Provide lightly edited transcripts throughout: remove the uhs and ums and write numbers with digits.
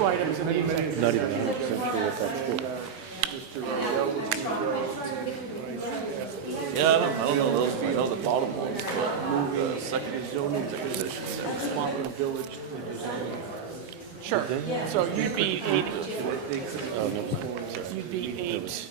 two items in the executive. Not even 100% sure what that's for. Yeah, I don't know those. I know the bottom ones, but the second is zoning position. Sure. So you'd be eight. Oh, never mind. Sorry. You'd be eight.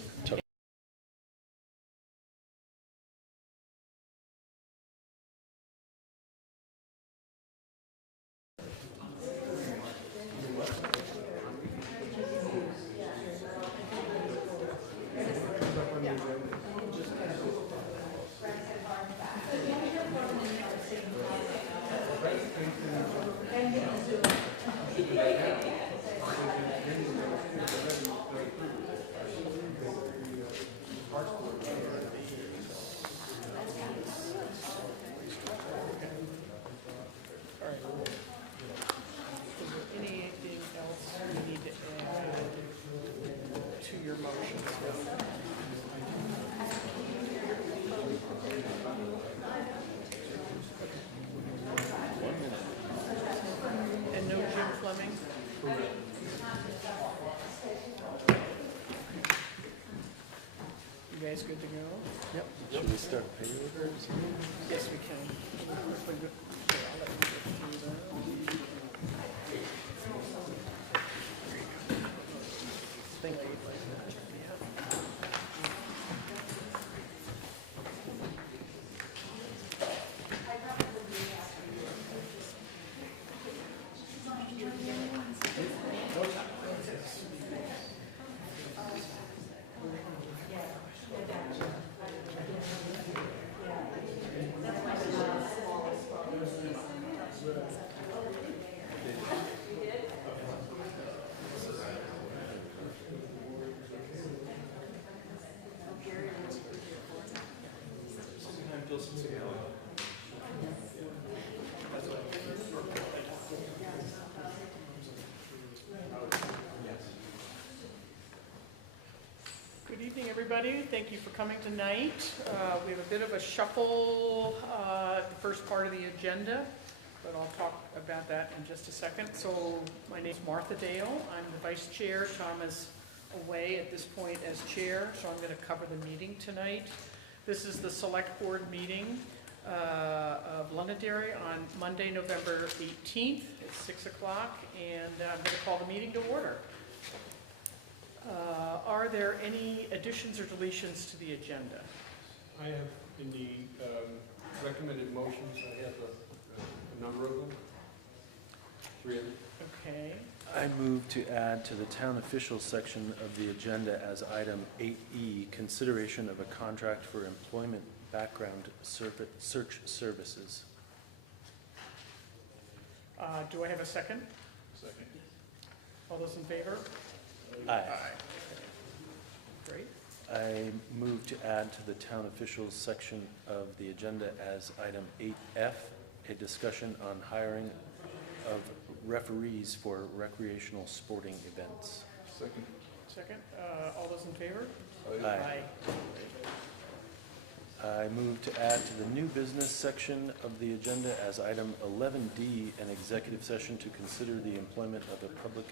Anything else you need to add to your motions? And no Jim Fleming? You guys good to go? Yep. Should we start pay orders? Yes, we can. Here, I'll let you get through that. Thank you. Good evening, everybody. Thank you for coming tonight. We have a bit of a shuffle, the first part of the agenda, but I'll talk about that in just a second. So my name's Martha Dale. I'm the vice chair. Tom is away at this point as chair, so I'm going to cover the meeting tonight. This is the select board meeting of Londonderry on Monday, November 18th at 6 o'clock, and I'm going to call the meeting to order. Are there any additions or deletions to the agenda? I have in the recommended motions, I have a number of them. 3 of them. Okay. I move to add to the town officials section of the agenda as item 8E, consideration of a contract for employment background search services. Do I have a second? Second. All those in favor? Aye. Great. I move to add to the town officials section of the agenda as item 8F, a discussion on hiring of referees for recreational sporting events. Second. Second. All those in favor? Aye. I move to add to the new business section of the agenda as item 11D, an executive session to consider the employment of a public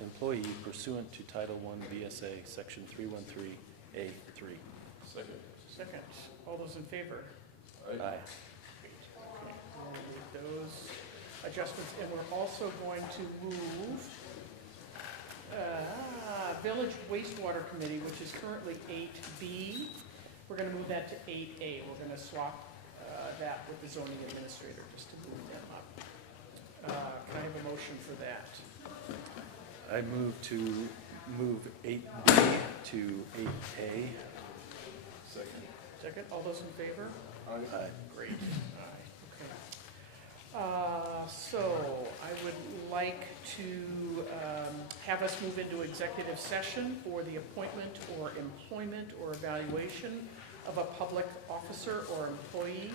employee pursuant to Title I VSA Section 313A3. Second. Second. All those in favor? Aye. Okay. We'll leave those adjustments, and we're also going to move Village Wastewater Committee, which is currently 8B. We're going to move that to 8A. We're going to swap that with the zoning administrator just to move them up. Can I have a motion for that? I move to move 8B to 8A. Second. Second. All those in favor? Aye. Great. Aye. Okay. So I would like to have us move into executive session for the appointment or employment or evaluation of a public officer or employee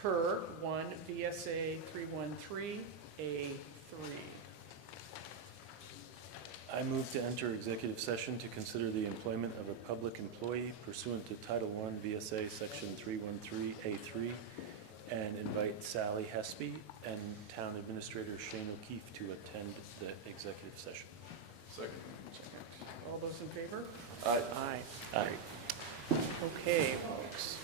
per 1 VSA 313A3. I move to enter executive session to consider the employment of a public employee pursuant to Title I VSA Section 313A3 and invite Sally Hespy and Town Administrator Shane O'Keefe to attend the executive session. Second. All those in favor? Aye. Aye. Okay, folks.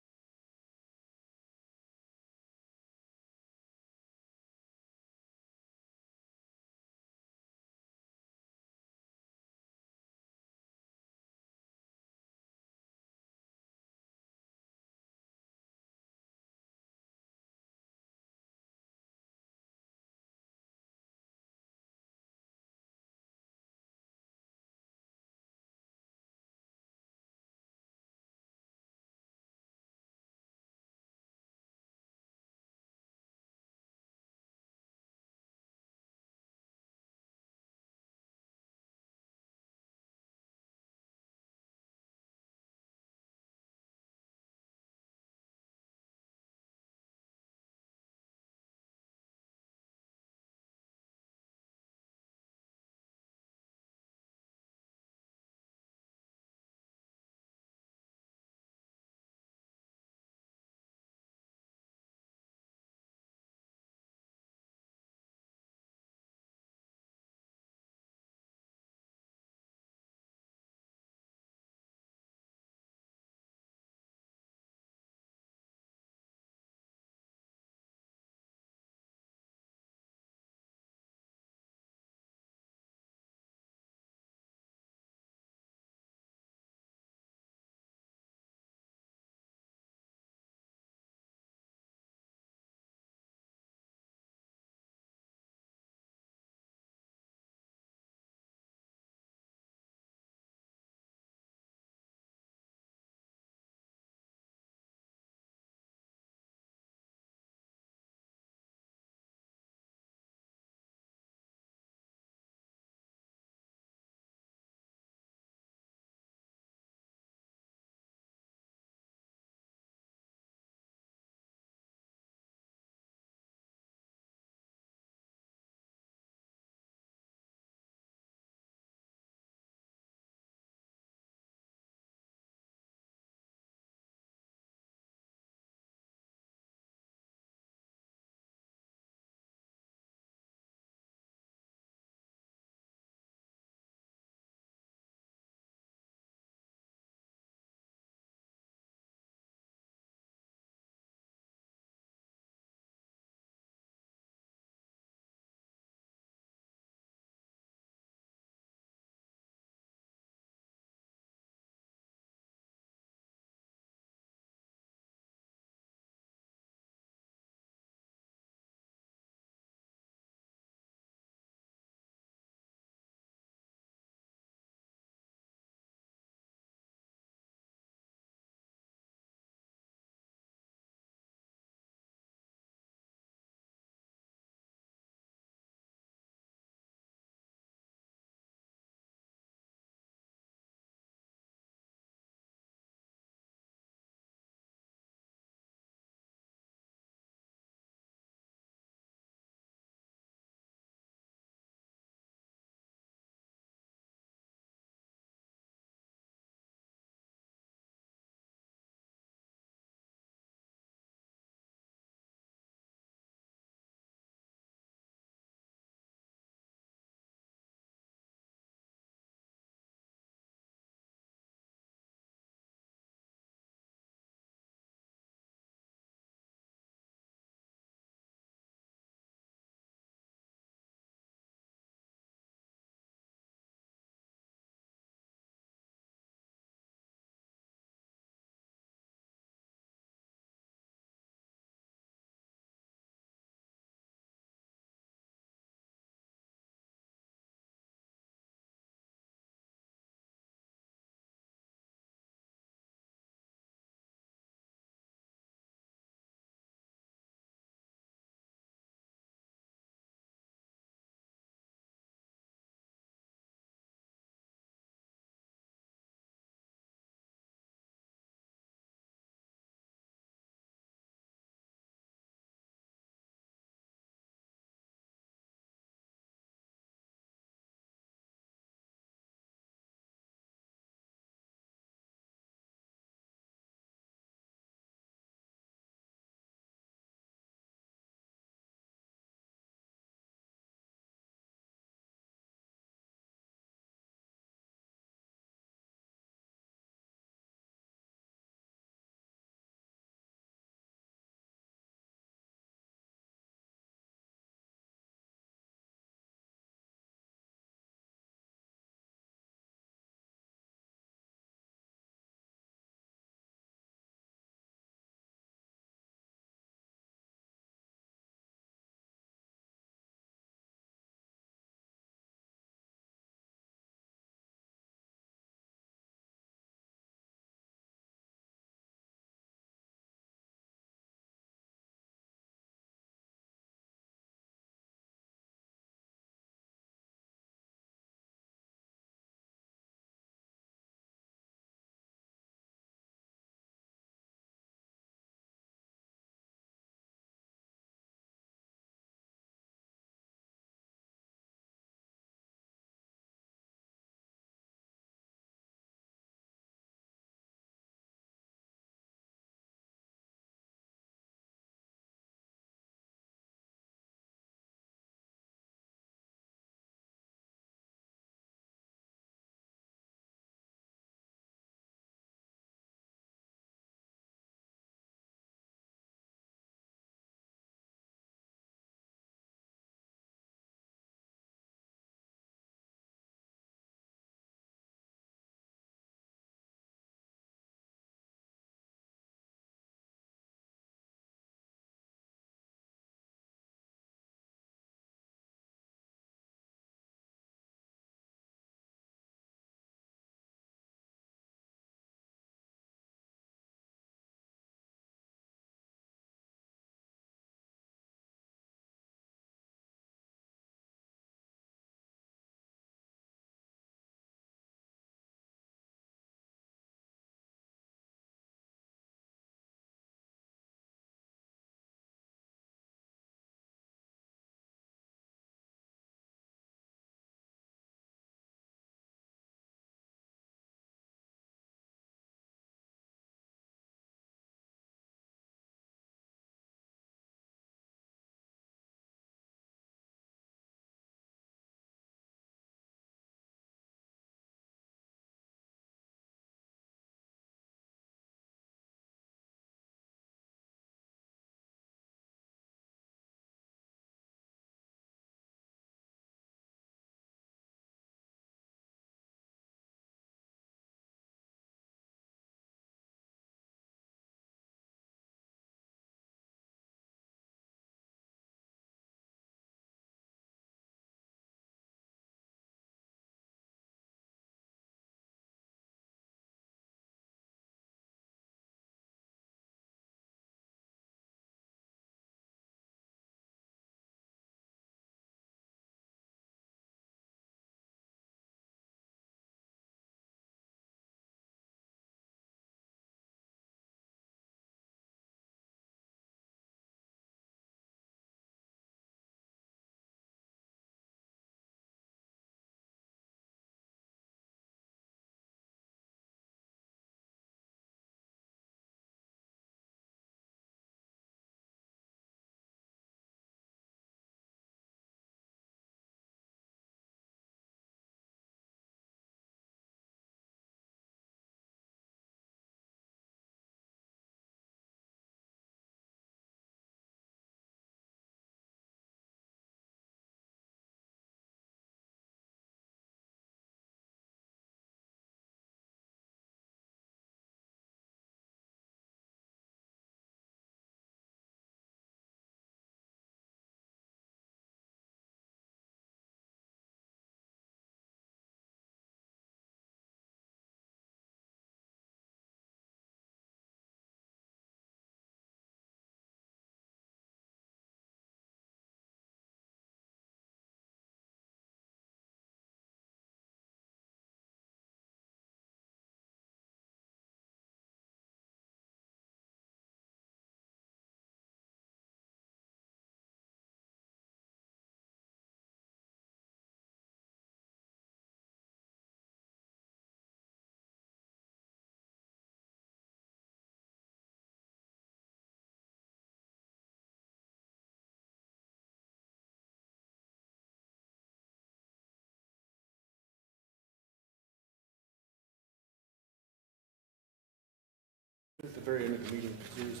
At the very end of the meeting, there's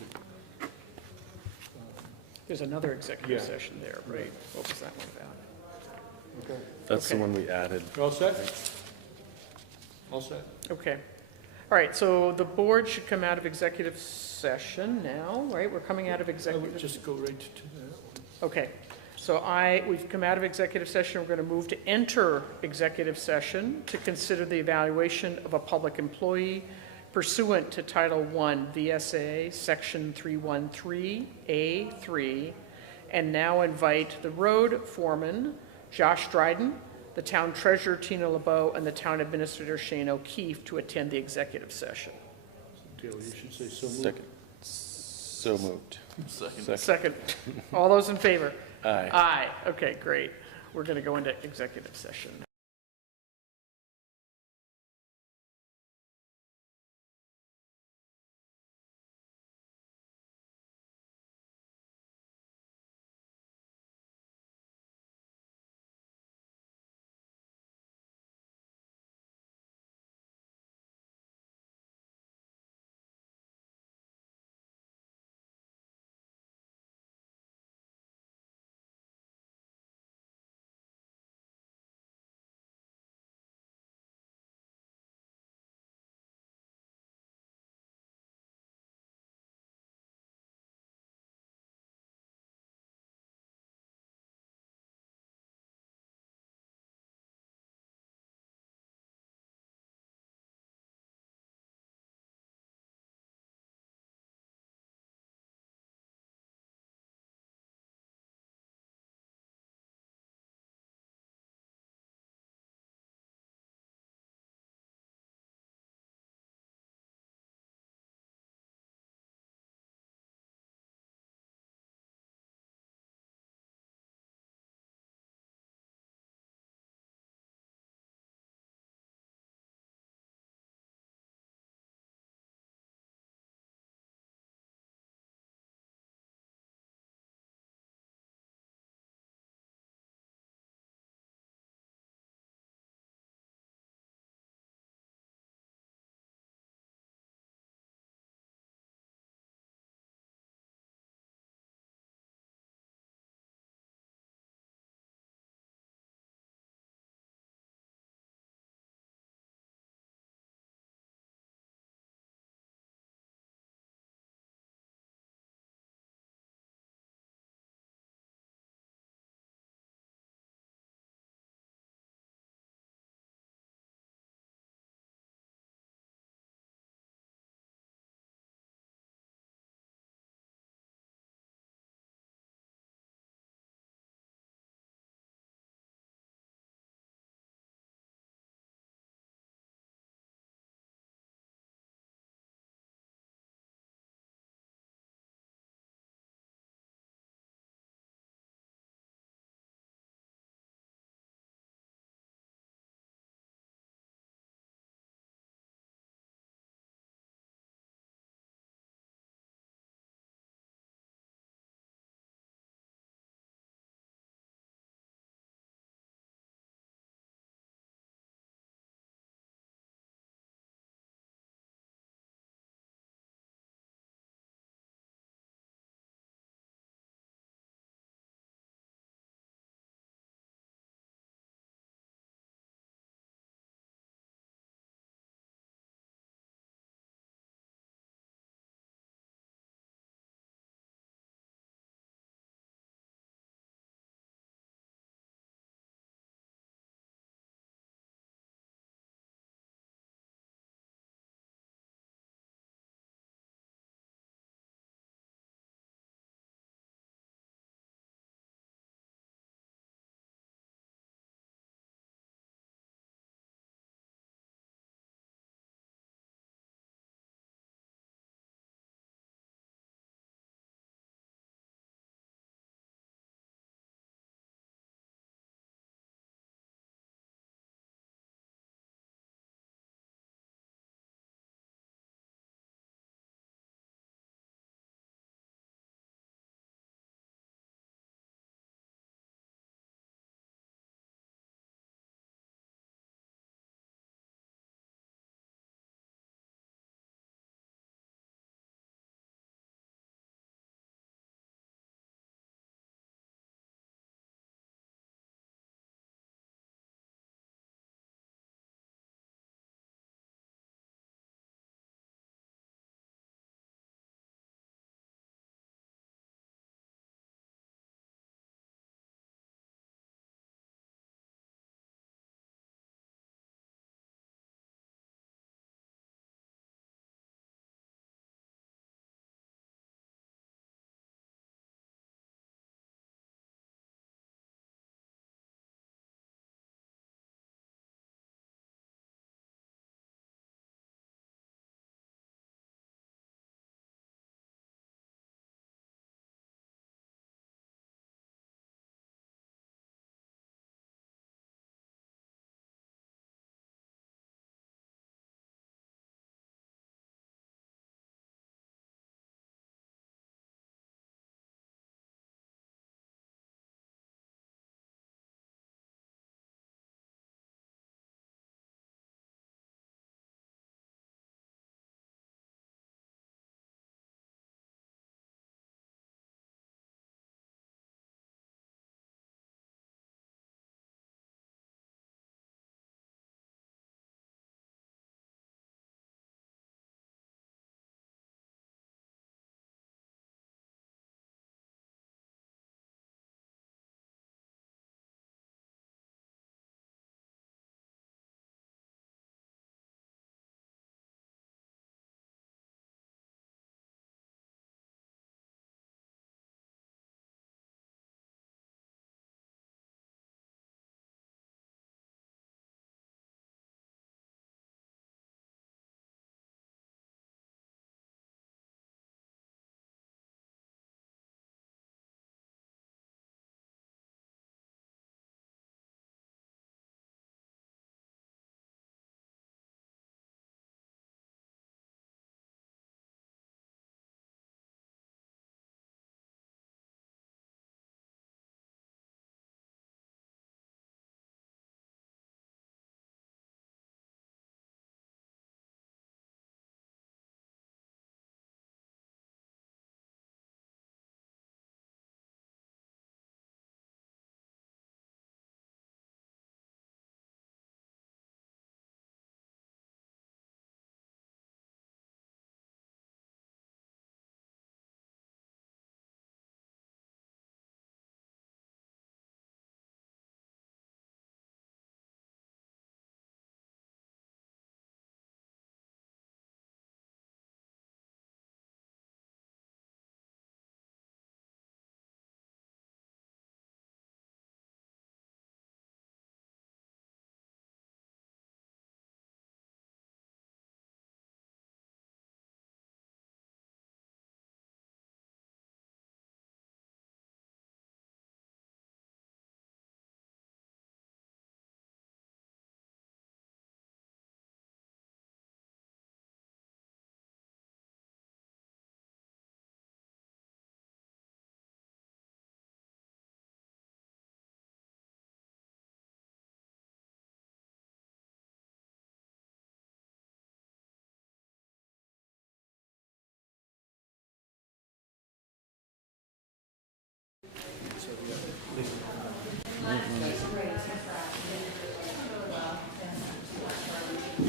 There's another executive Yeah. session there, right? What was that one about? okay. That's the Okay. one we added. All set? All set? Okay. All right, so the board should come out of executive session now, right? We're coming out of I would executive. just go right to that one. Okay, so we've come out of executive session, we're going to move to enter executive session to consider the evaluation of a public employee pursuant to Title I VSA, Section 313A3, and now invite the road foreman, Josh Dryden, the town treasurer, Tina LeBeau, and the town administrator, Shane O'Keefe, to attend the executive session. Dale, you should say so moved. Second. So moved. Second. Second. All those in favor? Aye. Aye. Okay, great. We're going to go into executive session.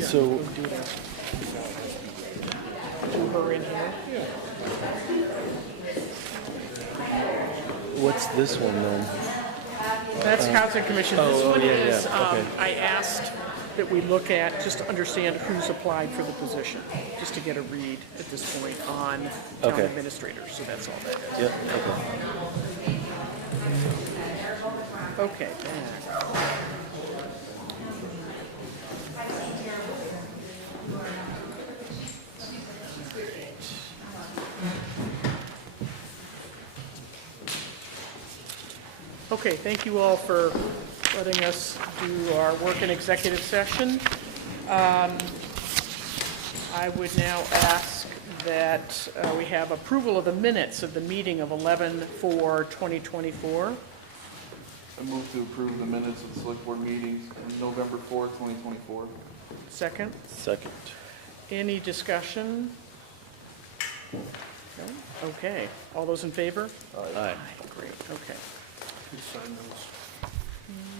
So, We'll do that. Do her in here. what's this one then? That's Housing Commission. This oh, one yeah, is, yeah, okay. I asked that we look at, just to understand who's applied for the position, just to get a read at this point on town Okay. administrators, so that's all that is. Yep, okay. Okay, back. Okay, thank you all for letting us do our work in executive session. I would now ask that we have approval of the minutes of the meeting of 11/4/2024. I move to approve the minutes of the select board meetings on November 4th, 2024. Second, Second. any discussion? No? Okay, all those in favor? Aye. Great, okay. Please sign those.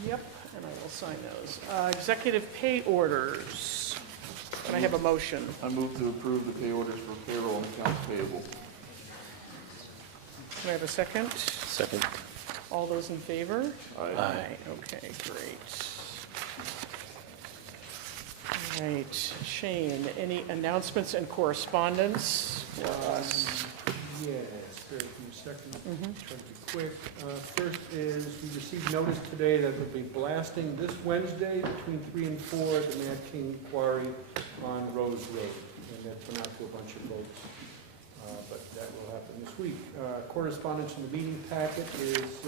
Yep, and I will sign those. Executive pay orders. Can I have a motion? I move to approve the pay orders for payroll and accounts payable. Can I have a second? Second. All those in favor? Aye. Okay, great. All right, Shane, any announcements and correspondence for us? Yes, bear with me a second. Try to be quick. First is, we received notice today that we'll be blasting this Wednesday between 3 and 4 at the Mad King Quarry on Rose Road. And that's went out to a bunch of folks, but that will happen this week. Correspondence in the meeting packet is,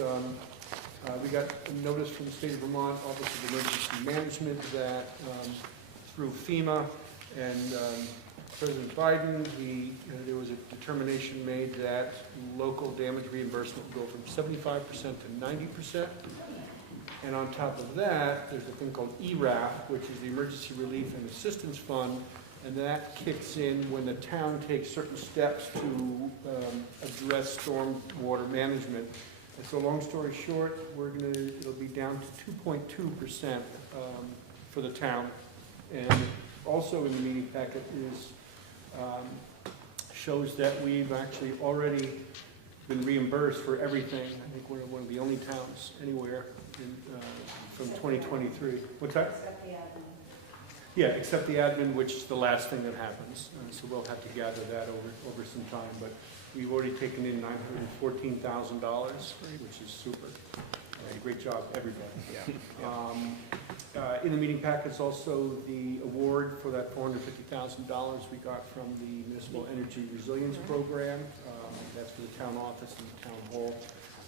we got a notice from the state of Vermont Office of Emergency Management that through FEMA and President Biden, there was a determination made that local damage reimbursement will go from 75% to 90%. And on top of that, there's a thing called ERAF, which is the Emergency Relief and Assistance Fund, and that kicks in when the town takes certain steps to address storm water management. And so long story short, it'll be down to 2.2% for the town. And also in the meeting packet is shows that we've actually already been reimbursed for everything. I think we're one of the only towns anywhere from 2023. What's that? Except the admin. Yeah, except the admin, which is the last thing that happens. So we'll have to gather that over some time. But we've already taken in $914,000, which is super. Great job, everybody. In the meeting packets also the award for that $450,000 we got from the Municipal Energy Resilience Program. That's for the town office and the town hall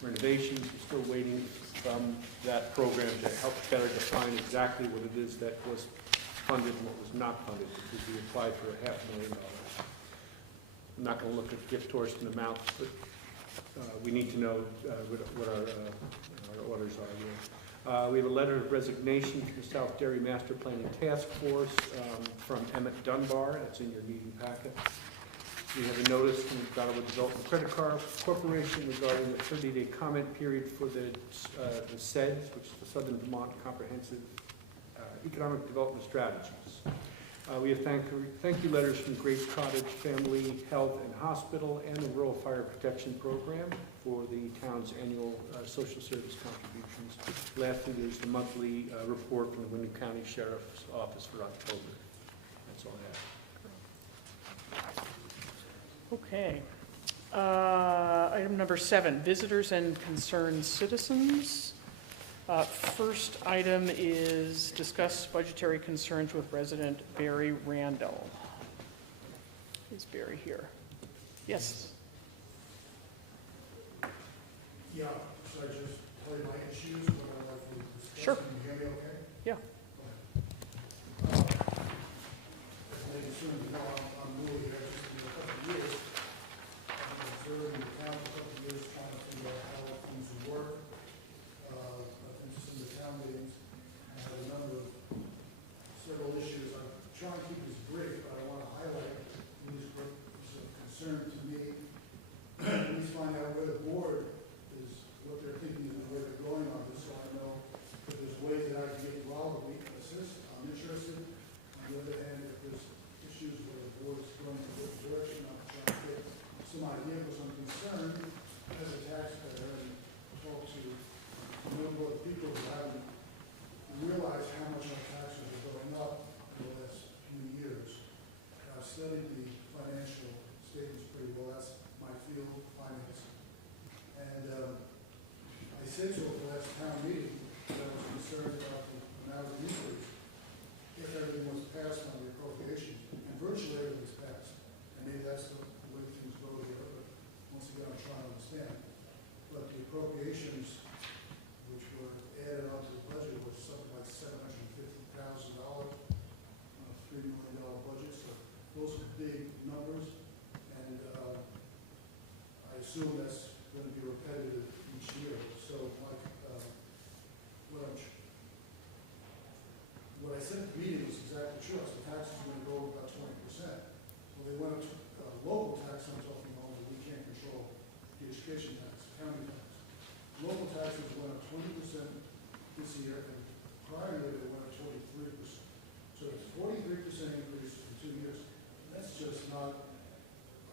renovations. We're still waiting from that program to help better define exactly what it is that was funded and what was not funded, because we applied for $500,000. I'm not going to look at gift horse in the mouth, but we need to know what our orders are here. We have a letter of resignation from the South Derry Master Planning Task Force from Emmett Dunbar. That's in your meeting packet. We have a notice from the Ottawa Development Credit Corporation regarding the 30-day comment period for the SEDS, which is the Southern Vermont Comprehensive Economic Development Strategies. We have thank you letters from Grace Cottage Family Health and Hospital and the Rural Fire Protection Program for the town's annual social service contributions. Lastly, there's the monthly report from the Wyndham County Sheriff's Office for October. That's all I have. Okay. Item number 7, visitors and concerned citizens. First item is discuss budgetary concerns with resident Barry Randall. Is Barry here? Yes. Yeah, should I just tell you my issues, what I'd like to discuss? Sure. Can you hear me okay? Yeah. As maybe soon as you know, I'm new here, just in a couple of years. I've been observing the town for a couple of years, trying to figure out how things work. I've been to some of the town meetings, and I have a number of several issues. I'm trying to keep this brief, but I want to highlight these what is of concern to me. At least find out where the board is, what they're thinking and where they're going on this, so I know if there's ways that I can get involved, we assume that's gonna be repetitive each year. So like, what I said at the meeting was exactly true. So taxes are gonna go up about 20%. Well, they went up to, local tax, I'm talking about, but we can't control the education tax, county tax. Local taxes went up 20% this year, and prior year they went up 23%. So it's 43% increase in 2 years. That's just not,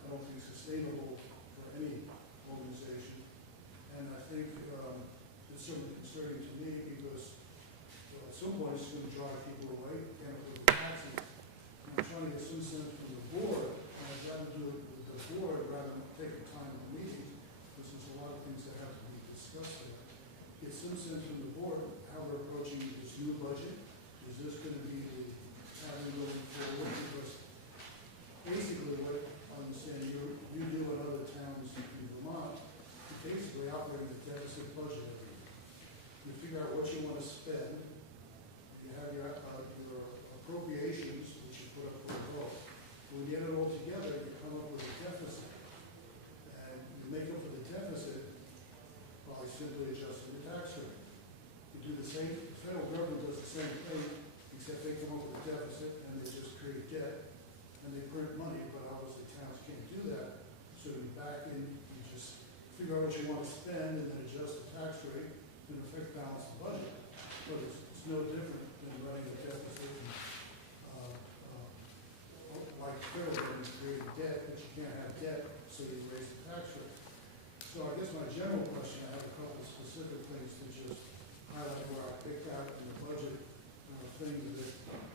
I don't think, sustainable for any organization. And I think it's certainly concerning to me because at some point it's going to drive people away, can't pay the taxes. And I'm trying to get some sense from the board, and I'd rather do it with the board rather than take the time in the meeting, because there's a lot of things that have to be discussed there. Get some sense from the board how we're approaching this new budget. Is this going to be the pattern going forward? Because basically what I understand you do in other towns in Vermont, you basically operate a deficit budget every year. You figure out what you want to spend, you have your appropriations, which you put up for a vote. When you get it all together, you come up with a deficit. And you make up for the deficit by simply adjusting the tax rate. You do the same, the federal government does the same thing, except they come up with a deficit and they just create debt and they print money, but obviously towns can't do that. So you back in, you just figure out what you want to spend and then adjust the tax rate to in effect balance the budget. But it's no different than running a deficit and, like federal government creating debt, but you can't have debt, so you raise the tax rate. So I guess my general question, I have a couple of specific things to just highlight where I picked out in the budget, things that are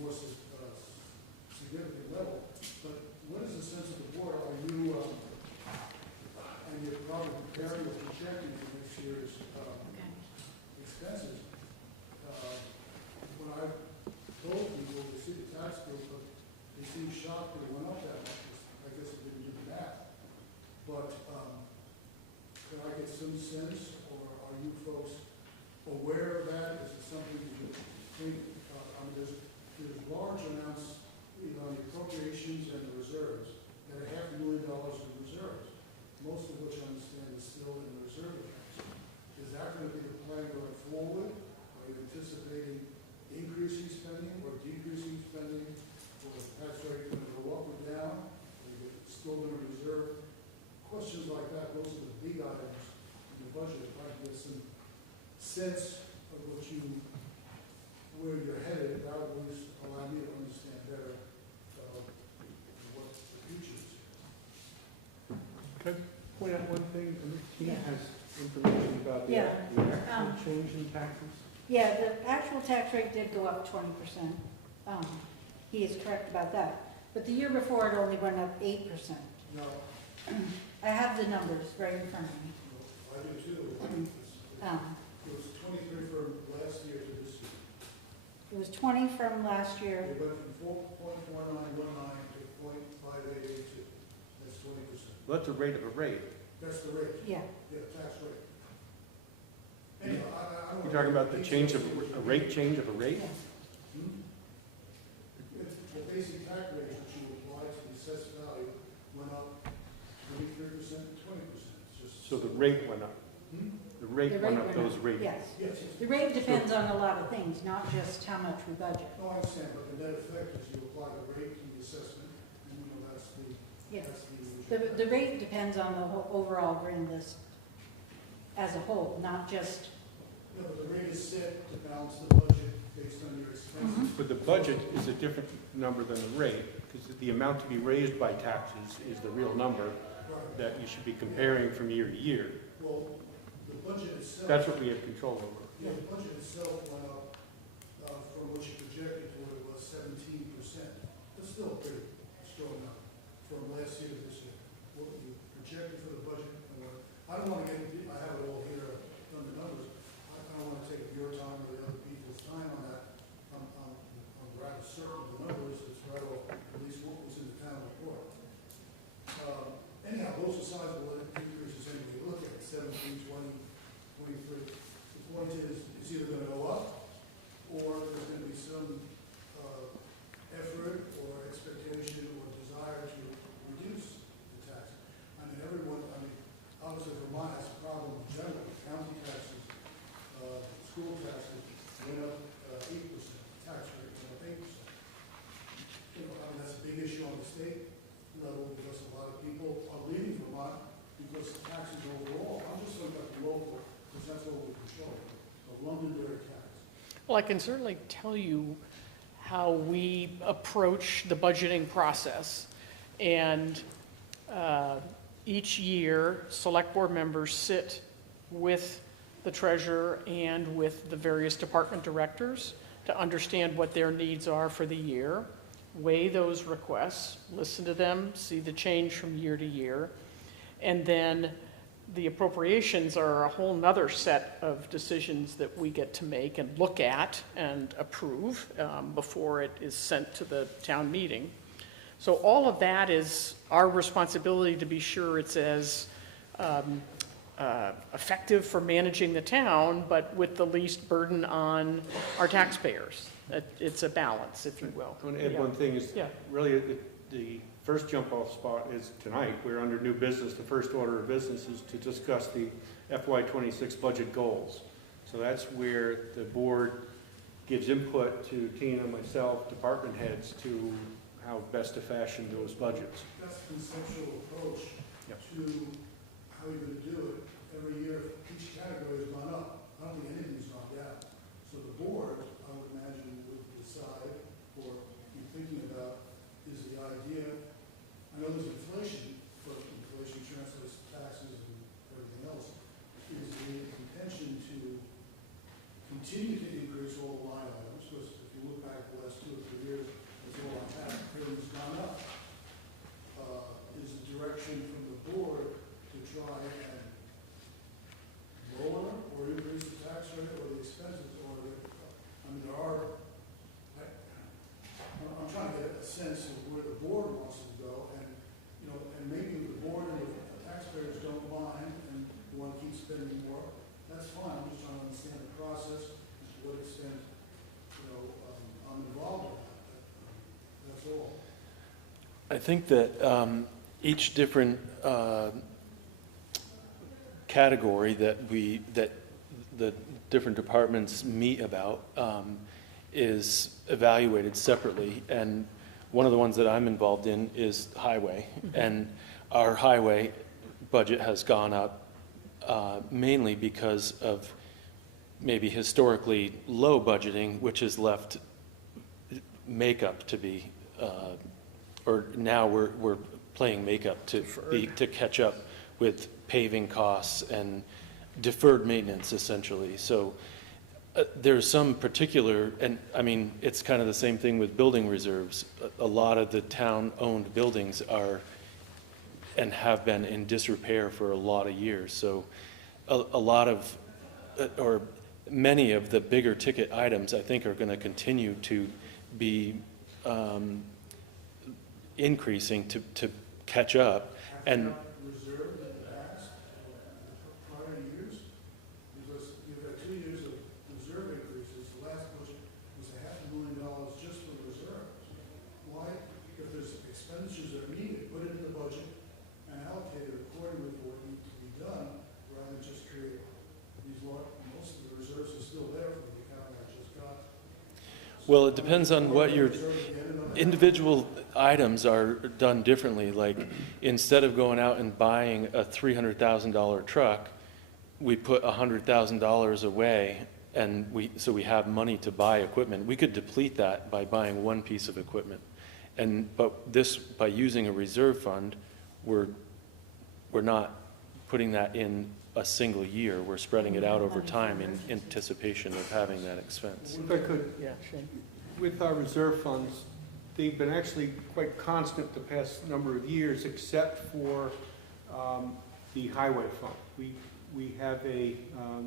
more significant level. But what is the sense of the board? Are you, and you're probably preparing or projecting for next year's expenses. When I told people to see the tax bill, but they seemed shocked that it went up that much. I guess I didn't do the math. But could I get some sense, or are you folks aware of that? Is it something you think? I mean, there's large amounts, on the appropriations and the reserves, that are $500,000 in reserves, most of which I understand is still in the reserve accounts. Is that going to be the plan going forward? Are you anticipating increasing spending or decreasing spending? Or is the tax rate going to go up or down? Or is it still going to reserve? Questions like that, those are the big items in the budget. If I can get some sense of where you're headed, that would at least allow me to understand better what the future is. Could I point out one thing? Tina has information about the actual change in taxes. Yeah, the actual tax rate did go up 20%. He is correct about that. But the year before, it only went up 8%. No, I have the numbers right in front of me. I do too. It was 23 from last year to this year. It was 20 from last year. It went from 4.1919 to 0.5882. That's 20%. Well, that's a rate of a rate. That's the rate. Yeah. Yeah, tax rate. Anyway, I don't. You're talking about the change of, a rate change of a rate? Yeah. It's the basic tax rate that you apply to the assessed value went up 23% to 20%. So the rate went up. The rate went up, those rates. Yes. Yes. The rate depends on a lot of things, not just how much we budget. No, I understand, but the net effect is you apply the rate to the assessment, and that's the, Yes. that's the. The rate depends on the whole overall grand list as a whole, not just, No, but the rate is set to balance the budget based on your expenses. But the budget is a different number than the rate, because the amount to be raised by taxes is the real number Right. that you should be comparing from year to year. Well, the budget itself. That's what we have control over. Yeah, the budget itself went up, from what you projected to what it was 17%. That's still a pretty strong number from last year to this year. What you projected for the budget, I don't want to get, I have it all here on the numbers. I don't want to take your time or the other people's time on that. I'm rather certain of the numbers, it's right off, at least what was in the town report. Anyhow, those are sizable increases anyway. You look at 17, 20, 23. The point is, it's either going to go up, or there's going to be some effort or expectation Well, I can certainly tell you how we approach the budgeting process. And each year, select board members sit with the treasurer and with the various department directors to understand what their needs are for the year, weigh those requests, listen to them, see the change from year to year, and then the appropriations are a whole nother set of decisions that we get to make and look at and approve before it is sent to the town meeting. So all of that is our responsibility to be sure it's as effective for managing the town, but with the least burden on our taxpayers. It's a balance, if you will. I want to add Yeah. one thing is, Yeah. really, the first jump-off spot is tonight. We're under new business. The first order of business is to discuss the FY26 budget goals. So that's where the board gives input to Tina, myself, department heads, to how best to fashion those budgets. That's the conceptual approach Yep. to how you're gonna do it. Every year, each category has gone up. I don't think anything's gone down. So the board, I would imagine, would decide or be thinking about, is the idea, I know there's inflation, but inflation translates to taxes and everything else. Is the intention to continue to increase all the line items? Because if you look back the last 2 or 3 years, it's all on tax, everything's gone up. Is the direction from the board to try and lower or increase the tax rate or the expenses, or I mean, there are, I'm trying to get a sense of where the board wants to go, and, you know, and maybe the board and the taxpayers don't mind, and you want to keep spending more, that's fine. I'm just trying to understand the process, and to what extent, you know, I'm involved in that. That's all. I think that each different category that the different departments meet about is evaluated separately. And one of the ones that I'm involved in is highway. And our highway budget has gone up mainly because of maybe historically low budgeting, which has left makeup to be, or now we're playing makeup to catch up with paving costs and deferred maintenance, essentially. So there's some particular, and I mean, it's kind of the same thing with building reserves. A lot of the town-owned buildings are and have been in disrepair for a lot of years. So a lot of, or many of the bigger ticket items, I think, are going to continue to be increasing to catch up. And Reserved in the past, prior years, because you've got 2 years of reserve increases. The last budget was $500,000 just for reserves. Why, if there's expenditures that are needed, put it in the budget and allocate it accordingly for what needs to be done, rather than just create these large, most of the reserves are still there for the account I just got. well, it depends on what your individual items are done differently. Like, instead of going out and buying a $300,000 truck, we put $100,000 away, and so we have money to buy equipment. We could deplete that by buying one piece of equipment, but this, by using a reserve fund, we're not putting that in a single year. We're spreading it out over time in anticipation of having that expense. If I could, Yeah, Shane. with our reserve funds, they've been actually quite constant the past number of years, except for the highway fund. We have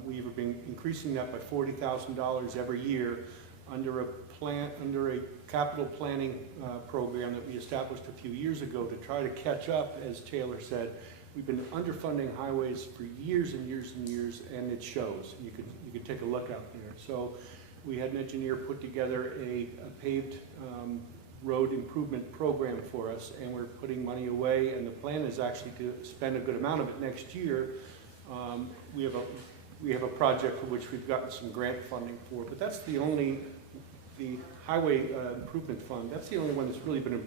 we've been increasing that by $40,000 every year under a capital planning program that we established a few years ago to try to catch up. As Taylor said, we've been underfunding highways for years and years and years, and it shows. You could take a look out there. So we had an engineer put together a paved road improvement program for us, and we're putting money away, and the plan is actually to spend a good amount of it next year. We have a project for which we've gotten some grant funding for, but that's the highway improvement fund, that's the only one that's really been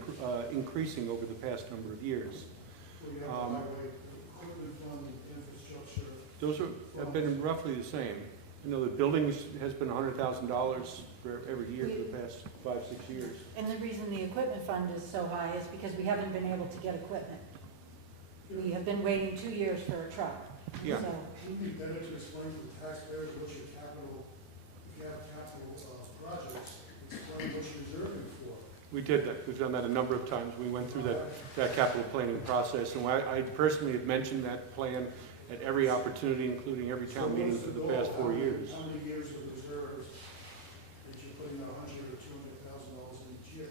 increasing over the past number of years. So you have the highway equipment fund, infrastructure. Those have been roughly the same. You know, the buildings has been $100,000 for every year for the past 5-6 years. And the reason the equipment fund is so high is because we haven't been able to get equipment. We have been waiting 2 years for a truck. Yeah. So, Wouldn't it be better to explain to the taxpayers what your capital, if you have capital projects, explain what you're reserving for? We did that. We've done that a number of times. We went through that capital planning process, and I personally have mentioned that plan at every opportunity, including every town meeting for the past 4 years. How many years of reserves that you're putting $100,000 or $200,000 in each year?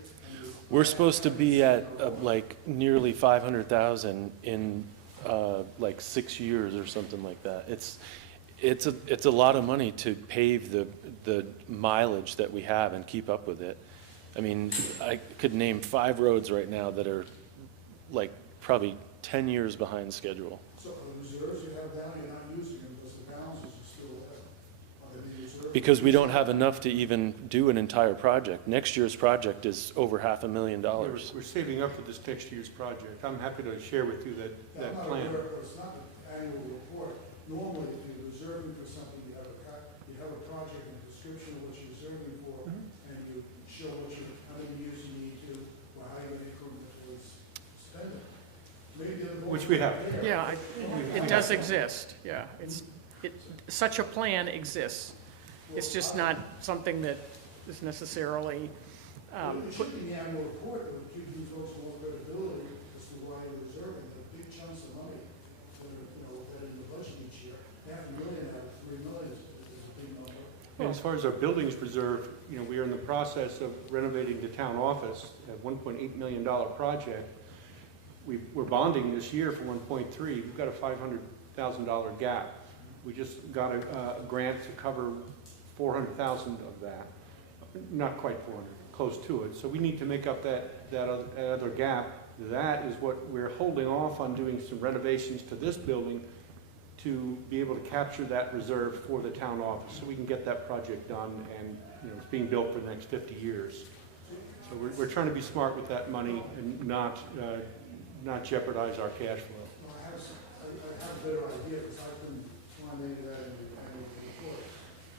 We're supposed to be at like nearly 500,000 in like 6 years or something like that. It's a lot of money to pave the mileage that we have and keep up with it. I mean, I could name 5 roads right now that are like probably 10 years behind schedule. So the reserves you have down, you're not using them because the balances are still there. Are they being reserved? Because we don't have enough to even do an entire project. Next year's project is over $500,000. We're saving up for this next year's project. I'm happy to share with you that plan. It's not the annual report. Normally, if you're reserving for something, you have a project and a description of what you're reserving for, and you show how many years you need to, or how you're incrementally spending. Maybe the more. Which we have. Yeah, it does exist, yeah. Such a plan exists. It's just not something that is necessarily, It should be the annual report that would give you folks more credibility as to why you're reserving the big chunks of money, that in the budget each year. $500,000 out of $3 million is a big number. And as far as our buildings reserve, we are in the process of renovating the town office, a $1.8 million project. We're bonding this year for 1.3. We've got a $500,000 gap. We just got a grant to cover 400,000 of that. Not quite 400, close to it. So we need to make up that other gap. That is what we're holding off on, doing some renovations to this building to be able to capture that reserve for the town office, so we can get that project done, and it's being built for the next 50 years. So we're trying to be smart with that money and not jeopardize our cash flow. No, I have a better idea, because I've been trying to make that in the annual report.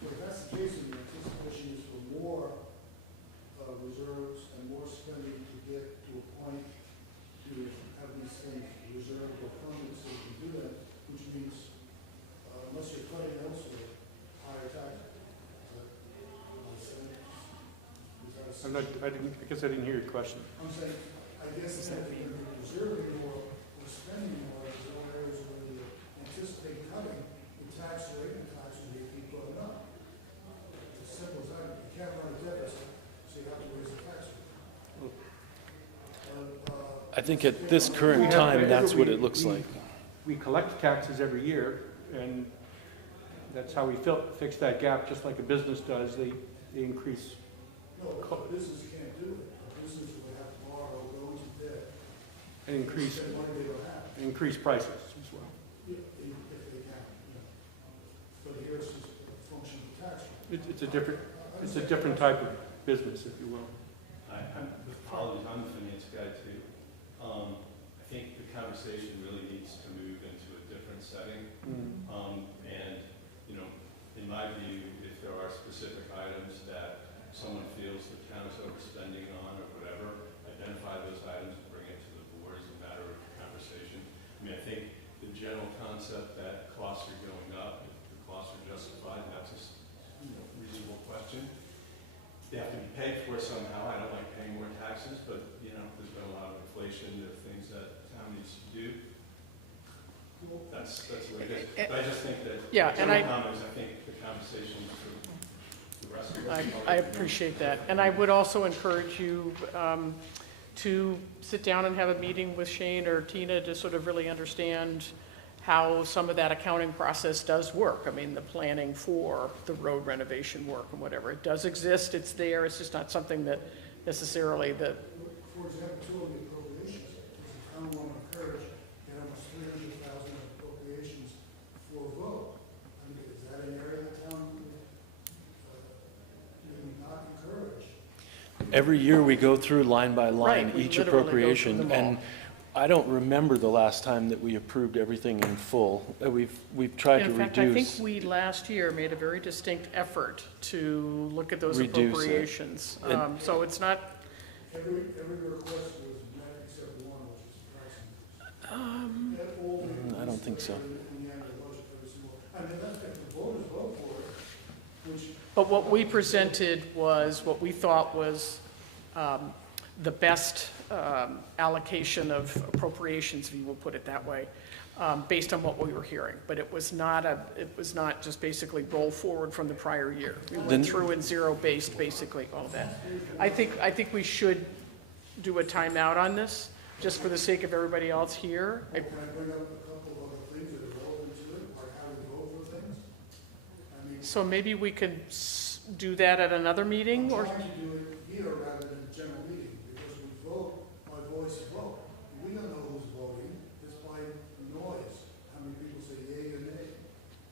But if that's the case, the anticipation is for more reserves and more spending to get to a point to have these things reserved or funded so you can do that, which means, unless you're cutting elsewhere, higher taxes. I guess I didn't hear your question. I'm saying, I guess that if you're reserving more or spending more, there's no areas where you anticipate cutting, the tax rate and tax rate keep going up. It's as simple as that. You can't run a deficit, so you have to raise the tax rate. I think at this current time, that's what it looks like. We collect taxes every year, and that's how we fix that gap, just like a business does. They increase. No, a business can't do it. A business would have to borrow, go into debt, And increase spend money they don't have, prices as well. if they can. But here's just a function of the tax rate. It's a different type of business, if you will. Apologies, I'm the finance guy too. I think the conversation really needs to move into a different setting. And, in my view, if there are specific items that someone feels the town is overspending on or whatever, identify those items and bring it to the board as a matter of conversation. I mean, I think the general concept that costs are going up, if the costs are justified, that's a reasonable question. They have to be paid for somehow. I don't like paying more taxes, but, there's been a lot of inflation. There are things that town needs to do. That's the way it is. But I just think that, Yeah, and I think the conversation for the rest of us. I appreciate that. And I would also encourage you to sit down and have a meeting with Shane or Tina to sort of really understand how some of that accounting process does work. I mean, the planning for the road renovation work and whatever. It does exist, it's there, it's just not something that necessarily that. For example, two of the appropriations, the town want to encourage, almost $300,000 appropriations for a vote. I mean, is that an area the town would not encourage? Every year we go through line by line Right, we each literally go through appropriation, them and I don't remember the last time that we approved everything in full. We've tried to In fact, I think reduce. we last year made a very distinct effort to look at those Reduce it. appropriations. And- So it's not, Every request was met except one, which is pricing. That all the- I don't think so. In the annual budget, every single, I mean, that's if the voters vote for it, which. but what we presented was what we thought was the best allocation of appropriations, if you will put it that way, based on what we were hearing. But it was not just basically roll forward from the prior year. We Then- went through and zero-based basically all that. I think we should do a timeout on this, just for the sake of everybody else here. Can I bring up a couple of other things that are relevant to it, like how we vote for things? I mean, So maybe we could do that at another meeting, or? I'm trying to do it here rather than a general meeting, because we vote by voice vote. We don't know who's voting, it's by noise, how many people say yea or nay.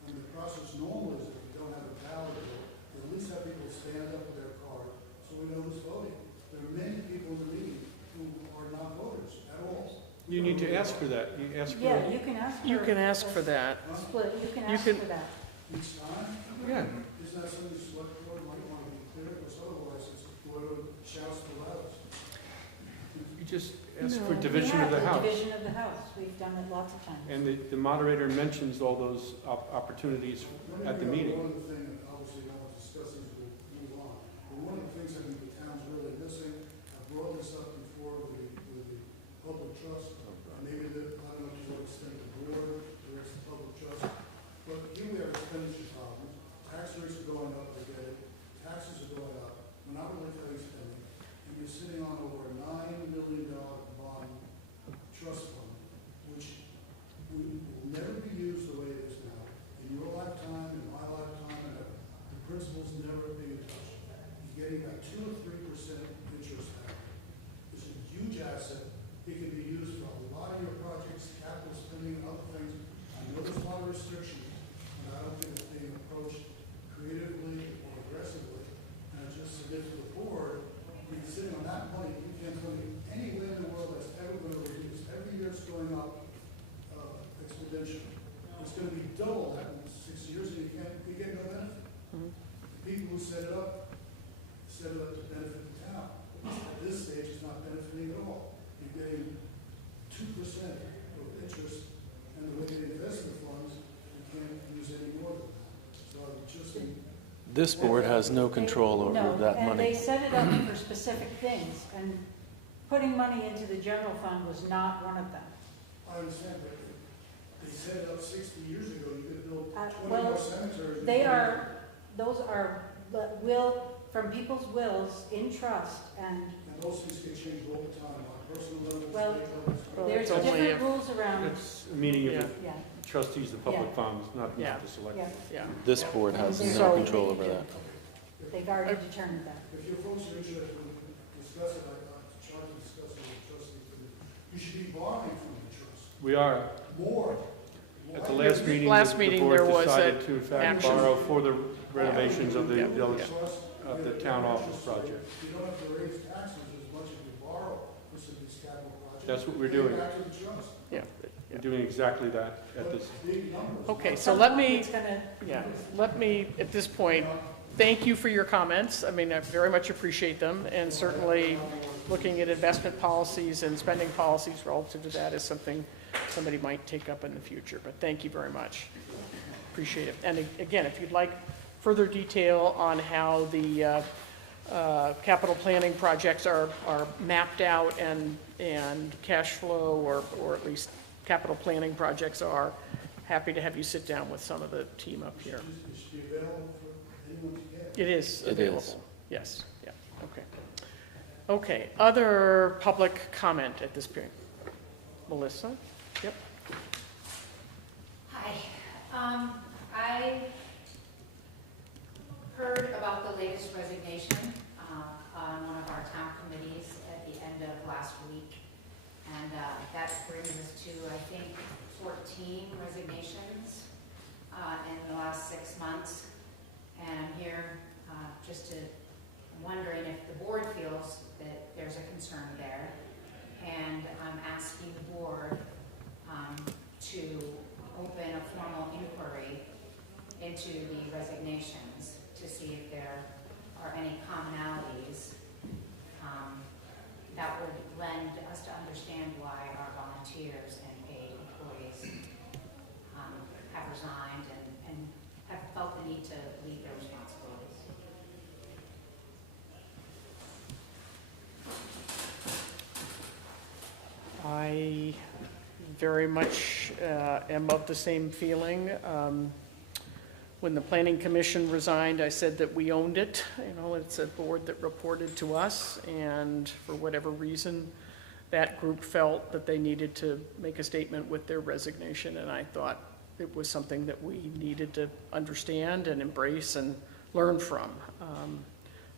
And the process normal is if we don't have a ballot vote, at least have people stand up with their card, so we know who's voting. There are many people in the meeting who are not voters at all. You need to ask for that. You ask for Yeah, it you can ask for. You can ask for that. Split, you can You ask can- for that. Each time, again. is that something the select board might want to be clear, because otherwise it's whoever shouts the loudest. You just ask No. for division of the We have house. division of the house. We've done it lots of times. And the moderator mentions all those opportunities at the meeting. One of the things, obviously, not discussing, we'll move on. But one of the things I think the town's really missing, I brought this up before with the public trust. Maybe I don't know to what extent the board, the rest of the public trust. But here we have expenditure problems. Tax rates are going up, I get it. Taxes are going up. We're not really cutting spending. And you're sitting on over a $9 million bond trust fund, which will never be used the way it is now. In your lifetime, in my lifetime, and ever. The principal's never being touched. You're getting about 2 or 3% interest out of it. It's a huge asset. It can be used for a lot of your projects, capital spending, and other things. I know there's a lot of restrictions, and I don't think it's being approached creatively or aggressively. And I just submit to the board, you're sitting on that money, you can't tell me anywhere in the world that's ever going to reduce. Every year it's going up exponentially. It's going to be double that in 6 years, and you get no benefit. Mhm. The people who set it up to benefit the town. At this stage, it's not benefiting at all. You're getting 2% of interest, and the way they invest the funds, you can't use any more than that. So I would just, This board has no control over No, that and they money. set it up for specific things, and putting money into the general fund was not one of them. I understand, but they set it up 60 years ago, you could build Uh, 20 well, more cemeteries. Those are from people's wills in trust, and And those things get changed all the time, on personal level, Well, state level. Well, there's it's only different if- rules around, It's a meeting of Yeah. the yeah, trustees of public Yeah. funds, not Yeah. the select. yeah, Yeah. This board has So- no control over that. they've already determined that. If your folks are interested in discuss it, I try to discuss it with trustees. You should be borrowing from the trust, We are, more. at the last meeting, Last the meeting, board there was decided to in fact action. borrow for the renovations of the Yeah. village, Trust, of the town office project. you don't have to raise taxes as much as you borrow for some of these capital projects. That's what we're Pay it doing. back to the trust. Yeah. We're doing exactly that at this. But big numbers. Okay, so At let some point, me, it's gonna- yeah, let me, at this point, thank you for your comments. I mean, I very much appreciate them, and certainly looking at investment policies and spending policies relative to that is something somebody might take up in the future, but thank you very much. Appreciate it. And again, if you'd like further detail on how the capital planning projects are mapped out and cash flow, or at least capital planning projects are, happy to have you sit down with some of the team up here. It should be available for anyone to get. It is It available. is. Yes, yeah, okay. Okay, other public comment at this point? Melissa? Yep. Hi. I heard about the latest resignation on one of our town committees at the end of last week. And that brings us to, I think, 14 resignations in the last 6 months. And I'm here I'm wondering if the board feels that there's a concern there. And I'm asking the resigned and have felt the need to leave their responsibilities. I very much am of the same feeling. When the planning commission resigned, I said that we owned it. You know, it's a board that reported to us, and for whatever reason, that group felt that they needed to make a statement with their resignation, and I thought it was something that we needed to understand and embrace and learn from.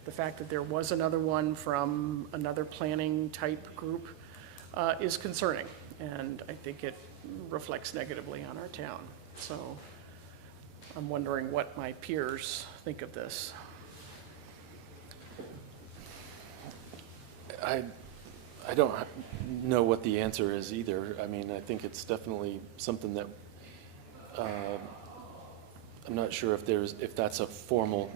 The fact that there was another one from another planning type group is concerning, and I think it reflects negatively on our town. So I'm wondering what my peers think of this. I don't know what the answer is either. I mean, I think it's definitely something that, I'm not sure if that's a formal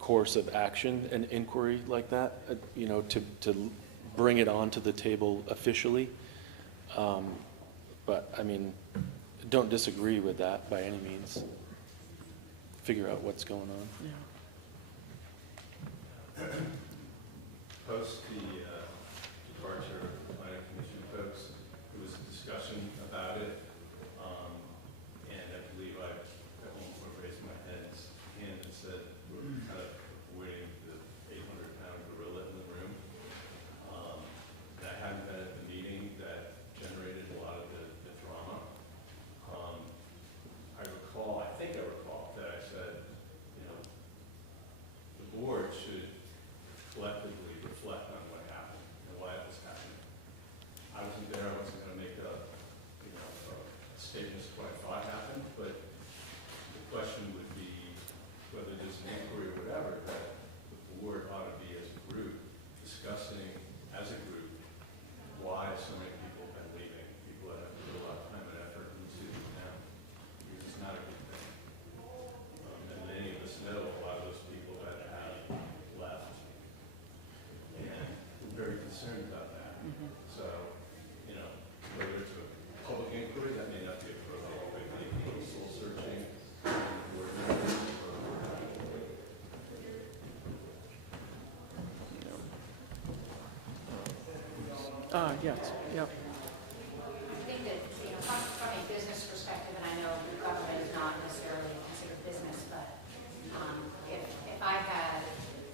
course of action, an inquiry like that, you know, to bring it onto the table officially. But I mean, don't disagree with that by any means. Figure out what's going on. Yeah. Post the departure of the planning commission folks, there was a discussion about it, and I believe I at one point raised my hand and said we're kind of avoiding the 800-pound gorilla in the room. That hadn't been at the meeting that generated a lot of the drama. I think I recall that I said, you know, the board should collectively reflect on what happened and why it was happening. I wasn't there, I wasn't going to make a statement as to what I thought happened, but the question would be whether there's an inquiry or whatever that the board ought to be as a group discussing as a group why so many people have been leaving, people that have put a lot of time and effort into the town, because it's not a good thing. And many of us know a lot of those people that have left, and we're very concerned about that. So, you know, whether it's a public inquiry, that may not be appropriate, but maybe soul searching, board members, Yes, yeah. I think that, you know, from a business perspective, and I know government is not necessarily considered business, but if I had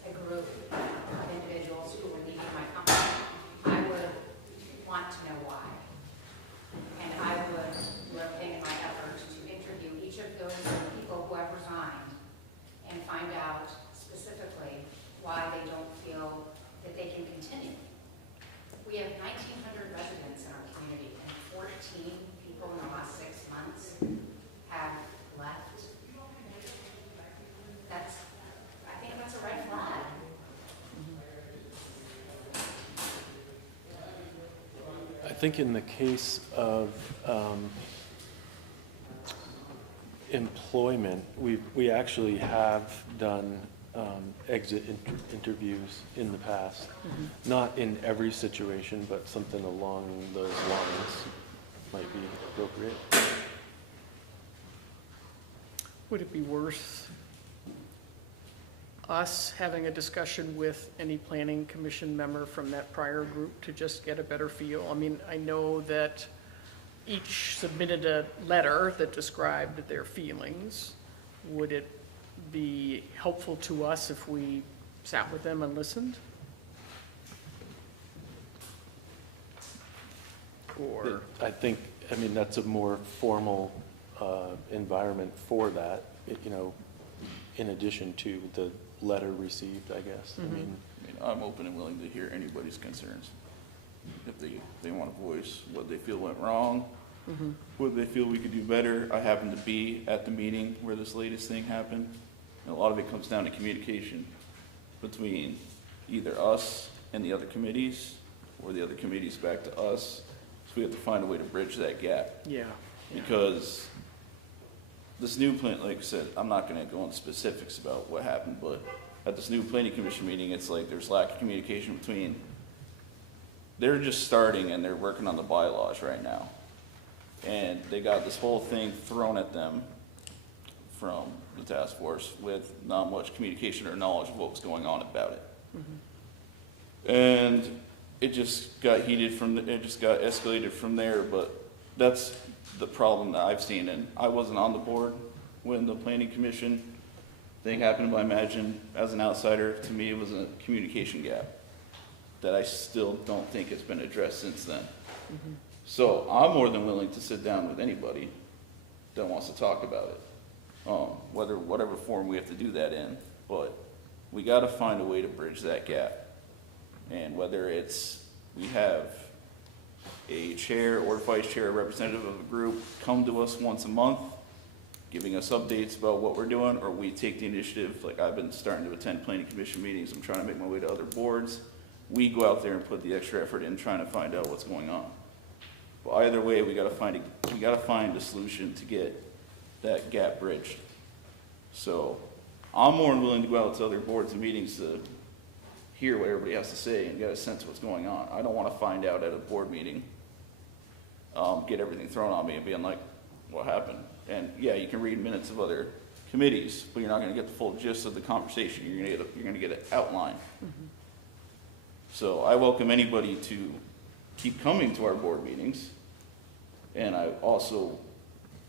a group of individuals who were leaving my company, I would want to know why. And I would do everything in my efforts to interview each of those people who have resigned and find out specifically why they don't feel that they can continue. We have 1,900 residents in our community, and 14 people in the last 6 months have left. I think that's a red flag. I think in the case of employment, we actually have done exit interviews in the past. Not in every situation, but something along those lines might be appropriate. Would it be worth us having a discussion with any planning commission member from that prior group to just get a better feel? I mean, I know that each submitted a letter that described their feelings. Would it be helpful to us if we sat with them and listened? Or, I think, I mean, that's a more formal environment for that, you know, in addition to the letter received, I guess. I mean, I'm open and willing to hear anybody's concerns. If they want to voice what they feel went wrong, what they feel we could do better. I happened to be at the meeting where this latest thing happened. And a lot of it comes down to communication between either us and the other committees, or the other committees back to us. So we have to find a way to bridge that gap. yeah. Because this new plan, like I said, I'm not going to go into specifics about what happened, but at this new planning commission meeting, it's like there's lack of communication between, they're just starting and they're working on the bylaws right now. And they got this whole thing thrown at them from the task force with not much communication or knowledge of what was going on about it. And it just got heated it just got escalated from there, but that's the problem that I've seen. And I wasn't on the board when the planning commission thing happened, but I imagine as an outsider, to me, it was a communication gap that I still don't think has been addressed since then. So I'm more than willing to sit down with anybody that wants to talk about it. Whatever form we have to do that in, but we gotta find a way to bridge that gap. And whether it's, we have a chair or vice chair, representative of a group, come to us once a month, giving us updates about what we're doing, or we take the initiative, like I've been starting to attend planning commission meetings, I'm trying to make my way to other boards. We go out there and put the extra effort in trying to find out what's going on. But either way, we gotta find a solution to get that gap bridged. So I'm more than willing to go out to other boards and meetings to hear what everybody has to say and get a sense of what's going on. I don't want to find out at a board meeting, get everything thrown on me and being like, what happened? And yeah, you can read minutes of other committees, but you're not going to get the full gist of the conversation. You're going to get an outline. So I welcome anybody to keep coming to our board meetings. And I also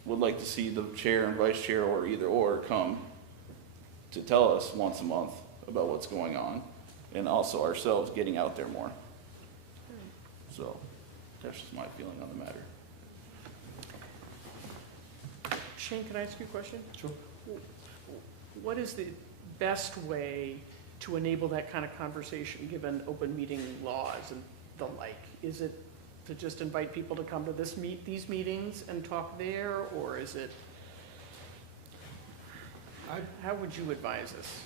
would like to see the chair and vice chair or either or come to tell us once a month about what's going on, and also ourselves getting out there more. So that's just my feeling on the matter. Shane, can I ask you a question? Sure. What is the best way to enable that kind of conversation, given open meeting laws and the like? Is it to just invite people to come to these meetings and talk there, or is it, how would you advise us?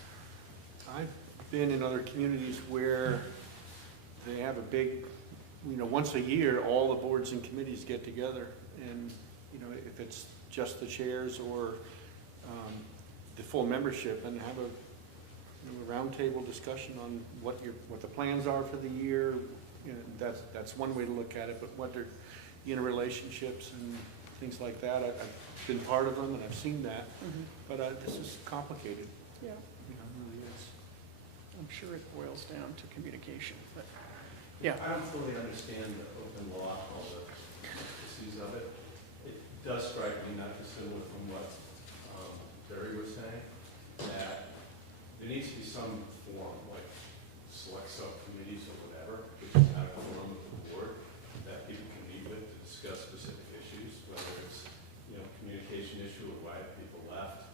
I've been in other communities where they have a big, once a year, all the boards and committees get together, and, if it's just the chairs or the full membership, and have a roundtable discussion on what the plans are for the year. That's one way to look at it, but what are interrelationships and things like that, I've been part of them and I've seen that, but this is complicated. Yeah, It really is. I'm sure it boils down to communication, but, yeah. I don't fully understand the open law, all the issues of it. It does strike me, not dissimilar from what Barry was saying, that there needs to be some form, like select subcommittees or whatever, which is out of the forum of the board, that people can meet with to discuss specific issues, whether it's, communication issue or why people left,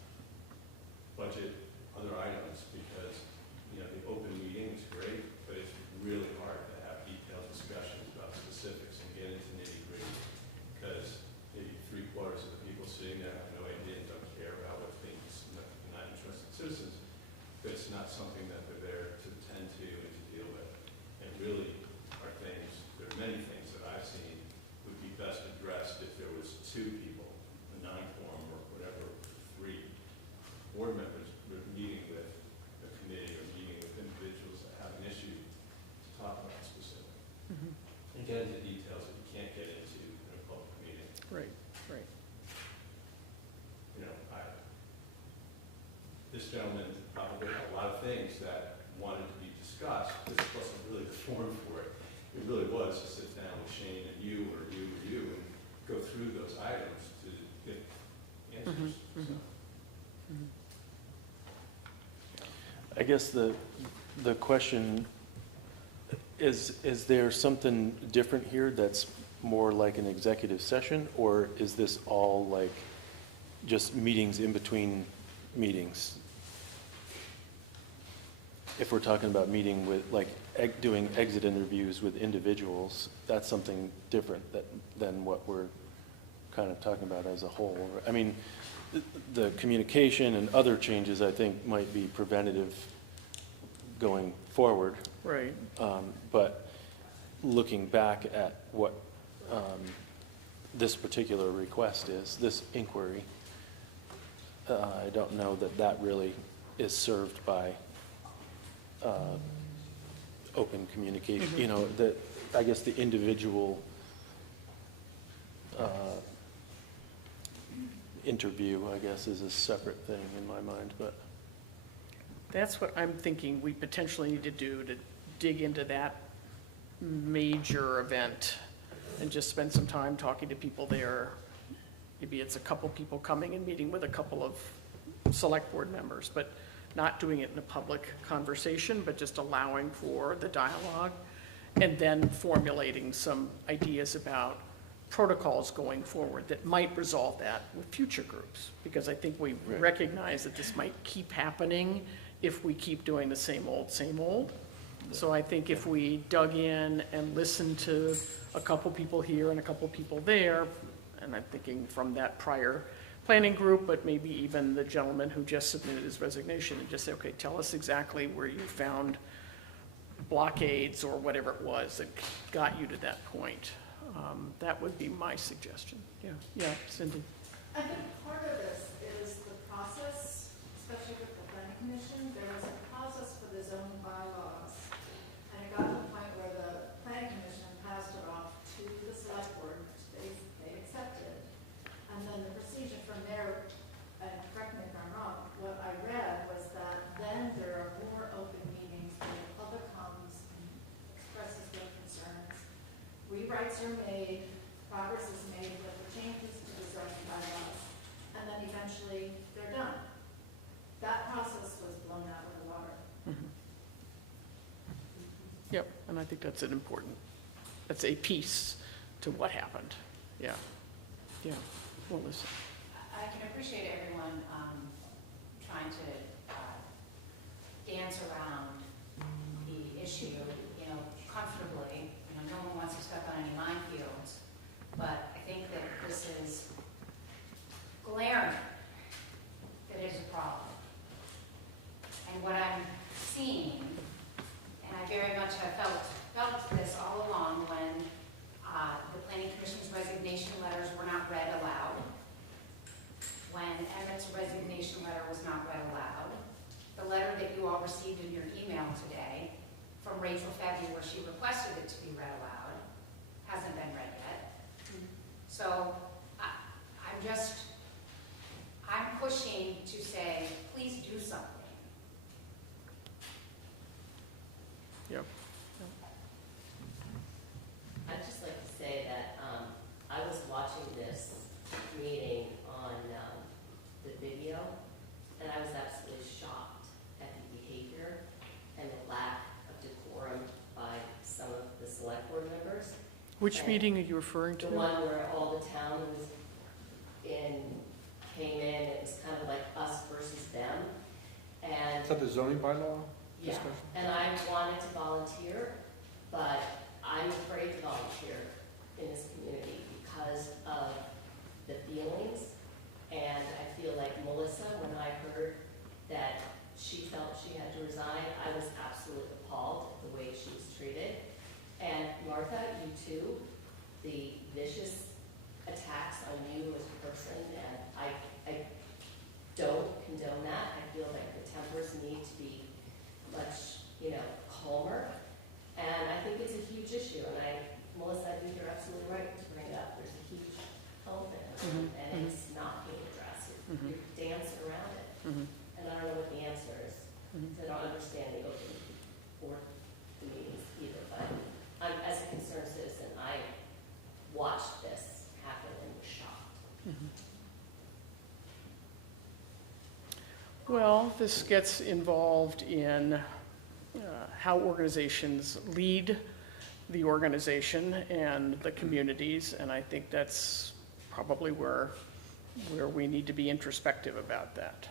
budget, other items, because, the open meeting is great, but it's really hard to have detailed discussions about specifics and get into nitty-gritty, because maybe 3/4 of the people sitting there have no idea and don't care about what's being, not interested citizens, but it's not something that they're there to attend to and to deal with. And really are things, there are many things that I've seen would be best addressed if there was 2 people, a 9-quorum or whatever, 3 board members were meeting with a committee or meeting with individuals that have an issue to talk about specific. And get into details that you can't get into in a public meeting. Right, right. This gentleman probably had a lot of things that wanted to be discussed. This wasn't really the forum for it. It really was to sit down with Shane and you and go through those items to get answers. So. I guess the question is there something different here that's more like an executive session, or is this all like just meetings in between meetings? If we're talking about meeting with, like, doing exit interviews with individuals, that's something different than what we're kind of talking about as a whole. I mean, the communication and other changes, I think, might be preventative going forward. Right. But looking back at what this particular request is, this inquiry, I don't know that really is served by open communication. I guess the individual interview, I guess, is a separate thing in my mind, but. That's what I'm thinking we potentially need to do, to dig into that major event and just spend some time talking to people there. Maybe it's a couple people coming and meeting with a couple of select board members, but not doing it in a public conversation, but just allowing for the dialogue, and then formulating some ideas about protocols going forward that might resolve that with future groups. Because I think we Right. recognize that this might keep happening if we keep doing the same old, same old. So I think if we dug in and listened to a couple people here and a couple people there, and I'm thinking from that prior planning group, but maybe even the gentleman who just submitted his resignation, and just say, okay, tell us exactly where you found blockades or whatever it was that got you to that point. That would be my suggestion. Yeah, Cindy. I think part of this is the process, especially with the planning commission. There was a process for the zoning bylaws, and it got to the point where the planning commission passed it off to the select board, which they accepted. And then the procedure from there, and correct me if I'm wrong, what I read was that then there are more open meetings where the public comes and expresses their concerns. Rewrites are made, progress is made with the changes to the zoning bylaws, and then eventually they're done. That process was blown out of the water. Yep, and I think that's that's a piece to what happened. Yeah, well, listen. I can appreciate everyone trying to dance around the issue, comfortably. No one wants to step on any minefields, but I think that this is glaring that it is a problem. And what I'm seeing, and I very much have felt this all along when the Planning Commission's resignation letters were not read aloud, when Emmett's resignation letter was not read aloud, the letter that you all received in your email today from Rachel Febby where she requested it to be read aloud hasn't been read yet. So I'm pushing to say, please do something. Yep. I'd just like to say that I was watching this meeting on the video, and I was absolutely shocked at the behavior and the lack of decorum by some of the select board members. Which And meeting are you referring to? The one where all the town came in, it was kind of like us versus them. And Is that the zoning bylaw yeah, discussion? and I wanted to volunteer, but I'm afraid to volunteer in this community because of the feelings. And I feel like Melissa, when I heard that she felt she had to resign, I was absolutely appalled at the way she was treated. And Martha, you too, the vicious attacks on you as a person, and I don't condone that. I feel like the tempers need to be much, calmer. And I think it's a huge issue, and Melissa, I think you're absolutely right to bring it up. There's a huge elephant, and it's not being addressed. You're dancing around it. And I don't know what the answer is. I don't understand the open board meetings either, but as a concerned citizen, I watched this happen and was shocked. Well, this gets involved in how organizations lead the organization and the communities, and I think that's probably where we need to be introspective about that.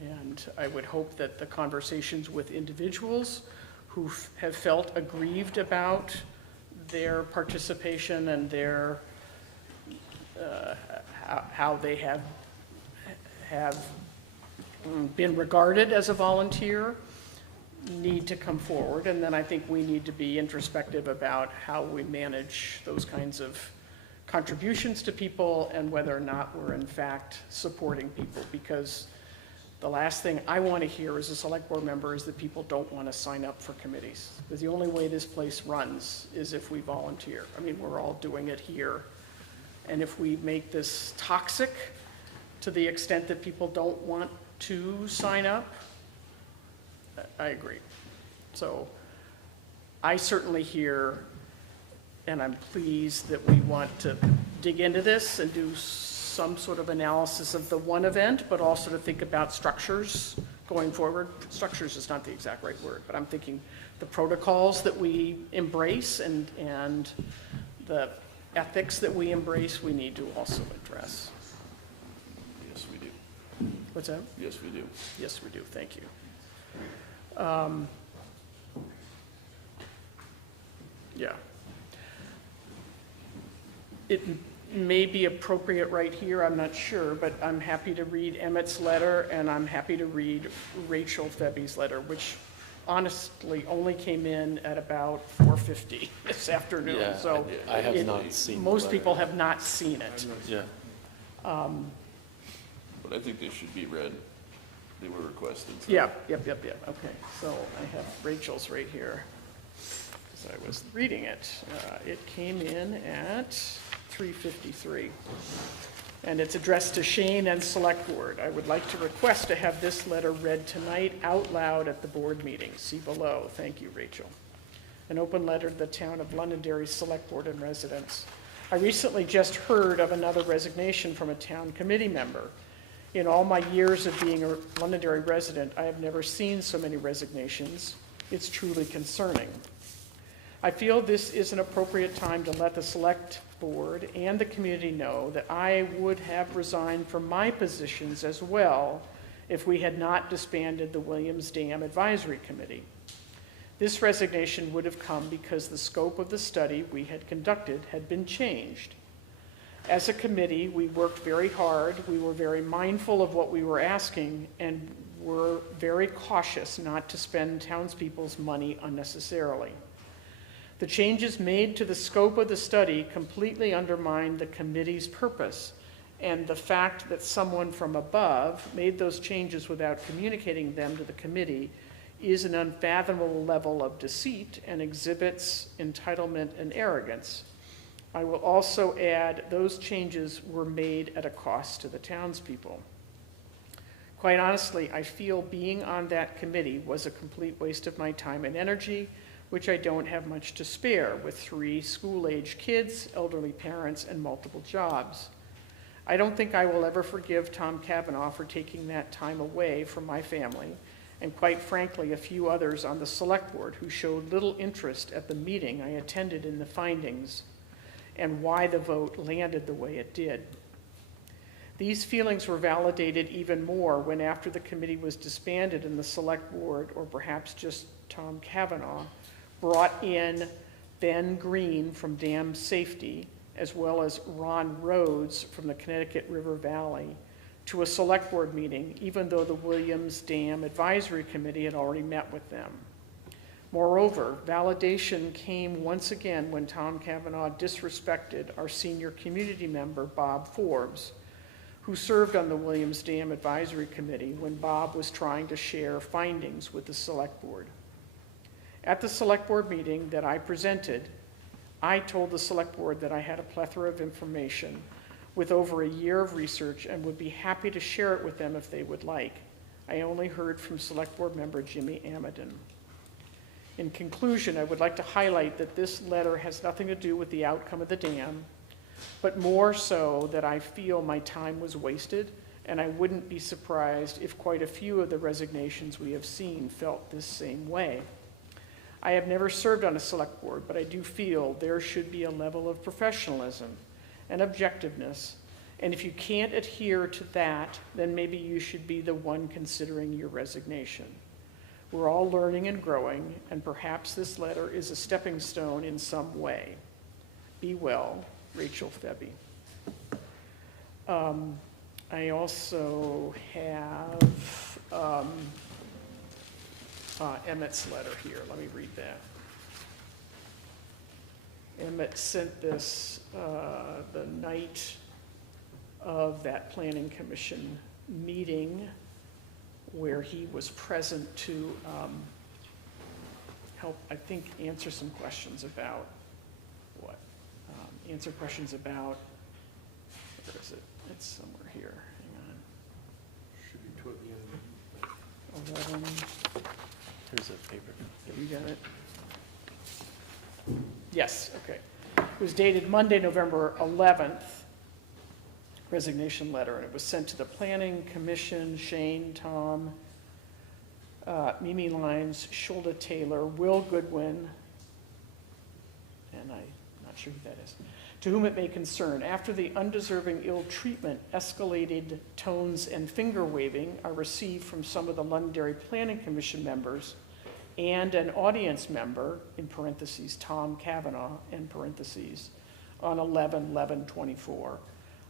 And I would hope that the conversations with individuals who have felt aggrieved about their participation and their how they have been regarded as a volunteer need to come forward, and then I think we need to be introspective about how we manage those kinds of contributions to people and whether or not we're in fact supporting people, because the last thing I want to hear as a select board member is that people don't want to sign up for committees, because the only way this place runs is if we volunteer. I mean, we're all doing it here, and if we make this toxic, to the extent that people don't want to sign up, I agree. So I certainly hear, and I'm pleased that we want to dig into this and do some sort of analysis of the one event, but also to think about structures going forward. Structures is not the exact right word, but I'm thinking the protocols that we embrace and the ethics that we embrace, we need to also address. Yes, we do. What's that? Yes, we do. Yes, we do. Thank you. Yeah. It may be appropriate right here, I'm not sure, but I'm happy to read Emmett's letter, and I'm happy to read Rachel Febby's letter, which honestly only came in at about 4:50 this afternoon. Yeah, So I have not seen the most letter. people have not seen it. Yeah. But I think they should be read. They were requested. So. Yep. Okay, so I have Rachel's right here, because I was reading it. It came in at 3:53. And it's addressed to Shane and Select Board. I would like to request to have this letter read tonight out loud at the board meeting. See below. Thank you, Rachel. An open letter to the town of Londonderry Select Board and residents. I recently just heard of another resignation from a town committee member. In all my years of being a Londonderry resident, I have never seen so many resignations. It's truly concerning. I feel this is an appropriate time to let the Select Board and the community know that I would have resigned from my positions as well if we had not disbanded the Williams Dam Advisory Committee. This resignation would have come because the scope of the study we had conducted had been changed. As a committee, we worked very hard, we were very mindful of what we were asking, and were very cautious not to spend townspeople's money unnecessarily. The changes made to the scope of the study completely undermined the committee's purpose, and the fact that someone from above made those changes without communicating them to the committee is an unfathomable level of deceit and exhibits entitlement and arrogance. I will also add those changes were made at a cost to the townspeople. Quite honestly, I feel being on that committee was a complete waste of my time and energy, which I don't have much to spare with 3 school-age kids, elderly parents, and multiple jobs. I don't think I will ever forgive Tom Cavanaugh for taking that time away from my family, and quite frankly, a few others on the Select Board who showed little interest at the meeting I attended in the findings and why the vote landed the way it did. These feelings were validated even more when, after the committee was disbanded and the Select Board, or perhaps just Tom Cavanaugh, brought in Ben Green from Dam Safety, as well as Ron Rhodes from the Connecticut River Valley, to a Select Board meeting, even though the Williams Dam Advisory Committee had already met with them. Moreover, validation came once again when Tom Cavanaugh disrespected our senior community member, Bob Forbes, who served on the Williams Dam Advisory Committee when Bob was trying to share findings with the Select Board. At the Select Board meeting that I presented, I told the Select Board that I had a plethora of information with over a year of research and would be happy to share it with them if they would like. I only heard from Select Board member Jimmy Amadon. In conclusion, I would like to highlight that this letter has nothing to do with the outcome of the dam, but more so that I feel my time was wasted, and I wouldn't be surprised if quite a few of the resignations we have seen felt this same way. I have never served on a Select Board, but I do feel there should be a level of professionalism and objectiveness, and if you can't adhere to that, then maybe you should be the one considering your resignation. We're all learning and growing, and perhaps this letter is a stepping stone in some way. Be well, Rachel Febby. I also have Emmett's letter here. Let me read that. Emmett sent this the night of that Planning Commission meeting where he was present to help, I think, answer some questions about what? Answer questions about, where is it? It's somewhere here, hang on. 11, Here's a paper. you got it? Yes, okay. It was dated Monday, November 11th, resignation letter, and it was sent to the Planning Commission, Shane, Tom, Mimi Lyons, Shulda Taylor, Will Goodwin, and I'm not sure who that is, to whom it may concern. After the undeserving ill treatment, escalated tones and finger waving are received from some of the Londonderry Planning Commission members and an audience member, in parentheses, Tom Kavanaugh, in parentheses, on 11/11/24.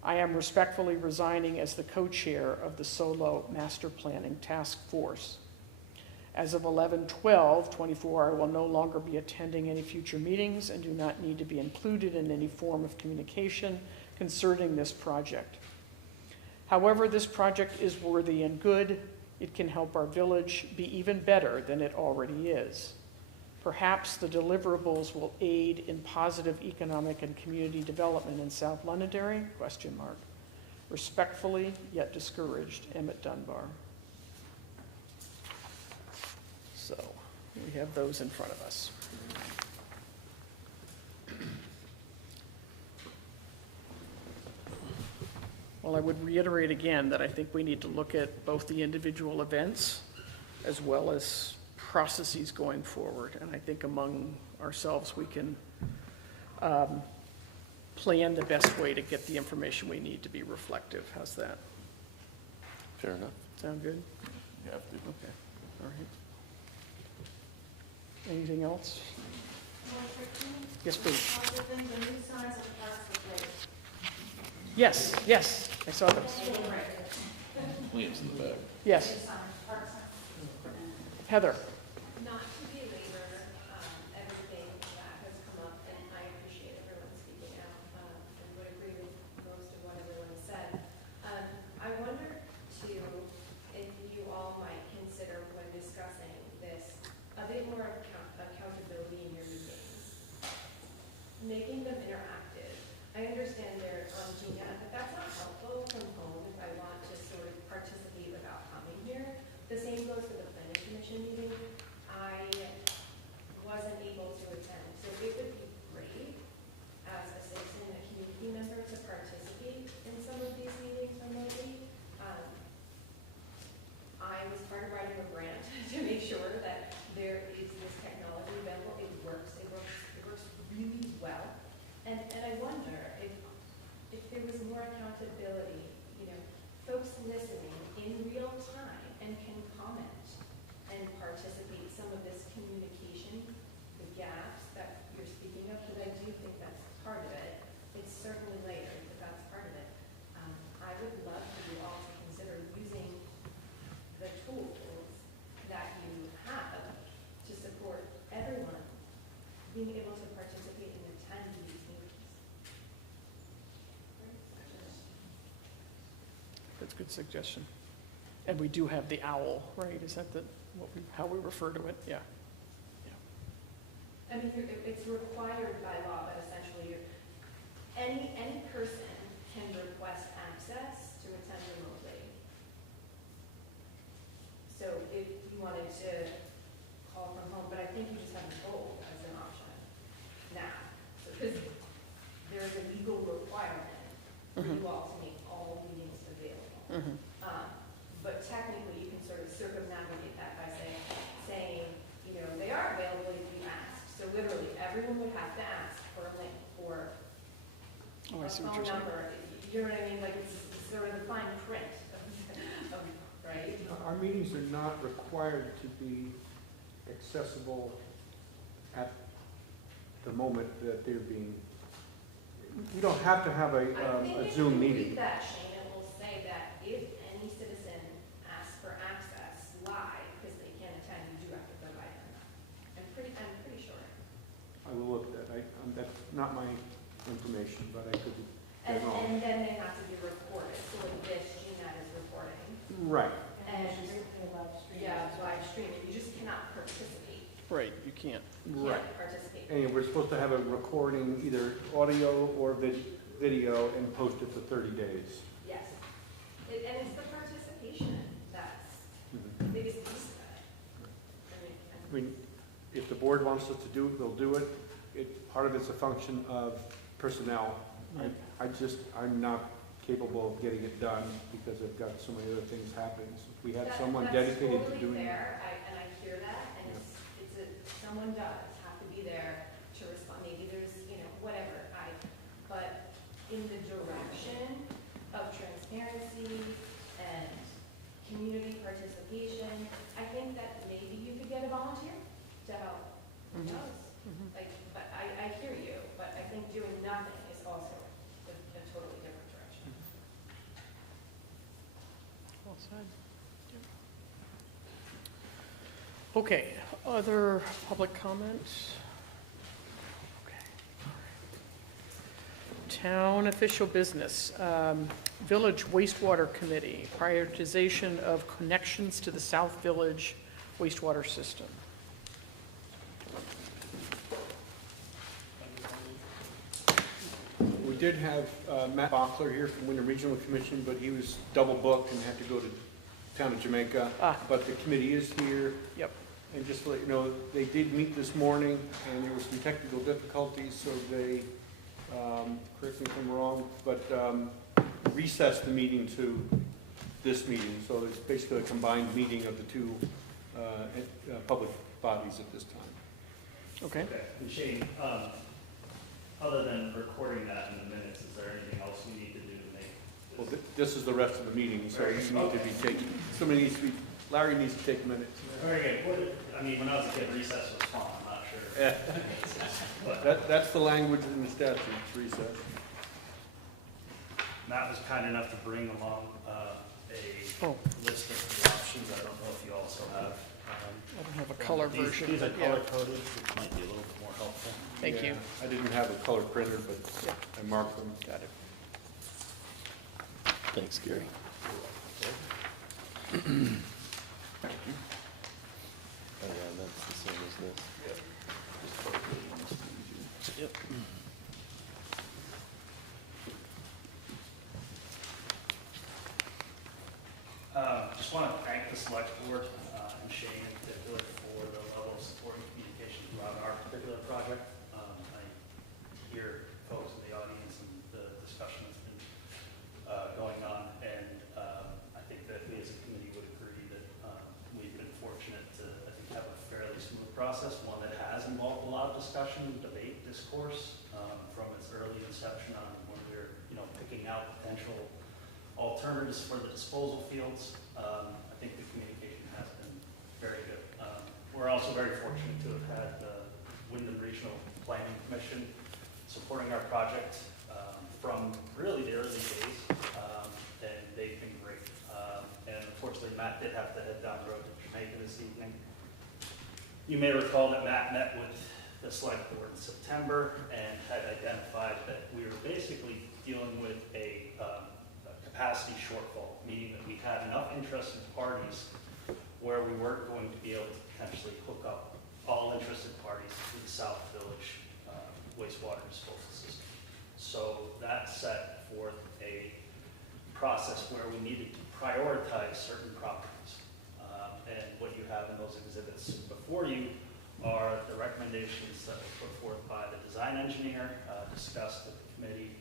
I am respectfully resigning as the co-chair of the Solo Master Planning Task Force. As of 11/12/24, I will no longer be attending any future meetings and do not need to be included in any form of communication concerning this project. However, this project is worthy and good. It can help our village be even better than it already is. Perhaps the deliverables will aid in positive economic and community development in South Londonderry? ? Respectfully, yet discouraged, Emmett Dunbar. So we have those in front of us. Well, I would reiterate again that I think we need to look at both the individual events as well as processes going forward. And I think among ourselves, we can plan the best way to get the information we need to be reflective. How's that? Fair enough. Sound good? You have to. Okay, all right. Anything else? Yes, please. Other than the new signs of the parks look great. Yes, yes, I saw those. Liam's in the back. Yes, New signs, park signs. Heather. Not to belabor everything that has come up, and I appreciate everyone speaking out, and would agree with most of what everyone has said. I wonder too, if you all might consider when discussing this, a bit more accountability in your meetings. Making them interactive. I understand they're on GNAT, but that's not helpful from home if I want to sort of participate without coming here. The same goes for the planning commission meeting. I wasn't able to attend, so it would be great as a citizen, a community member, to participate in some of these meetings remotely. I was part of writing a grant to make sure that there is this technology available. It works really well. And I wonder if there was more accountability, folks listening in real time and can comment and participate, some of this communication, the gaps that you're speaking of, because I do think that's part of it. It's certainly later, but that's part of it. I would love for you all to consider using the tools that you have to support everyone being able to participate and attend these meetings. That's a good suggestion. And we do have the OWL, right? Is that how we refer to it? Yeah. I mean, it's required by law, but essentially, any person can request access to attend remotely. So if you wanted to call from home, but I think you just have both as an option now. Because there's a legal requirement for you all to make all meetings available. But technically, you can sort of circumnavigate that by saying, they are available if you ask. So literally, everyone would have to ask for a link or a phone number. You know what I mean? Like, it's sort of the fine print of right? Our meetings are not required to be accessible at the moment that they're being, you don't have to have a Zoom meeting. I think if you read that, Shane, it will say that if any citizen asks for access live, because they can't attend, you do have to provide them that. I'm pretty sure. I will look at that. That's not my information, but I could And get wrong. then they have to be recorded, so like this, GNAT is recording. Right. And Yeah, live streaming, you just cannot participate. Right, you can't. You Right. can't participate. And we're supposed to have a recording, either audio or video, and post it for 30 days. Yes. And it's the participation that's the biggest piece I mean, if the board wants us to do it, they'll do it. Part of it's a function of personnel. I'm not capable of getting it done because I've got so many other things happening. So if we had someone dedicated to doing it. That's totally fair, and I hear that, and someone does have to be there to respond, maybe there's, whatever, but in the direction of transparency and community participation, I think that maybe you could get a volunteer to help, who knows? But I hear you, but I think doing nothing is also a totally different direction. Well said. Okay, other public comments? Okay. Town official business, Village Wastewater Committee, prioritization of connections to the South Village wastewater system. We did have Matt Bockler here from Wyndham Regional Commission, but he was double booked and had to go to town of Jamaica. But the committee is here. Yep. And just to let you know, they did meet this morning and there were some technical difficulties, so they, correct me if I'm wrong, but recessed the meeting to this meeting. So it's basically a combined meeting of the two public bodies at this time. Okay. And Shane, other than recording that in the minutes, is there anything else you need to do to make this? Well, this is the rest of the meeting, so you need to be taking, somebody needs to be, Larry needs to take minutes. Very good. When I was a kid, recess was fun, I'm not sure. But That's the language in the statute, it's recess. Matt was kind enough to bring along a list of the options. I don't know if you also have. I don't have a color version. These are but yeah. color coded, which might be a little bit more helpful. Thank you. I didn't have a color printer, but I marked them. Got it. Thanks, Gary. Oh, yeah, that's the same as this. Yep. Just want to thank the select board and Shane in particular for the level of support and communication throughout our particular project. I hear folks in the audience and the discussion that's been going on, and I think that we as a committee would agree that we've been fortunate to, I think, have a fairly smooth process, one that has involved a lot of discussion, debate, discourse from its early inception on when we were, picking out potential alternatives for the disposal fields. I think the communication has been very good. We're also very fortunate to have had the Wyndham Regional Planning Commission supporting our project from really the early days, and they've been great. And unfortunately, Matt did have to head down the road to Jamaica this evening. You may recall that Matt met with the select board in September and had identified that we were basically dealing with a capacity shortfall, meaning that we had enough interested parties where we weren't going to be able to potentially hook up all interested parties to the South Village wastewater disposal system. So that set forth a process where we needed to prioritize certain properties. And what you have in those exhibits before you are the recommendations that were put forth by the design engineer, discussed with the committee,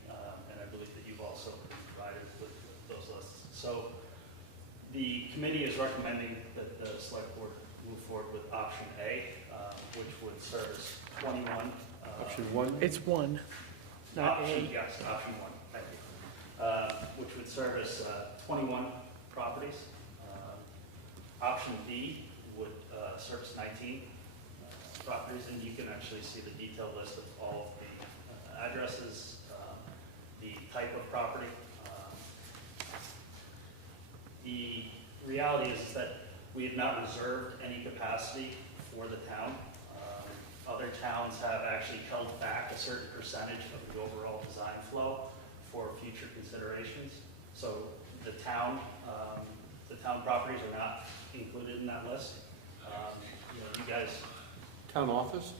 and I believe that you've also provided with those lists. So the committee is recommending that the select board move forward with option A, which would service 21. Option one? It's one, not Option, A. yes, option one, thank you. Which would service 21 properties. Option B would service 19 properties, and you can actually see the detailed list of all of the addresses, the type of property. The reality is that we have not reserved any capacity for the town. Other towns have actually held back a certain percentage of the overall design flow for future considerations. So the town properties are not included in that list. You guys. Town office?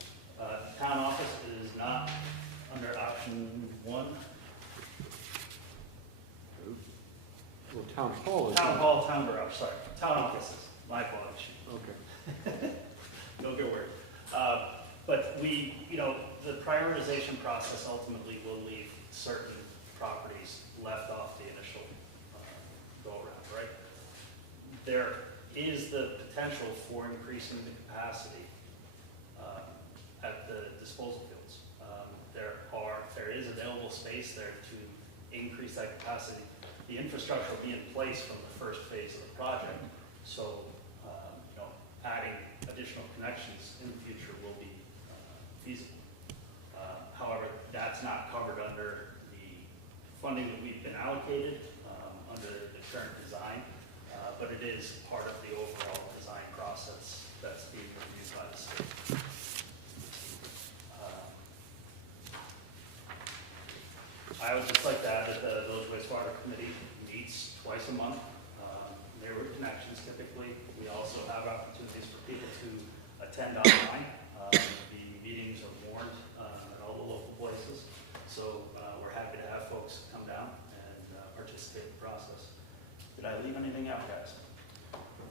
Town office is not under option one. Well, town hall is. Town hall, town garage, sorry. Town offices, my apologies. Okay. Don't get the prioritization process ultimately will leave certain properties left off the initial go-around, right? There is the potential for increasing the capacity at the disposal fields. There is available space there to increase that capacity. The infrastructure will be in place from the first phase of the project, so adding additional connections in the future will be feasible. However, that's not covered under the funding that we've been allocated under the current design, but it is part of the overall design process that's being reviewed by the state. I would just like to add that the Village Wastewater Committee meets twice a month. Neighborhood connections typically. We also have opportunities for people to attend online. The meetings are warned at all the local places. So we're happy to have folks come down and participate in the process. Did I leave anything out, guys?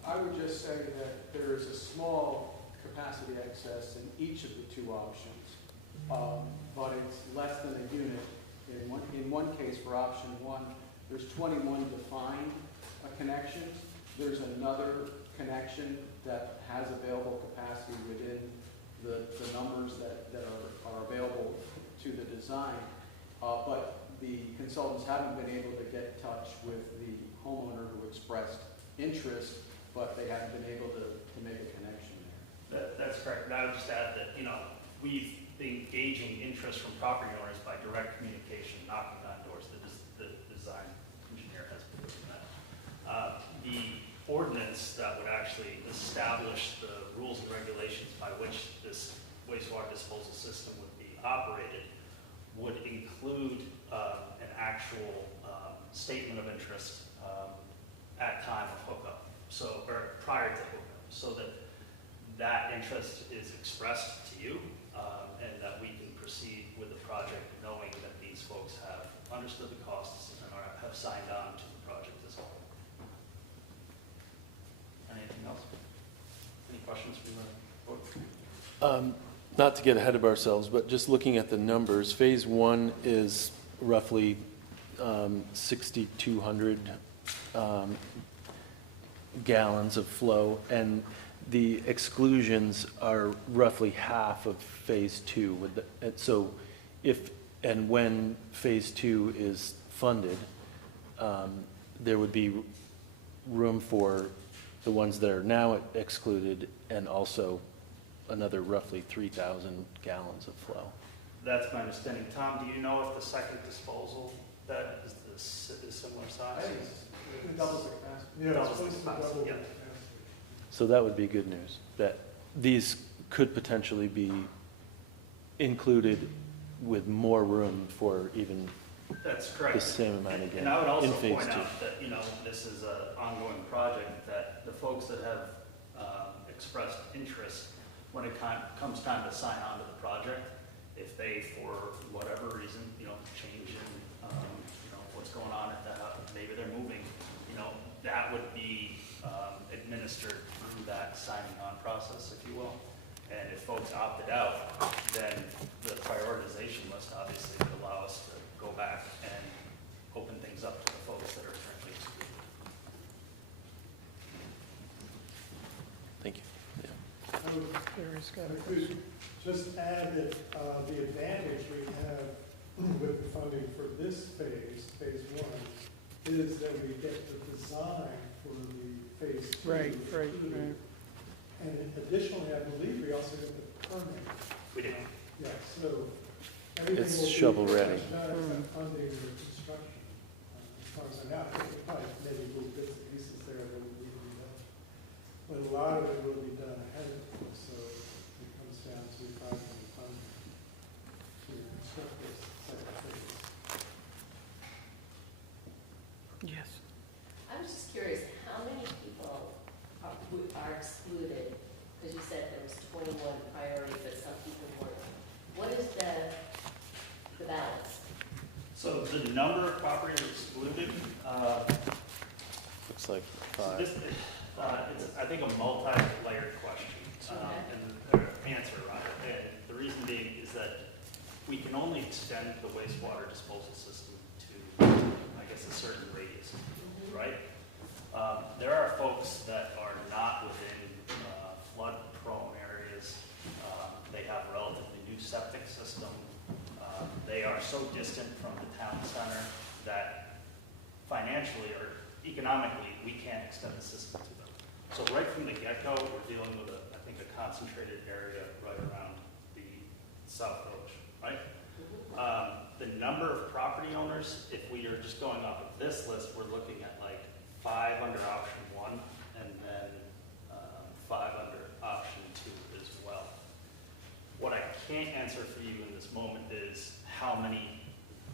I would just say that there is a small capacity excess in each of the two options, but it's less than a unit. In one case, for option one, there's 21 defined connections. There's another connection that has available capacity within the numbers that are available to the design. But the consultants haven't been able to get in touch with the homeowner who expressed interest, but they haven't been able to make a connection there. That's correct. But I would just add that, we've been gauging interest from property owners by direct communication, knocking on doors. The design engineer has been doing that. The ordinance that would actually establish the rules and regulations by which this wastewater disposal system would be operated would include an actual statement of interest at time of hookup, or prior to hookup, so that interest is expressed to you, and that we can proceed with the project knowing that these folks have understood the costs and have signed on to the project as well. Anything else? Any questions from the board? Not to get ahead of ourselves, but just looking at the numbers, phase one is roughly 6,200 gallons of flow, and the exclusions are roughly half of phase two. So if and when phase two is funded, there would be room for the ones that are now excluded and also another roughly 3,000 gallons of flow. That's my understanding. Tom, do you know if the second disposal that is similar size? It doubles the capacity. Yeah, it's Doubles the supposed to capacity, double the yeah. capacity. So that would be good news, that these could potentially be included with more room for even That's correct. the same amount again And I would also in phase point two. out that, this is an ongoing project, that the folks that have expressed interest, when it comes time to sign on to the project, if they, for whatever reason, change in, what's going on at the house, maybe they're moving, that would be administered through that signing on process, if you will. And if folks opted out, then the prioritization list obviously would allow us to go back and open things up to the folks that are currently excluded. Thank you. Yeah. I would Larry's got I a could just add that the advantage we have with the funding for this phase one, is that we get the design for the phase two. Right. And additionally, I believe we also get the permit. We do. Yeah, so everything It's will be shovel ready. Not about funding or construction. As far as I know, I think it might, maybe little bits and pieces there that would need to be done. But a lot of it will be done ahead of time, so it comes down to finding the funding to construct this second phase. Yes. I was just curious, how many people are excluded? Because you said there was 21 priority, but some people weren't. What is the balance? So the number of properties excluded, Looks like so 5. this, it's, I think, a multi-layered question, Okay. and answer, rather. And the reason being that we can only extend the wastewater disposal system to, I guess, a certain radius, right? There are folks that are not within flood-prone areas. They have a relatively new septic system. They are so distant from the town center that financially or economically, we can't extend the system to them. So right from the get-go, we're dealing with, I think, a concentrated area right around the South Village, right? The number of property owners, if we are just going off of this list, we're looking at like 5 under option 1 and then 5 under option 2 as well. What I can't answer for you in this moment is how many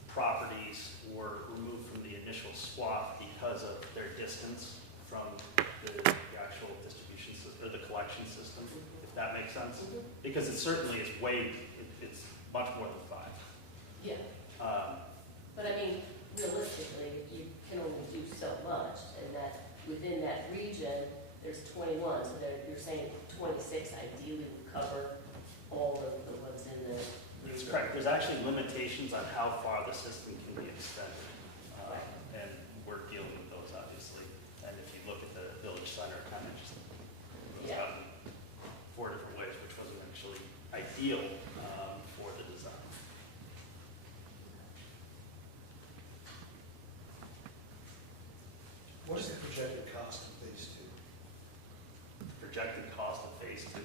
properties were removed from the initial swath because of their distance from the actual distribution system, or the collection system, if that makes sense. Because it certainly is it's much more than 5. Yeah. But I mean, realistically, you can only do so much, and that within that region, there's 21, so that you're saying 26 ideally would cover all of the ones in the. That's correct. There's actually limitations on how far the system can be extended. And we're dealing with those, obviously. And if you look at the village center, it kind of just goes out in 4 different ways, which wasn't actually ideal for the design. What is the projected cost of phase 2? Projected cost of phase 2.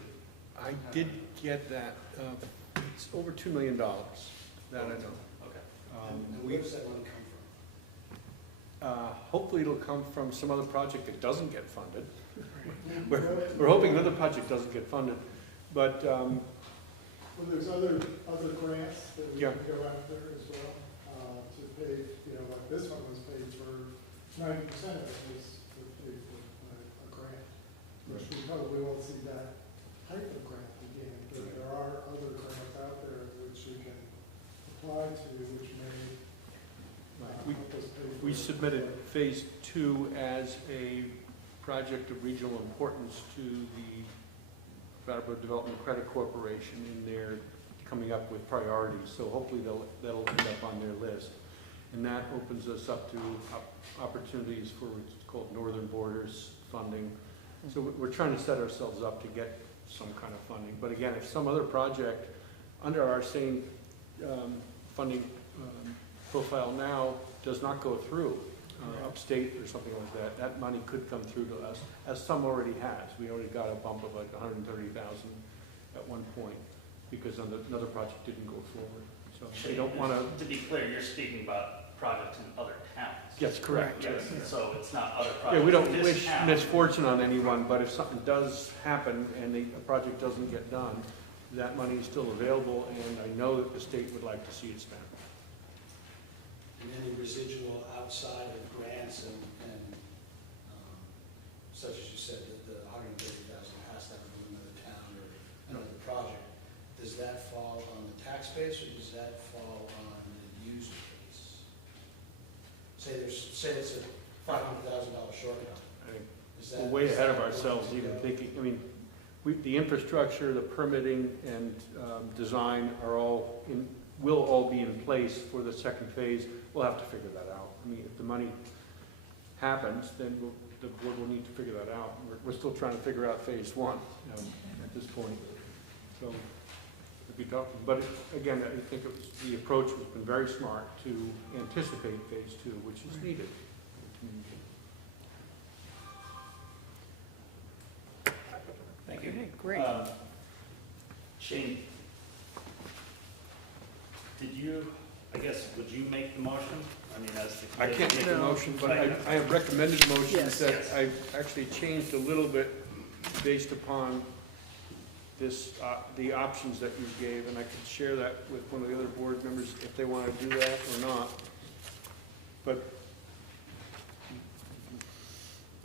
I did get that, it's over $2 million, that I know. Okay. And where does that money come from? Hopefully it'll come from some other project that doesn't get funded. We're hoping another project doesn't get funded, but, Well, there's other grants that we Yeah. can go after as well, to pay, like this one was paid for 90% of it was paid for a grant, which we probably won't see that type of grant again, but there are other grants out there which we can apply to, which may help us pay for. we submitted Phase 2 as a project of regional importance to the Brattleboro Development Credit Corporation, and they're coming up with priorities, so hopefully that'll end up on their list. And that opens us up to opportunities for what's called Northern Borders funding. So we're trying to set ourselves up to get some kind of funding. But again, if some other project under our same funding profile now does not go through, upstate or something like that, that money could come through to us, as some already has. We already got a bump of like 130,000 at one point because another project didn't go forward. So we don't want to. To be clear, you're speaking about projects in other towns. Yes, correct. Yes, so it's not other projects. Yeah, we don't in this wish town. misfortune on anyone, but if something does happen and a project doesn't get done, that money is still available, and I know that the state would like to see it spent. And any residual outside of grants and such as you said, the 130,000 has to have to go to another town or another project. Does that fall on the tax base or does that fall on the user base? Say it's a $500,000 shortcut. Is that? We're way ahead of ourselves even thinking, I mean, the infrastructure, the permitting, and design will all be in place for the second phase. We'll have to figure that out. I mean, if the money happens, then the board will need to figure that out. We're still trying to figure out phase 1 at this point. So we'll be talking, but again, I think the approach has been very smart to anticipate phase 2, which is needed. Thank you. Okay, great. Shane, would you make the motion? I mean, as the. I can't make a motion, but I have recommended motions Yes. that Yes. I've actually changed a little bit based upon this, the options that you gave, and I could share that with one of the other board members if they want to do that or not. But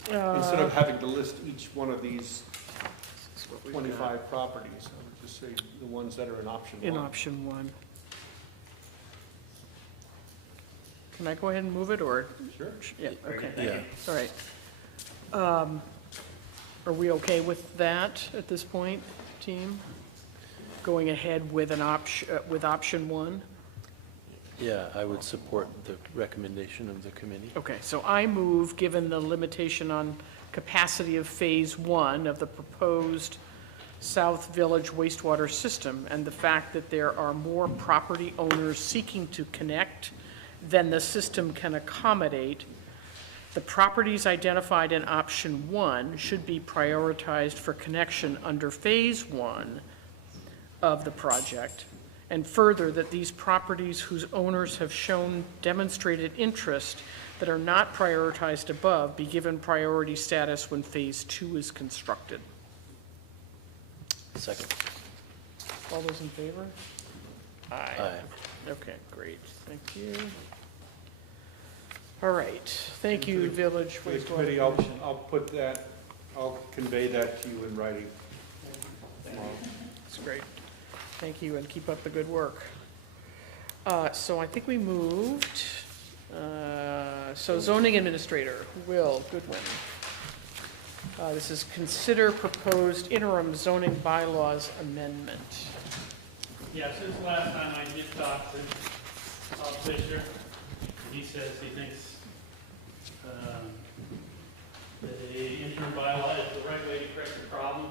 instead of having to list each one of these 25 properties, I would just say the ones that are in option 1. In option 1. Can I go ahead and move it, or? Sure. Yeah, okay. Yeah. All right. Are we okay with that at this point, team? going ahead with with option one? Yeah, I would support the recommendation of the committee. Okay, so I move, given the limitation on capacity of Phase 1 of the proposed South Village wastewater system, and the fact that there are more property owners seeking to connect than the system can accommodate, the properties identified in option 1 should be prioritized for connection under Phase 1 of the project. And further, that these properties whose owners have shown demonstrated interest that are not prioritized above be given priority status when Phase 2 is constructed. Second. All those in favor? Aye. Okay, great, thank you. All right, thank you, Village For the Wastewater committee, Commission. I'll convey that to you in writing. That's great. Thank you, and keep up the good work. So I think we moved, so zoning administrator, Will Goodwin. This is consider proposed interim zoning bylaws amendment. Yeah, since last time I did talk to Bob Fisher, he says he thinks that the interim bylaw is the right way to correct the problem.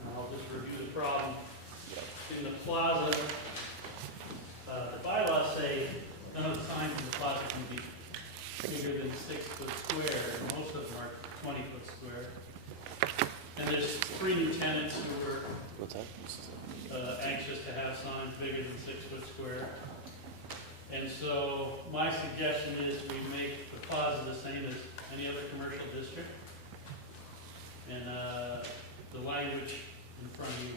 And I'll just review the problem. In the plaza, the bylaws say none of the signs in the plaza can be bigger than 6 foot square, and most of them are 20 foot square. And there's 3 new tenants who were What's that? anxious to have signs bigger than 6 foot square. And so my suggestion is we make the plaza the same as any other commercial district. And the language in front of you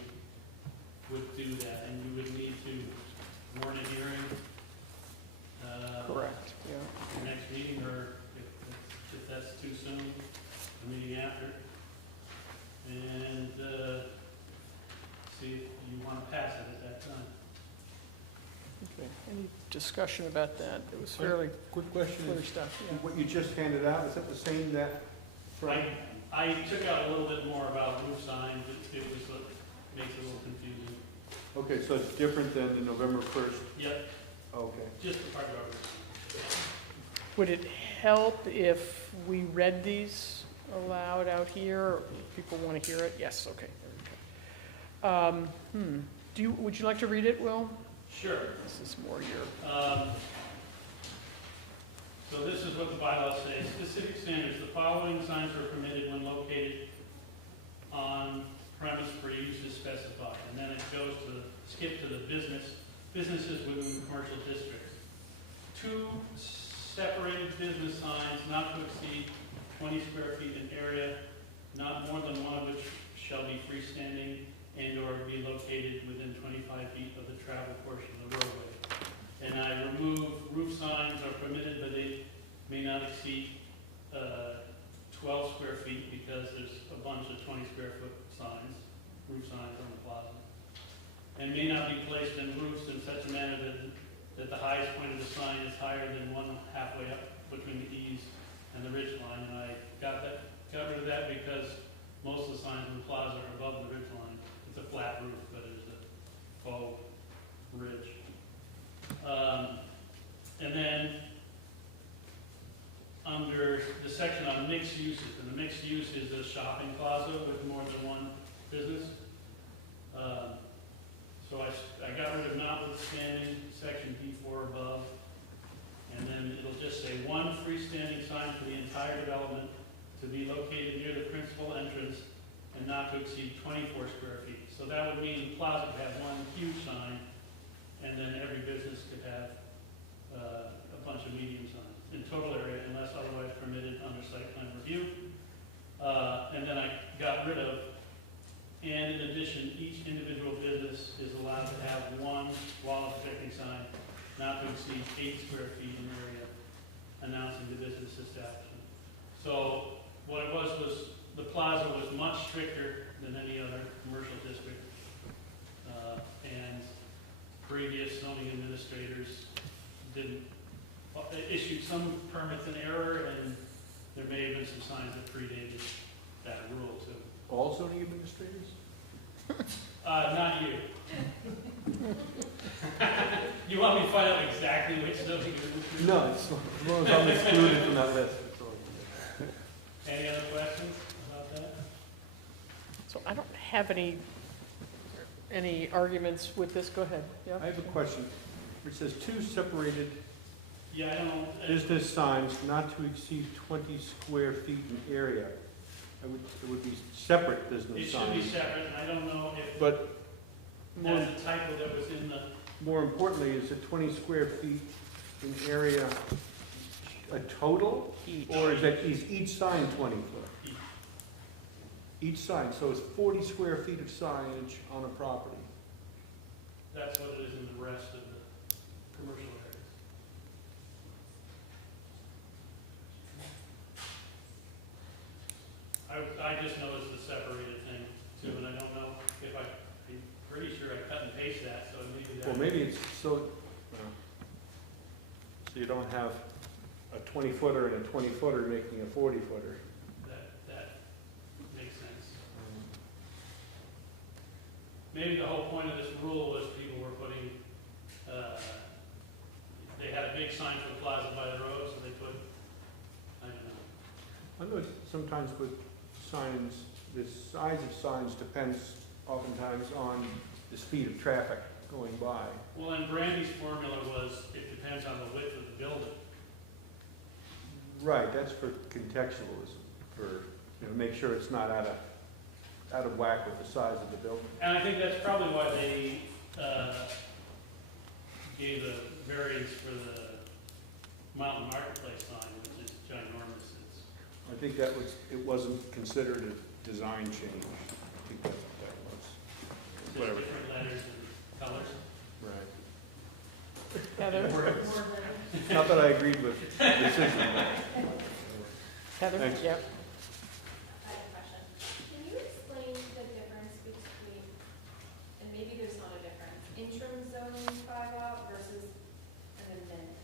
would do that, and you would need to warn a hearing. Correct, yeah. The next meeting, or if that's too soon, the meeting after. And see if you want to pass it at that time. Okay, any discussion about that? It was fairly Quick question clear is, stuff, yeah. what you just handed out, is that the same that from? I took out a little bit more about roof signs. It was what makes it a little confusing. Okay, so it's different than the November 1st? Yep, Okay. just the part about roof. Would it help if we read these aloud out here? People want to hear it? Yes, okay. There we go. Would you like to read it, Will? Sure. This is more your, So this is what the bylaws say. Specific standards. The following signs are permitted when located on premise for use as specified. And then it goes to skip to the businesses within the commercial districts. 2 separated business signs not to exceed 20 square feet in area, not more than one of which shall be freestanding and/or be located within 25 feet of the travel portion of the roadway. And I remove roof signs are permitted, but they may not exceed 12 square feet because there's a bunch of 20 square foot signs, roof signs on the plaza. And may not be placed in roofs in such a manner that the highest point of the sign is higher than one halfway up between the eaves and the ridge line. And I got rid of that because most of the signs in the plaza are above the ridge line. It's a flat roof, but it's a faux ridge. And then under the section on mixed uses, and the mixed use is a shopping plaza with more than one business. So I got rid of notwithstanding section B4 above, and then it'll just say 1 freestanding sign for the entire development to be located near the principal entrance and not to exceed 24 square feet. So that would mean the plaza could have 1 huge sign, and then every business could have a bunch of medium signs in total area unless otherwise permitted under site plan review. And then I got rid of, and in addition, each individual business is allowed to have 1 wall projecting sign not to exceed 8 square feet in area announcing the business establishment. So what it was the plaza was much stricter than any other commercial district. And previous zoning administrators issued some permits in error, and there may have been some signs that predated that rule too. All zoning administrators? Not you. You want me to find out exactly which zoning? No, as long as I'm excluded from that list. That's all. Any other questions about that? So I don't have any arguments with this. Go ahead. I Yeah. have a question. It says 2 separated Yeah, I don't. business signs not to exceed 20 square feet in area. It would be separate It business should be signs. separate, and I don't know if But more, that's a typo that was in the, more importantly, is it 20 square feet in area a total? Each. Or is each sign 20 foot? Each sign, so it's 40 square feet of signage on a property. that's what it is in the rest of the commercial areas. I just know it's a separated thing too, and I don't know if I'm pretty sure I cut and paste that, so maybe that. Well, maybe it's so you don't have a 20 footer and a 20 footer making a 40 footer. That makes sense. Maybe the whole point of this rule was people were putting, they had a big sign for the plaza by the road, so they put, I don't know. I know sometimes with signs, the size of signs depends oftentimes on the speed of traffic going by. Well, and Brandy's formula was, it depends on the width of the building. Right, that's for contextualism, for, make sure it's not out of whack with the size of the building. And I think that's probably why they gave the variance for the Mountain Marketplace sign, which is ginormous. I think it wasn't considered a design change. I think that's what that was. It's Whatever. different letters and colors. Right. Heather? Not that I agreed with the decision. Heather? Thanks. Yeah. I have a question. Can you explain the difference between, and maybe there's not a difference, interim zoning bylaw versus an amendment?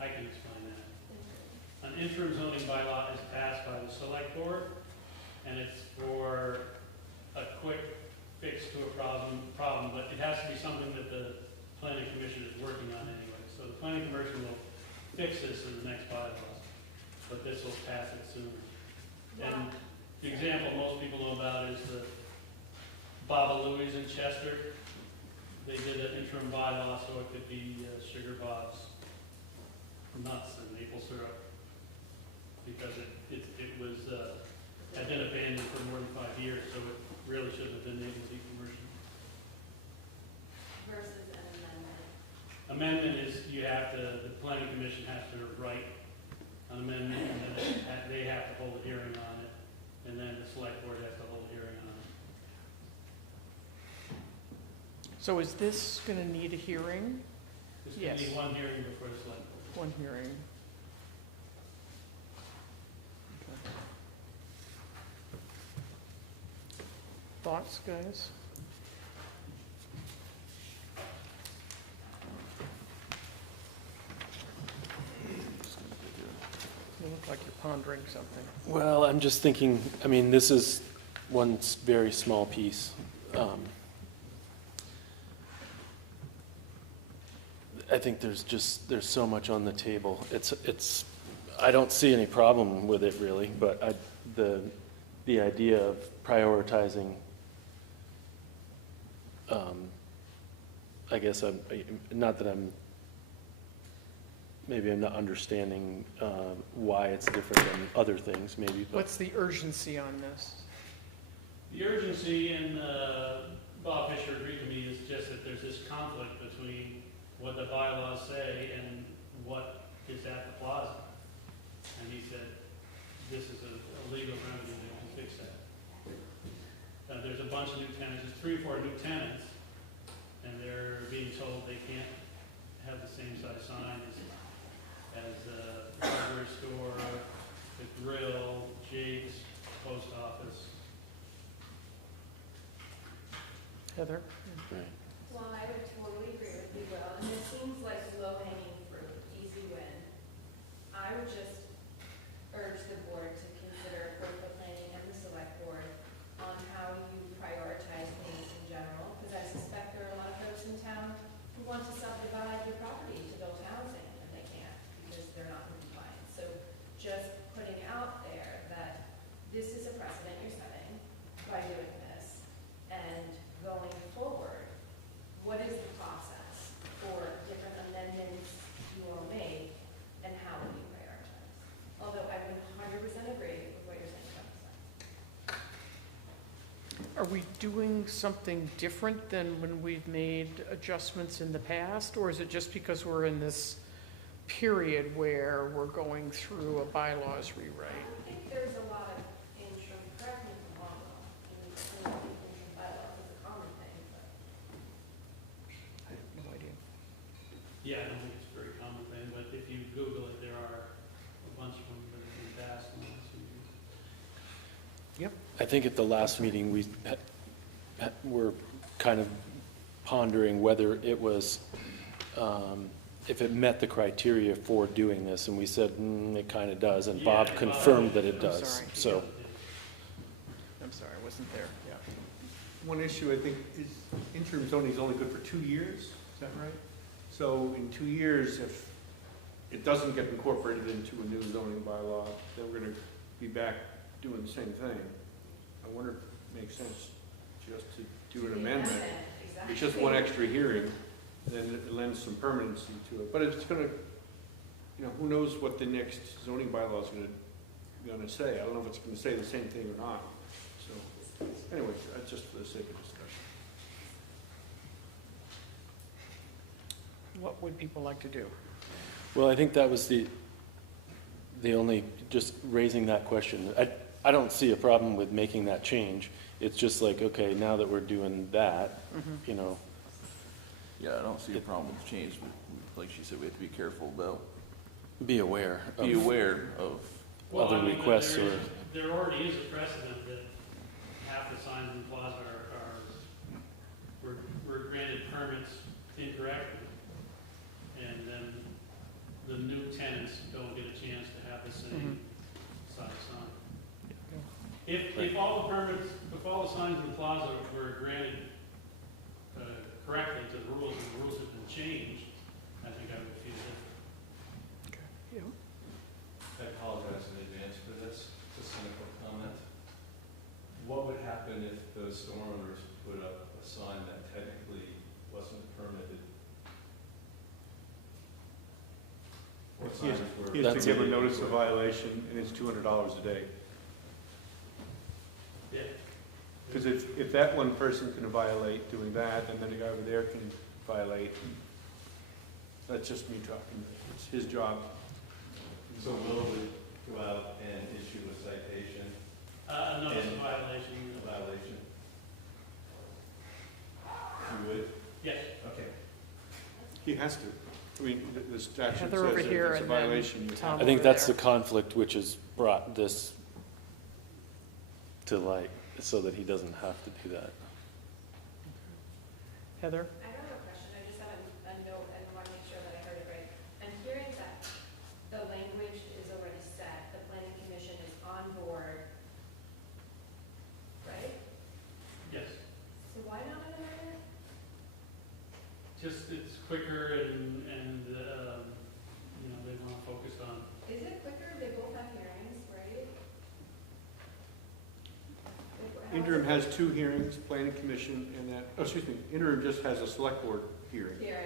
I can explain that. Interim. An interim zoning bylaw is passed by the select board, and it's for a quick fix to a problem, but it has to be something that the planning commission is working on anyway. So the planning commission will fix this in the next bylaws, but this will pass it sooner. And the example most people know about is the Baba Louie's in Chester. They did an interim bylaw so it could be Sugar Bob's nuts and maple syrup, because it was, had been abandoned for more than 5 years, so it really shouldn't have been able to be commercial. Versus an amendment. Amendment is, the planning commission has to write an amendment, and then they have to hold a hearing on it, and then the select board has to hold a hearing on it. So is this going to need a hearing? There's going to Yes. be one hearing before the select board. One hearing. Okay. Thoughts, guys? You look like you're pondering something. Well, I'm just thinking, this is one very small piece. I think there's so much on the table. I don't see any problem with it really, but the idea of prioritizing, I guess maybe I'm not understanding why it's different than other things, maybe. But What's the urgency on this? The urgency, and Bob Fisher agreed to me, is just that there's this conflict between what the bylaws say and what is at the plaza. And he said, this is a legal remedy that can fix that. There's a bunch of new tenants, there's 3 or 4 new tenants, and they're being told they can't have the same size sign as the hardware store, the grill, Jake's, post office. Heather? right. Well, I would totally agree with you, Will, and it seems like low-hanging fruit, easy win. I would just urge the board to consider both the planning and the select board on how you prioritize things in general. Are we doing something different than when we've made adjustments in the past? Or is it just because we're in this period where we're going through a bylaws I rewrite? don't think there's a lot of interim, correct me if I'm wrong, though. I mean, interim bylaws is a common thing, but. I have no idea. Yeah, I don't think it's a very common thing, but if you Google it, there are a bunch of them that have been passed in the last few years. I think at the last meeting, we were kind of pondering whether it was, if it met the criteria for doing this, and we said, it kind of does, and Bob Yeah, confirmed that it I'm does, sorry. so. I'm sorry, I wasn't there, yeah. One issue, I think, is interim zoning is only good for 2 years, is that right? So in 2 years, if it doesn't get incorporated into a new zoning bylaw, then we're gonna be back doing the same thing. I wonder if it makes sense just to do an amendment. Exactly. It's just one extra hearing, then it lends some permanency to it. But it's gonna, who knows what the next zoning bylaw is gonna say. I don't know if it's gonna say the same thing or not. So, anyway, that's just for the sake of discussion. What would people like to do? Well, I think that was the only, just raising that question. I don't see a problem with making that change. It's just like, okay, now that we're doing that, Yeah, I don't see a problem with the change, but like she said, we have to be careful about, be aware be of aware of, Well, I other mean, but requests there or. is- There already is a precedent that half the signs in the plaza were granted permits incorrectly. And then the new tenants don't get a chance to have the same size sign. If all the permits, if all the signs in the plaza were granted correctly to the rules, and the rules have been changed, I think I would feel different. I apologize in advance for this, it's a cynical comment. What would happen if those store owners put up a sign that technically wasn't permitted? What He has signs were? he has That's to give a a- notice of violation, and it's $200 a day. Yeah. Because if that one person can violate doing that, and then the guy over there can violate, that's just me talking. It's his job. So Will would go out and issue a citation, A notice of And- violation. a violation? You would? Yes. Okay. He has to. I mean, the statute says Heather over if here it's a and then violation, you Tom. have I think over that's the there. conflict which has brought this to light, so that he doesn't have to do that. Heather? I don't have a question, I just have a note and want to make sure that I heard it right. I'm hearing that the language is already set, the planning commission is on board, right? Yes. So why not an amendment? Just, it's quicker and, they want to focus on. Is it quicker? They both have hearings, right? Interim has 2 hearings, planning commission, and interim just has a select board hearing. Hearing,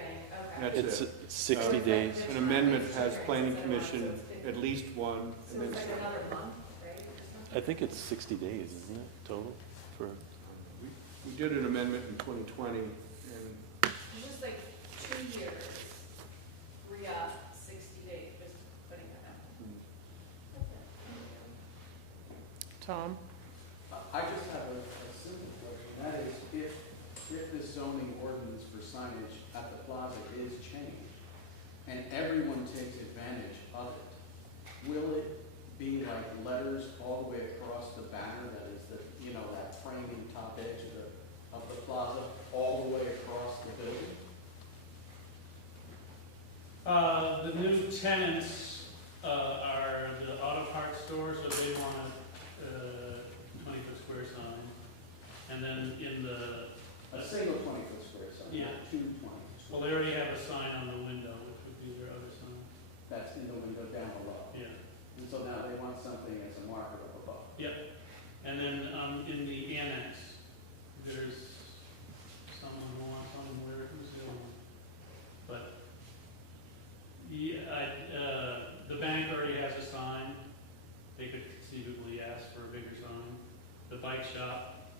okay. That's It's it. 60 Uh, days. An amendment has planning commission, at least one, So and it's then like another month, right, or something? I think it's 60 days, isn't it, total? For we did an amendment in 2020, and It's just like 2 years, re-up, 60 days, just putting that out. Tom? I just have a simple question, that is, if this zoning ordinance for signage at the plaza is changed, and everyone takes advantage of it, will it be like letters all the way across the banner, that is that framing top edge of the plaza, all the way across the building? The new tenants are the auto parts store, so they want a 20-foot square sign. And then in the, A single 20-foot square sign, Yeah. not 2 20. well, they already have a sign on the window, which would be their other sign. That's in the window down below. Yeah. And so now they want something as a marker up above. And then in the annex, there's someone who wants something, who's the other one? But, the bank already has a sign. They could conceivably ask for a bigger sign. The bike shop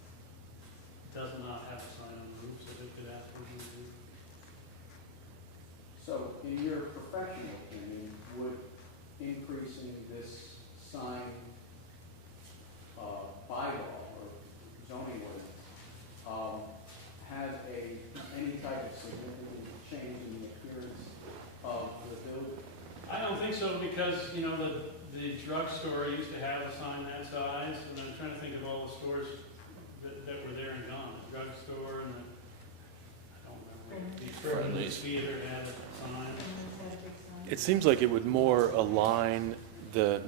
So in your professional opinion, would increasing this sign bylaw or zoning ordinance have any type of significant change in the appearance of the building? I don't think so, because, the drugstore used to have a sign that size, and I'm trying to think of all the stores that were there and gone. The drugstore and I don't remember. The theater had a sign. It seems like it would more align the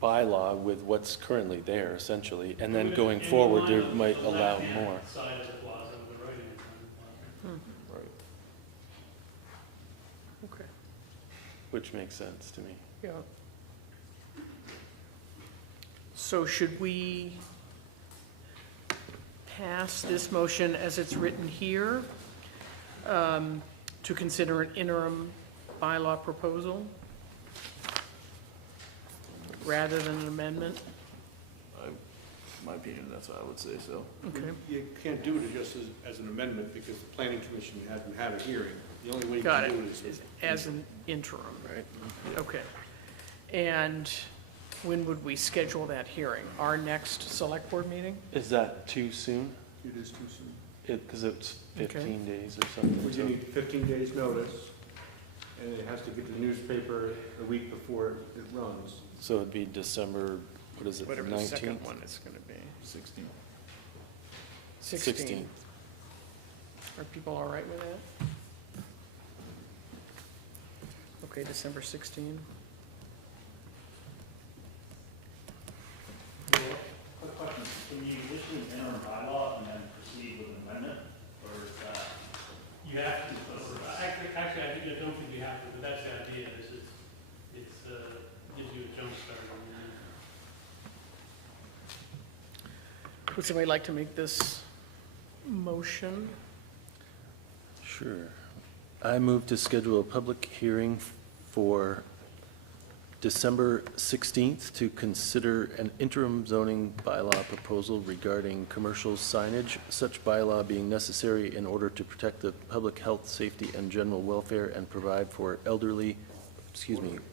bylaw with what's currently there, essentially, and then going forward, there might allow more. Side of the plaza, the right-hand side of the plaza. Right. Okay. Which makes sense to me. Yeah. So should we pass this motion as it's written here to consider an interim bylaw proposal rather than an amendment? My opinion, that's what I would say, so. Okay, You can't do it just as an amendment because the planning commission hasn't had a hearing. The only way you got can it, do it is. as an interim, Right. okay. And when would we schedule that hearing? Our next select board meeting? Is that too soon? It is too soon. Because it's Okay. 15 days or something. We so- need 15 days notice, and it has to get to the newspaper a week before it runs. So it'd be December, what is it, Whatever the 19th? second one is gonna be. 16. 16th. Are people all right with that? Okay, December 16th. Quick question, can you issue an interim bylaw and then proceed with an amendment, or is that? You have to, actually, I don't think you have to, but that's the idea, is it's, gives you a jump start on that. Would somebody like to make this motion? Sure. I move to schedule a public hearing for December 16th to consider an interim zoning bylaw proposal regarding commercial signage, such bylaw being necessary in order to protect the public health, safety, and general welfare and provide for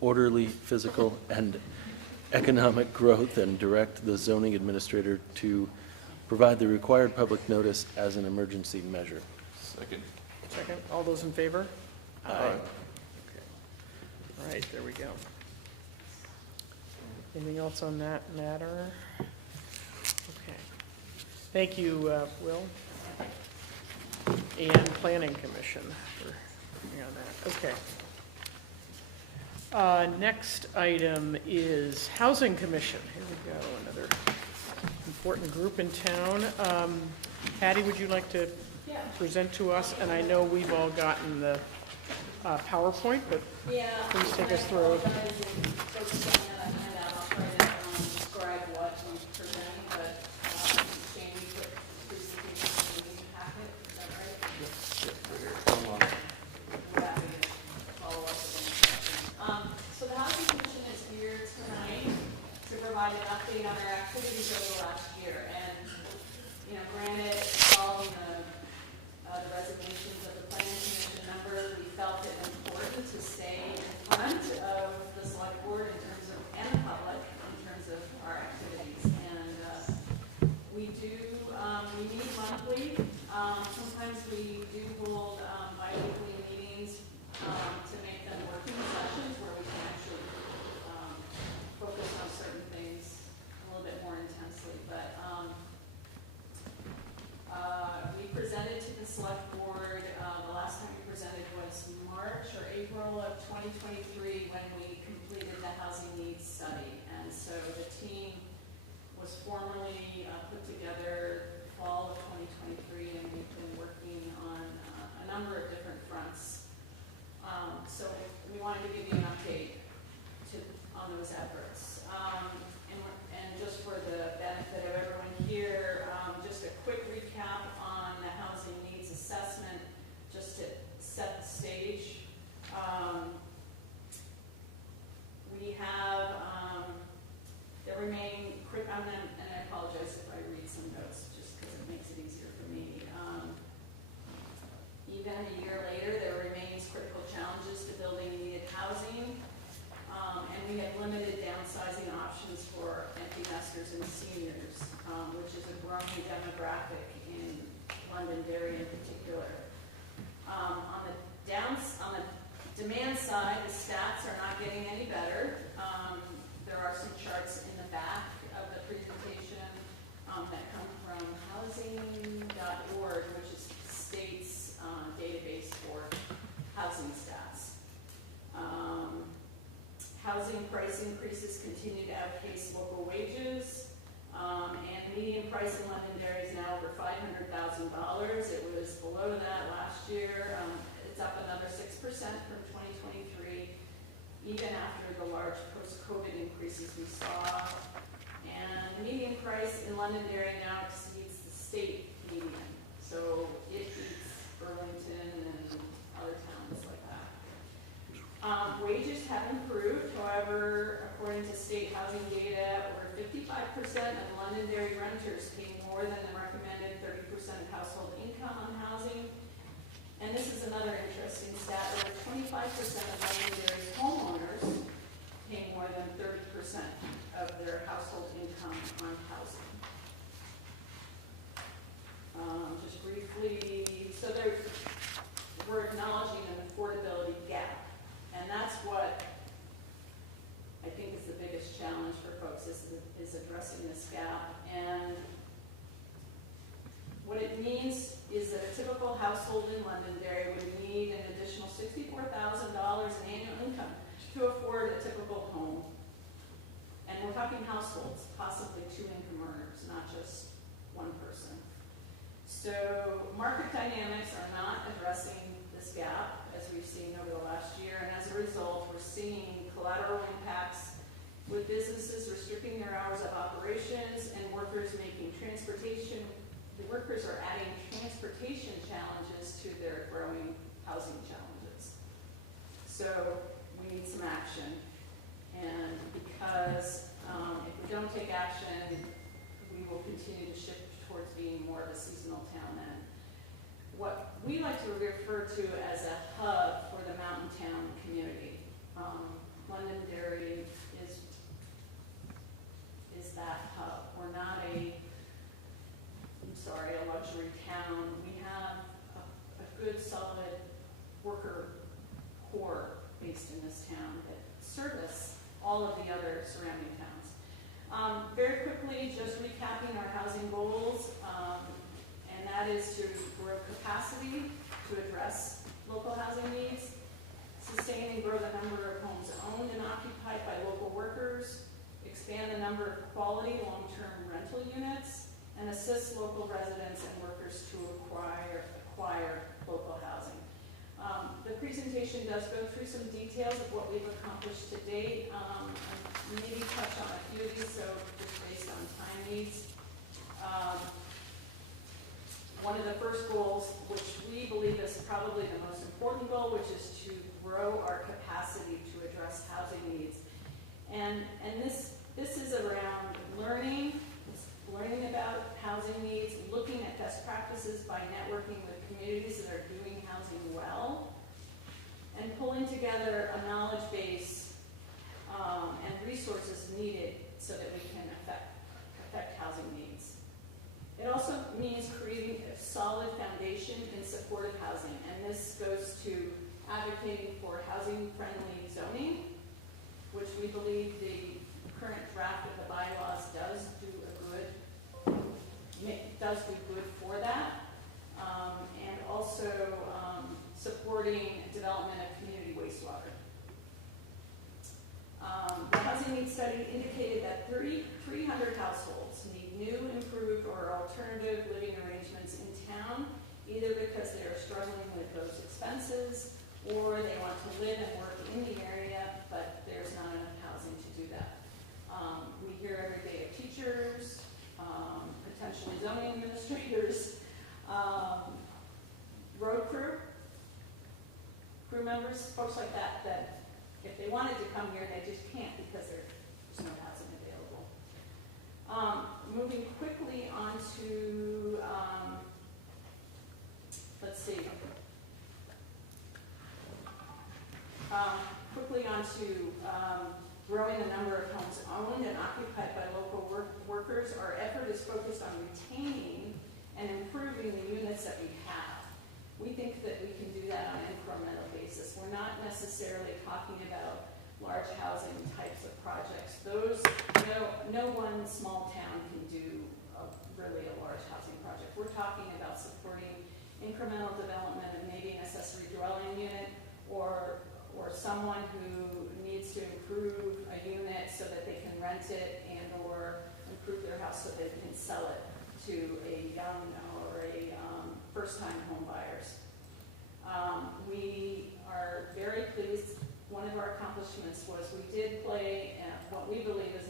orderly physical and economic growth, and direct the zoning administrator to provide the required public notice as an emergency measure. Second. Second, all those in favor? Aye. Okay. All right, there we go. Anything else on that matter? Okay. Thank you, Will. And Planning Commission for working on that. Okay. Next item is Housing Commission. Here we go, another important group in town. Patty, would you like to present to us? And I know we've all gotten the PowerPoint, but please take us through. Describe what we're presenting, but Jamie put the presentation in the packet, is that right? We're happy to follow up with any questions. So the Housing Commission is here tonight to provide an update on our activities over the last year. And, granted, following the resignations of the Planning Commission member, we felt it important to stay in front of the select board in terms of, and the public, in terms of our activities. And we meet monthly. Sometimes we do hold bi-weekly meetings to make them working sessions where we can actually focus on certain things a little bit more intensely. But we presented to the select board, the last time we presented was March or April of 2023 when we completed the housing needs study. And so the team was formally put together fall of 2023, and we've been working on a number of different fronts. So we wanted to give you an update on those efforts. And just for the benefit of everyone here, just a quick recap on the housing needs assessment, just to set the stage. We have the remaining, and I apologize if I read some notes just because it makes it easier for me. Even a year later, there remains growing demographic in Londonderry in particular. On the demand side, the stats are not getting any better. There are some charts in the back of the presentation that come from housing.org, which is the state's database for housing stats. Housing price increases continue to outpace local wages, and median price in Londonderry is now over $500,000. It was below that last year. It's up another 6% from 2023, even after the large post-COVID increases we saw. And the median price in Londonderry now exceeds the state median, so it beats Burlington and other towns like that. Wages have improved, however, according to state housing data, over 55% of Londonderry renters pay more than the recommended 30% of household income on housing. And this is another interesting stat, over 25% of Londonderry's homeowners pay more than 30% of their household income on housing. Just briefly, so we're acknowledging an affordability gap. And that's what I think is the biggest challenge for folks, is addressing this gap. And what it means is that a typical household in Londonderry would need an additional $64,000 in annual income to afford a typical home. And we're talking households, possibly 2 income earners, not just one person. So market dynamics are not addressing this gap, as we've seen over the last year, and as a result, we're seeing collateral impacts with businesses restricting their hours of operations and workers making transportation. The workers are adding transportation challenges to their growing housing challenges. So we need some action, and because if we don't take action, we will continue to shift towards being more of a seasonal town and what we like to refer to as a hub for the mountain town community. Londonderry is that hub. We're not a luxury town. We have a good, solid worker core based in this town that service all of the other surrounding towns. Very quickly, just recapping our housing goals, and that is to grow capacity to address local housing needs, sustain and grow the number of homes owned and occupied by local workers, expand the number of quality long-term rental units, and assist local residents and workers to acquire local housing. The presentation does go through some details of what we've accomplished to date. Maybe touch on a few of these, so just based on time needs. One of the first goals, which we believe is probably the most important goal, which is to grow our capacity to address housing needs. And this is around learning about housing needs, looking at best practices by networking with communities that are doing housing well, and pulling together a knowledge base and resources needed so that we can affect housing needs. It also means creating a solid foundation in supportive housing, and this goes to advocating for housing-friendly zoning, which we believe the current draft of the bylaws does do good for that, and also supporting development of community wastewater. The housing needs study indicated that 300 households need new, improved, or alternative living arrangements in town, either because they are struggling with those expenses or they want to live and work in the area, but there's not enough housing to do that. We hear every day of teachers, potentially zoning administrators, road crew members, folks like that, that if they wanted to come here, they just can't because there's no housing available. Moving quickly on to, let's see, growing the number of homes owned and occupied by local workers, our effort is focused on retaining and improving the units that we have. We think that we can do that on an incremental basis. We're not necessarily talking about large housing types of projects. Those, no one small town can do really a large housing project. We're talking about supporting incremental development of maybe an accessory dwelling unit or someone who needs to improve a unit so that they can rent it and or improve their house so they can sell it to a young or a first-time home buyers. We are very pleased. One of our accomplishments was we did play what we believe is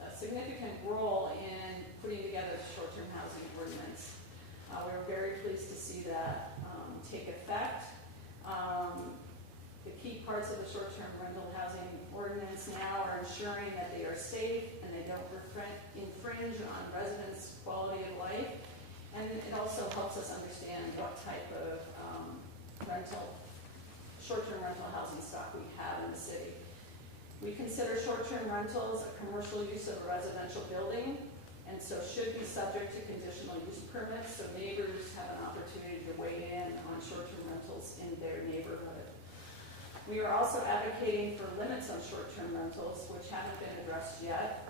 a significant role in putting together the short-term housing ordinance. We're very pleased to see that take effect. The key parts of the short-term rental housing ordinance now are ensuring that they are safe and they don't infringe on residents' quality of life. And it also helps us understand what type of short-term rental housing stock we have in the city. We consider short-term rentals a commercial use of a residential building, and so should be subject to conditional use permits, so neighbors have an opportunity to weigh in on short-term rentals in their neighborhood. We are also advocating for limits on short-term rentals, which haven't been addressed yet.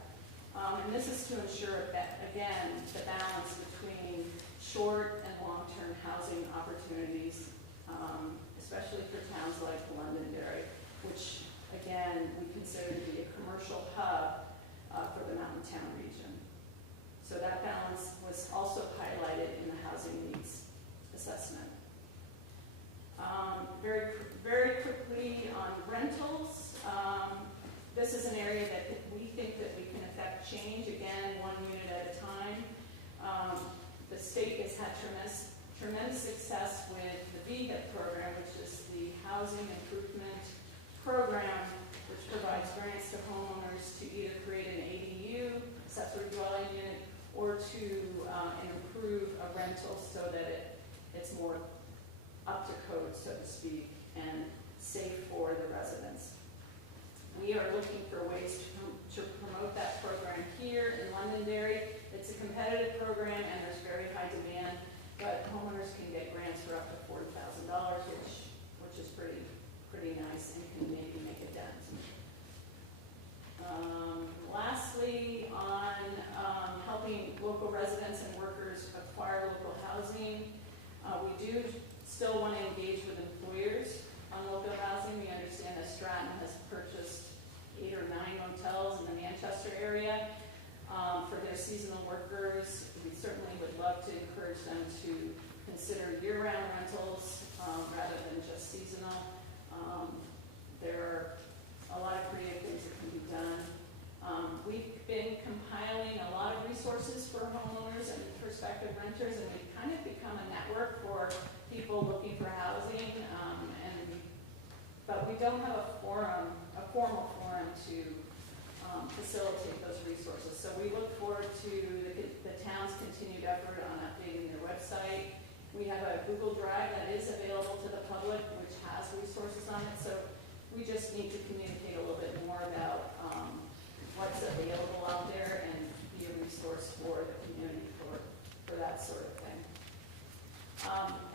And this is to ensure that, again, the balance between short and long-term housing opportunities, especially for towns like Londonderry, which, again, we consider to be a commercial hub for the Mountain Town region. So that balance was also highlighted in the housing needs assessment. Very quickly on rentals, this is an area that we think that we can affect change, again, one unit at a time. The state has had tremendous success with the VHIP program, which is the Housing Improvement Program, which provides grants to homeowners to either create an ADU, accessory dwelling unit, or to improve a rental so that it's more up to code, so to speak, and safe for the residents. We are looking for ways to promote that program here in Londonderry. It's a competitive program and there's very high demand, but homeowners can get grants for up to $40,000, which is pretty nice and can maybe make a dent. Lastly, on helping local residents and workers acquire local housing, we do still want to engage with employers on local housing. We understand that Stratton has purchased 8 or 9 hotels in the Manchester area for their seasonal workers. We certainly would love to encourage them to consider year-round rentals rather than just seasonal. There are a lot of creative things that can be done. We've been compiling a lot of resources for homeowners and prospective renters, and we've kind of become a network for people looking for housing, but we don't have a formal forum to facilitate those resources. So we look forward to the town's continued effort on updating their website. We have a Google Drive that is available to the public, which has resources on it. So we just need to communicate a little bit more about what's available out there and be a resource for the community for that sort of thing.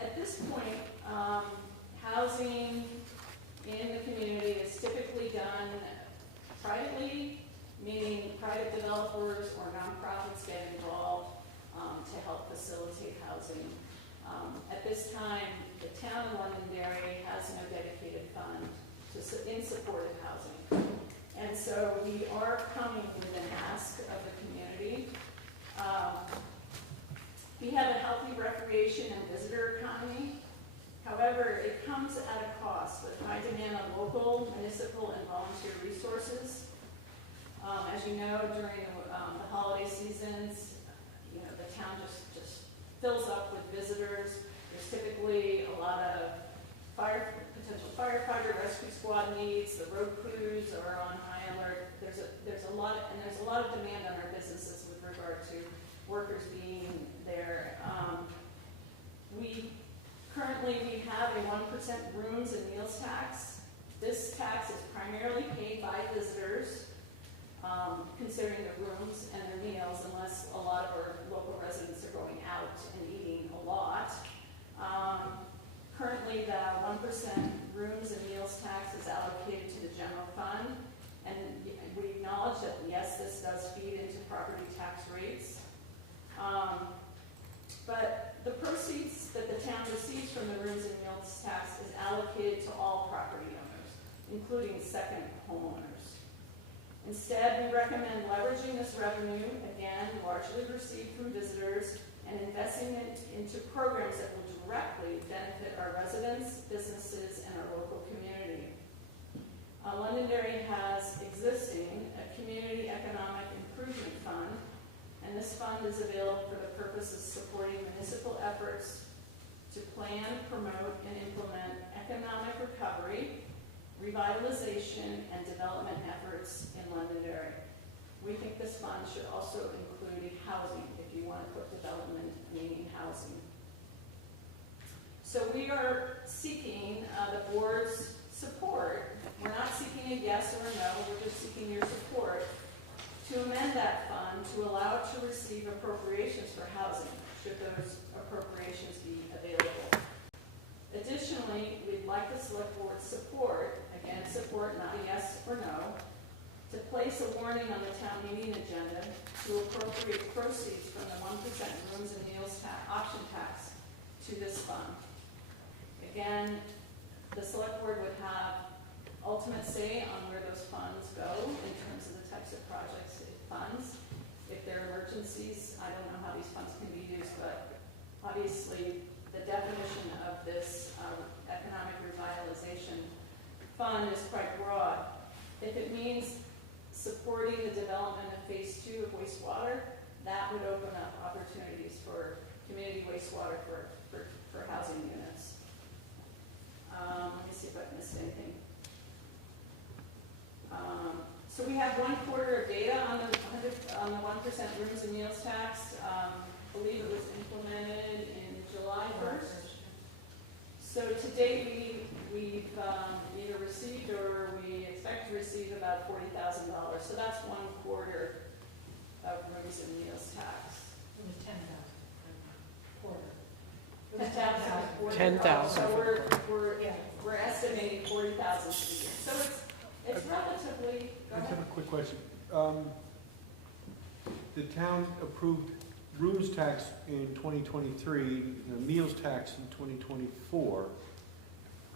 At this point, housing in the community is typically done privately, meaning private developers or nonprofits get involved to help facilitate housing. At this time, the town of Londonderry has no dedicated fund in support of housing. And so we are coming with an ask of the community. We have a healthy recreation and visitor economy. However, it comes at a cost with high demand on local, municipal, and volunteer resources. As you know, during the holiday seasons, the town just fills up with visitors. There's typically a lot of potential firefighter rescue squad needs. The road crews are on high alert. There's a lot of demand on our businesses with regard to workers being there. We have a 1% rooms and meals tax This tax is primarily paid by visitors, considering their rooms and their meals, unless a lot of our local residents are going out and eating a lot. Currently, the 1% rooms and meals tax is allocated to the general fund, and we acknowledge that, yes, this does feed into property tax rates. But the proceeds that the town receives from the rooms and meals tax is allocated to all property owners, including second homeowners. Instead, we recommend leveraging this revenue, again, largely received from visitors, and investing it into programs that will directly benefit our residents, businesses, and our local community. Londonderry has existing a community economic improvement fund, and this fund is available for the purpose of supporting municipal efforts to plan, promote, and implement economic recovery, revitalization, and development efforts in Londonderry. We think this fund should also include housing, if you want to put development meaning housing. So we are seeking the board's support. We're not seeking a yes or a no, we're just seeking your support to amend that fund to allow it to receive appropriations for housing, should those appropriations be available. Additionally, we'd like the select board's support, again, support, not a yes or no, to place a warning on the town meeting agenda to appropriate proceeds from the 1% rooms and meals option tax to this fund. Again, the select board would have ultimate say on where those funds go in terms of the types of projects it funds. If there are emergencies, I don't know how these funds can be used, but obviously the definition of this economic revitalization fund is quite broad. If it means supporting the development of phase 2 of wastewater, that would open up opportunities for community wastewater for housing units. Let me see if I missed anything. So we have 1 quarter of data on the 1% rooms and meals tax. I believe it was implemented in July 1st. So to date, we've either received or we expect to receive about $40,000. So that's 1 quarter of rooms and meals tax. It was 10,000 quarter. 10,000. So we're estimating 40,000 for the year. So it's relatively. I just have a quick question. The town approved rooms tax in 2023, the meals tax in 2024.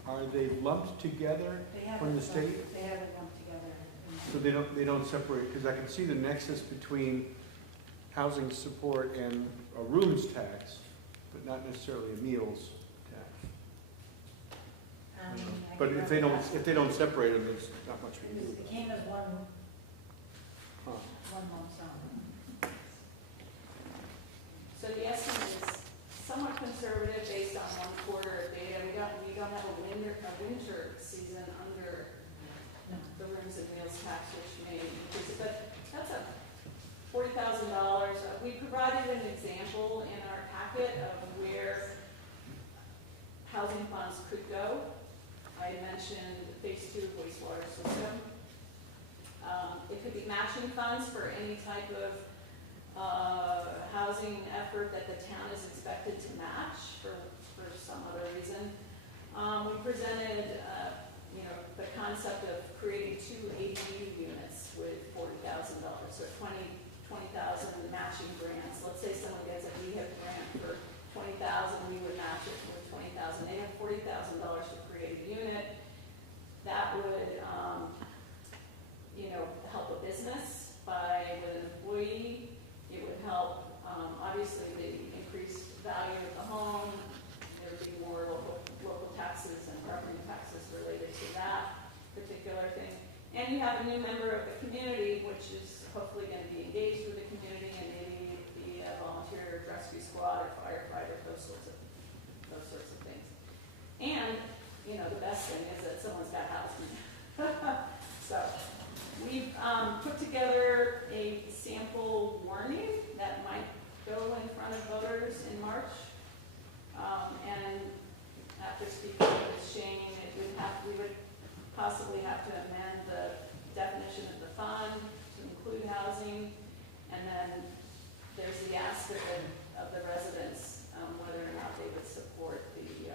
Are they lumped together from the state? They haven't lumped together. So they don't separate, because I can see the nexus between housing support and a rooms tax, but not necessarily a meals tax. But if they don't separate them, there's not much we can do. It came as one Huh. lump sum. So the estimate is somewhat conservative based on 1 quarter of data. We don't have a winter season under the rooms and meals tax, which may increase it, but that's a $40,000. We provided an example in our packet of where housing funds could go. I mentioned phase 2 wastewater system. It could be matching funds for any type of housing effort that the town is expected to match for some other reason. We presented, the concept of creating 2 ADU units with $40,000, so 20,000 matching grants. Let's say someone gets a rehab grant for $20,000, we would match it with $20,000. They have $40,000 to create a unit. That would, help a business with an employee. It would help, obviously, the increased value of the home. There would be more local taxes and property taxes related to that particular thing. And you have a new member of the community, which is hopefully going to be engaged with the community and maybe be a volunteer rescue squad or firefighter, those sorts of things. And, the best thing is that someone's got housing. So we've put together a sample warning that might go in front of voters in March. And after speaking with Shane, we would possibly have to amend the definition of the fund to include housing. And then there's the ask of the residents, whether or not they would support the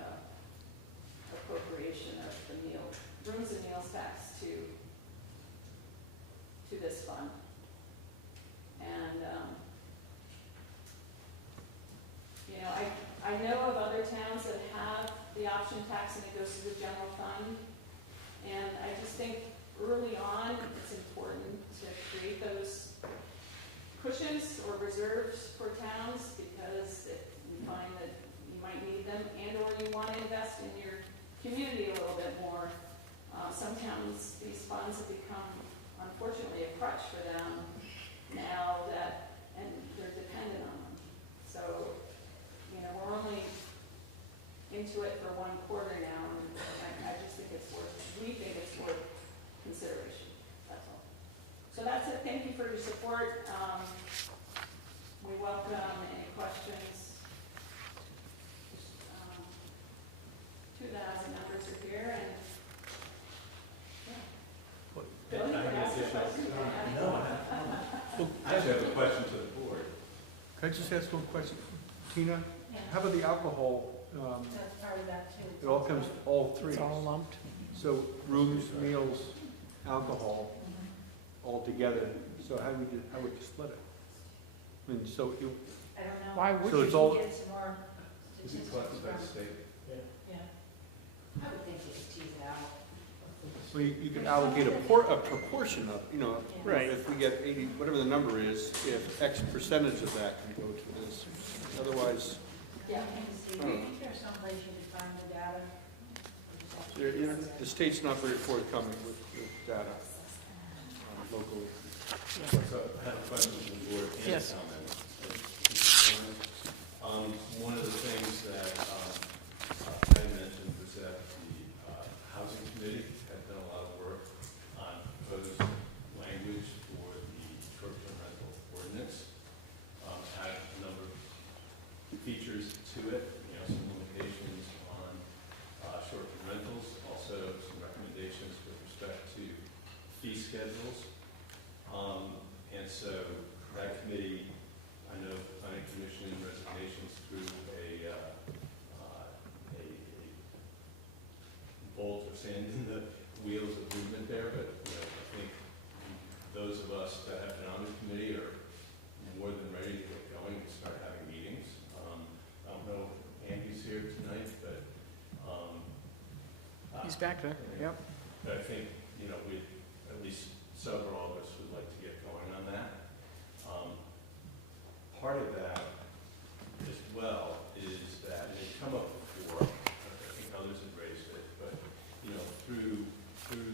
appropriation of the rooms and meals tax to this fund. And, you know, I know of other towns that have the option tax and it goes to the general fund. And I just think early on, it's important to create those cushions or reserves for towns, because if you find that you might need them and or you want to invest in your community a little bit more. Some towns, these funds have become, unfortunately, a crutch for them now and they're dependent on them. So, you know, we're only into it for 1 quarter now, and I just think we think it's worth consideration, that's all. So that's it, thank you for your support. We welcome any questions. 2,000 members are here, and Bill, you can ask a question. I actually have a question to the board. Can I just ask one question? Tina, how about the alcohol? That's part of that too. It all comes, all three. It's all lumped. So rooms, meals, alcohol, all together. So how would you split it? I mean, so you, I don't know. Why would so you? it's all, Get some more Is it statistics collected by the from- state? Yeah. I would think you could tease it out. so you could allocate a proportion of, you know, Right. if we get 80, whatever the number is, if X percentage of that can go to this. Otherwise, Yeah. Do you think there's someplace you could find the data? the state's not very forthcoming with data locally. So I have a question to the board and Yes. a comment. One of the things that I mentioned was that the housing committee had done a lot of work on proposed language for the short-term rental ordinance. Had a number of features to it, you know, some limitations on short-term rentals, also some recommendations with respect to fee schedules. And so that committee, I know the planning commission resignations through a bolt of sand in the wheels of movement there, but, you know, I think those of us that have been on the committee are more than ready to get going and start having meetings. I don't know if Andy's here tonight, but, He's back there, yep. but I think, you know, we, at least several of us would like to get going on that. Part of that as well is that it come up before, I think others have raised it, but, you know, through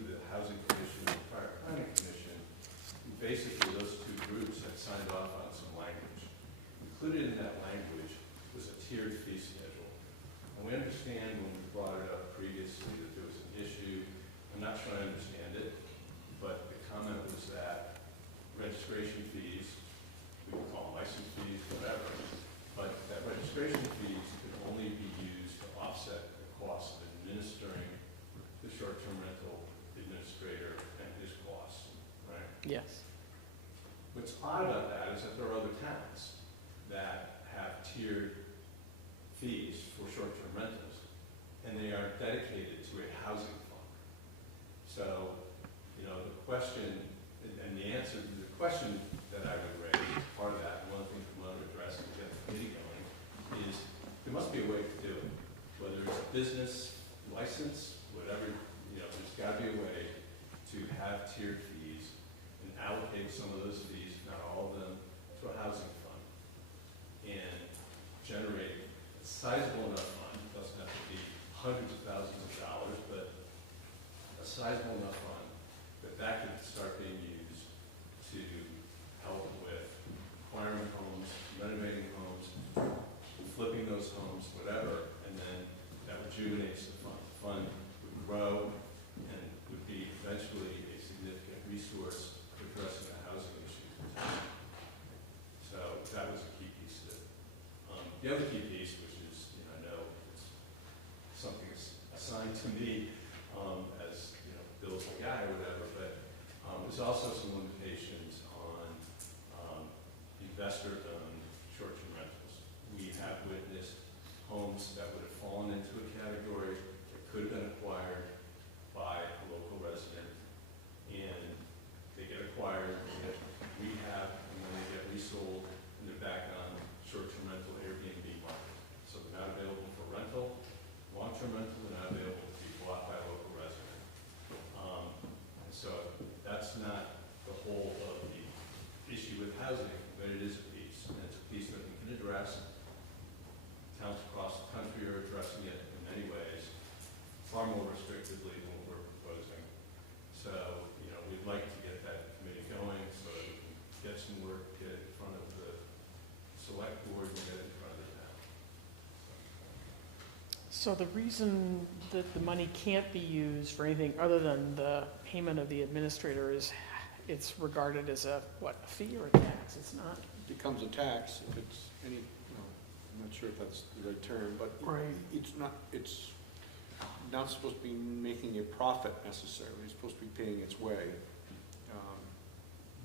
the housing commission and the prior planning commission, basically those two groups had signed off on some language. Included in that language was a tiered fee schedule. And we understand when we brought it up previously that there was an issue. I'm not sure I understand it, but the comment was that registration fees, we can call them license fees, whatever, but that registration fees could only be used to offset the cost of administering the short-term rental administrator and his costs, right? Yes. What's odd about that is that there are other towns that have tiered fees for short-term rentals, and they are dedicated to a housing fund. So, you know, the question, and the answer to the question that I would raise, part of that, one of the things we want to address and get the committee going, is there must be a way to do it. Whether it's a business license, whatever, you know, there's got to be a way to have tiered fees and allocate some of those fees, not all of them, to a housing fund and generate a sizable enough fund. It doesn't have to be hundreds of thousands of dollars, but a sizable enough fund that could start being used to help with acquiring homes, renovating homes, flipping those homes, whatever, and then that rejuvenates the fund. The fund would grow and would be eventually a significant resource for addressing the housing issues. So that was a key piece of it. The other key piece, which is, you know, I know it's something that's assigned to me as, you know, So the reason that the money can't be used for anything other than the payment of the administrator is it's regarded as a fee or a tax? It's not? Becomes a tax if it's any, I'm not sure if that's the right term, but Right. it's not supposed to be making a profit necessarily. It's supposed to be paying its way.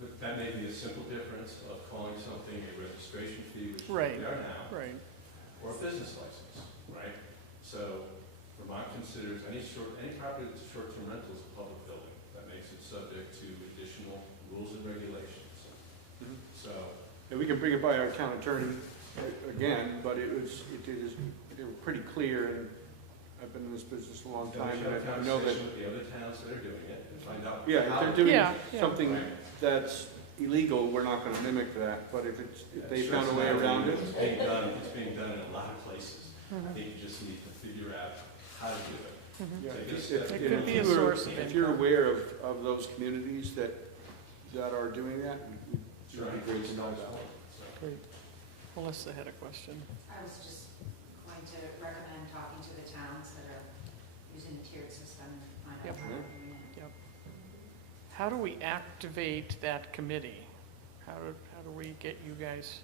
But that may be a simple difference of calling something a registration fee, which Right. they are now, Right. or a business license, right? So Vermont considers any property that's a short-term rental is a public building. That makes it subject to additional rules and regulations. So, And we can bring it by our town attorney again, but they were pretty clear, and I've been in this business a long time, and I know that, conversation with the other towns that are doing it and find out. yeah, if how they're doing Yeah, yeah. something Right. that's illegal, we're not gonna mimic that, but if they Sure, found a it's way not around illegal. it. It's being done in a lot of places. I think you just need to figure out how to do it. Yeah, Take if- it a step. if- It if could be a you were- source of If you're income. aware of those communities that are doing that, it would be great to know about. Great. Melissa had a question. I was just going to recommend talking to the towns that are using the tiered system and find Yep. out how they're doing it. How do we activate that committee? How do we get you guys?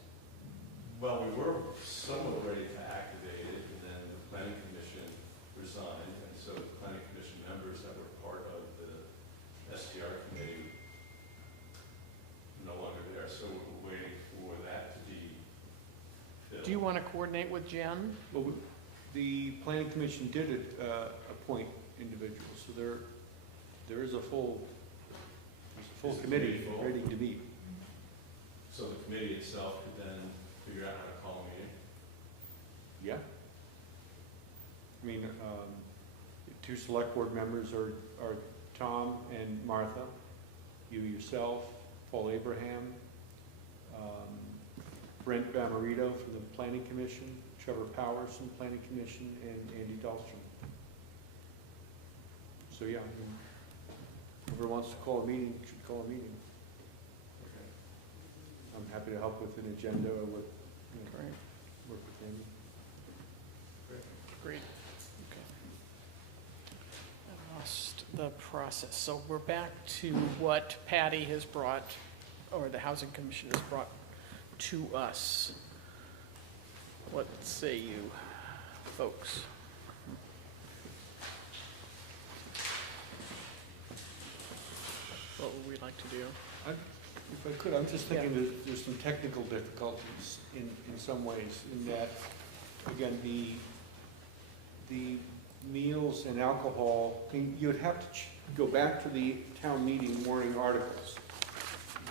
Well, we were somewhat ready to activate it, and then the planning commission resigned, and so the planning commission members that were part of the SDR committee are no longer there, so we're waiting for that to be filled. Do you want to coordinate with Jen? Well, the planning commission did appoint individuals, so there is a full Is the committee committee full? ready to meet. So the committee itself could then figure out how to call a meeting? Yeah. I mean, two select board members are Tom and Martha, you yourself, Paul Abraham, Brent Bamarito for the planning commission, Trevor Powers from the planning commission, and Andy Dahlstrom. So, yeah, I mean, whoever wants to call a meeting should call a meeting. I'm happy to help with an agenda or with, Great. work with Andy. Great. Okay. I lost the process. So we're back to what Patty has brought, or the Housing Commission has brought to us. What say you, folks? What would we like to do? If I could, I'm just thinking there's some technical difficulties in some ways, in that, again, the meals and alcohol, I mean, you would have to go back to the town meeting warning articles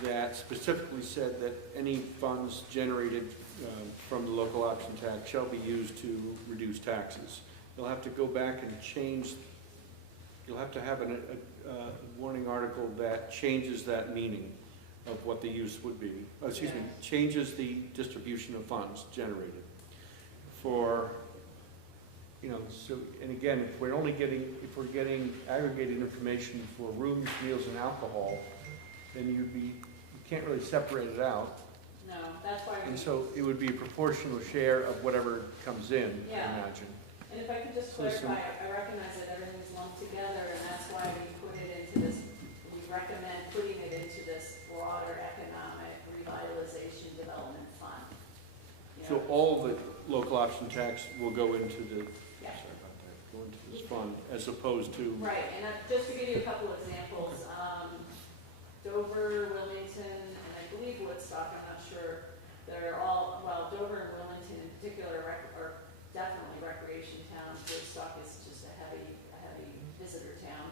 that specifically said that any funds generated from the local option tax shall be used to reduce taxes. You'll have to go back and change, you'll have to have a warning article that changes that meaning of what the use would be, changes the distribution of funds generated for, so, and again, if we're getting aggregated information for rooms, meals, and alcohol, then you can't really separate it out. No, that's why we. And so it would be a proportional share of whatever comes in, I Yeah. imagine. And if I could just So some- clarify, I recognize that everything's lumped together, and that's why we put it into this, we recommend putting it into this broader economic revitalization development fund. You So know, all the local option tax will go into the, Yeah. sorry about that, go into this fund, as opposed to, Right, and just to give you a couple examples, Dover, Wilmington, and I believe Woodstock, I'm not sure, they're all, well, Dover and Wilmington in particular are definitely recreation towns. Woodstock is just a heavy visitor town.